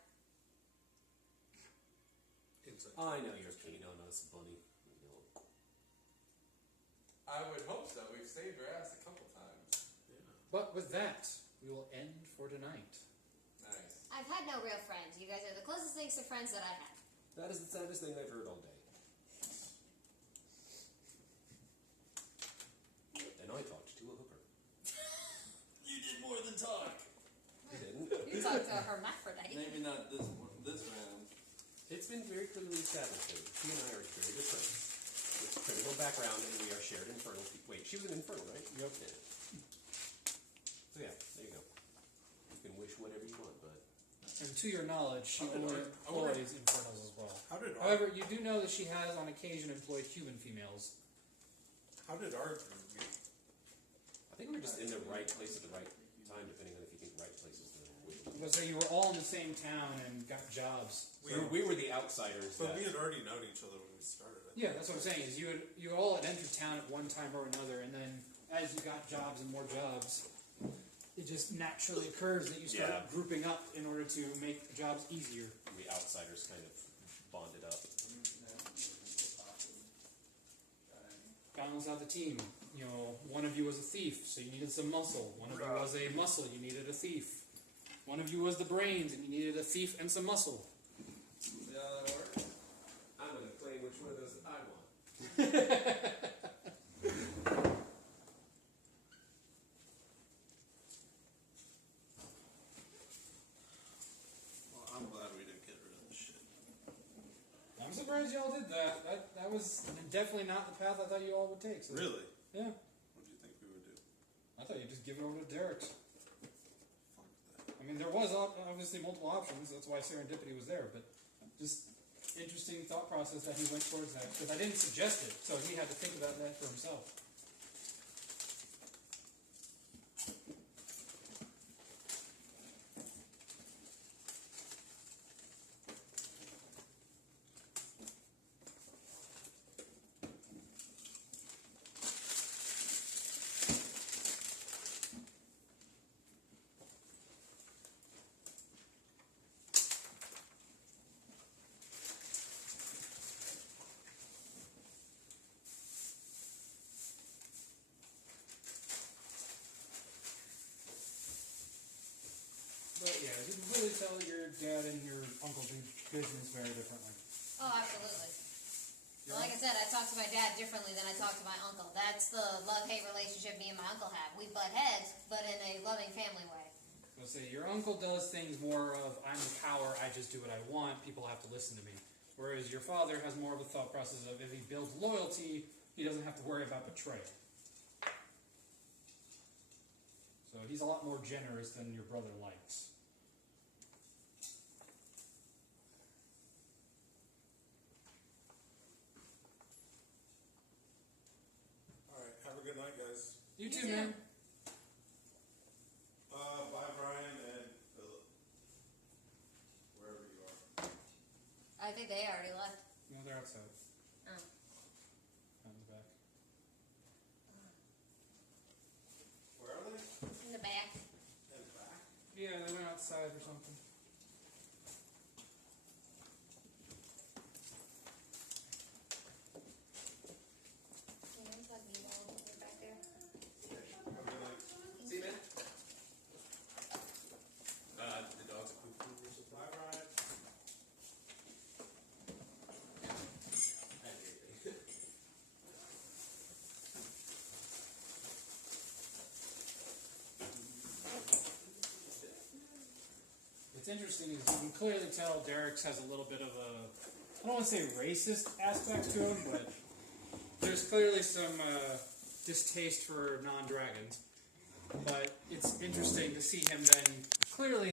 Inside. I know you're keen on us, Bunny. I would hope so. We've saved your ass a couple times. but with that, we will end for tonight. Nice. I've had no real friends. You guys are the closest things to friends that I have. That is the saddest thing I've heard all day. And I talked to a hooker. You did more than talk. You didn't. You talked to a hermaphrodite. Maybe not this round. It's been very clearly established that he and I are very good friends. With criminal background, and we are shared infernal. Wait, she was an infernal, right? Yep. Yeah. So yeah, there you go. You can wish whatever you want, but And to your knowledge, she I wonder- employs infernals as well. How did However, you do know that she has on occasion employed human females. our group meet? I think we were just in the right place at the right time, depending on if you think right place is the way. Was that you were all in the same town and got jobs. We were the outsiders. But that, we had already known each other when we started it. Yeah, that's what I'm saying. Is you all had entered town at one time or another, and then as you got jobs and more jobs, it just naturally occurs that you start Yeah. grouping up in order to make the jobs easier. we outsiders kind of bonded up. Balance out the team. You know, one of you was a thief, so you needed some muscle. One of you was a muscle, you needed a thief. One of you was the brains, and you needed a thief and some muscle. See how that works? I'm going to claim which one of those I want. Well, I'm glad we didn't get rid of the shit. I'm surprised y'all did that. That was definitely not the path I thought you all would take. So, Really? Yeah. What do you think we would do? I thought you'd just give it over to Derek. Fuck that. I mean, there was obviously multiple options. That's why serendipity was there. But just interesting thought process that he went towards that. Because I didn't suggest it, so he had to think about that for himself. But yeah, you can really tell that your dad and your uncle do business very differently. Oh, absolutely. Well, like I said, I talk to my dad differently than I talk to my uncle. That's the love-hate relationship me and my uncle have. We butt heads, but in a loving family way. So say your uncle does things more of I'm the power, I just do what I want, people have to listen to me. Whereas your father has more of a thought process of if he builds loyalty, he doesn't have to worry about betrayal. So he's a lot more generous than your brother likes. Alright, have a good night, guys. You You too, too. man. Bye, Brian and Philip. Wherever you are. I think they already left. No, they're outside. Oh. Out in the back. backside or something. Yeah, it's like me all the way back there. See you, man. The dogs are pooping or something. Bye, Brian. What's interesting is you can clearly tell Derek's has a little bit of a, I don't want to say racist aspect to him, but there's clearly some distaste for non-dragons. But it's interesting to see him then clearly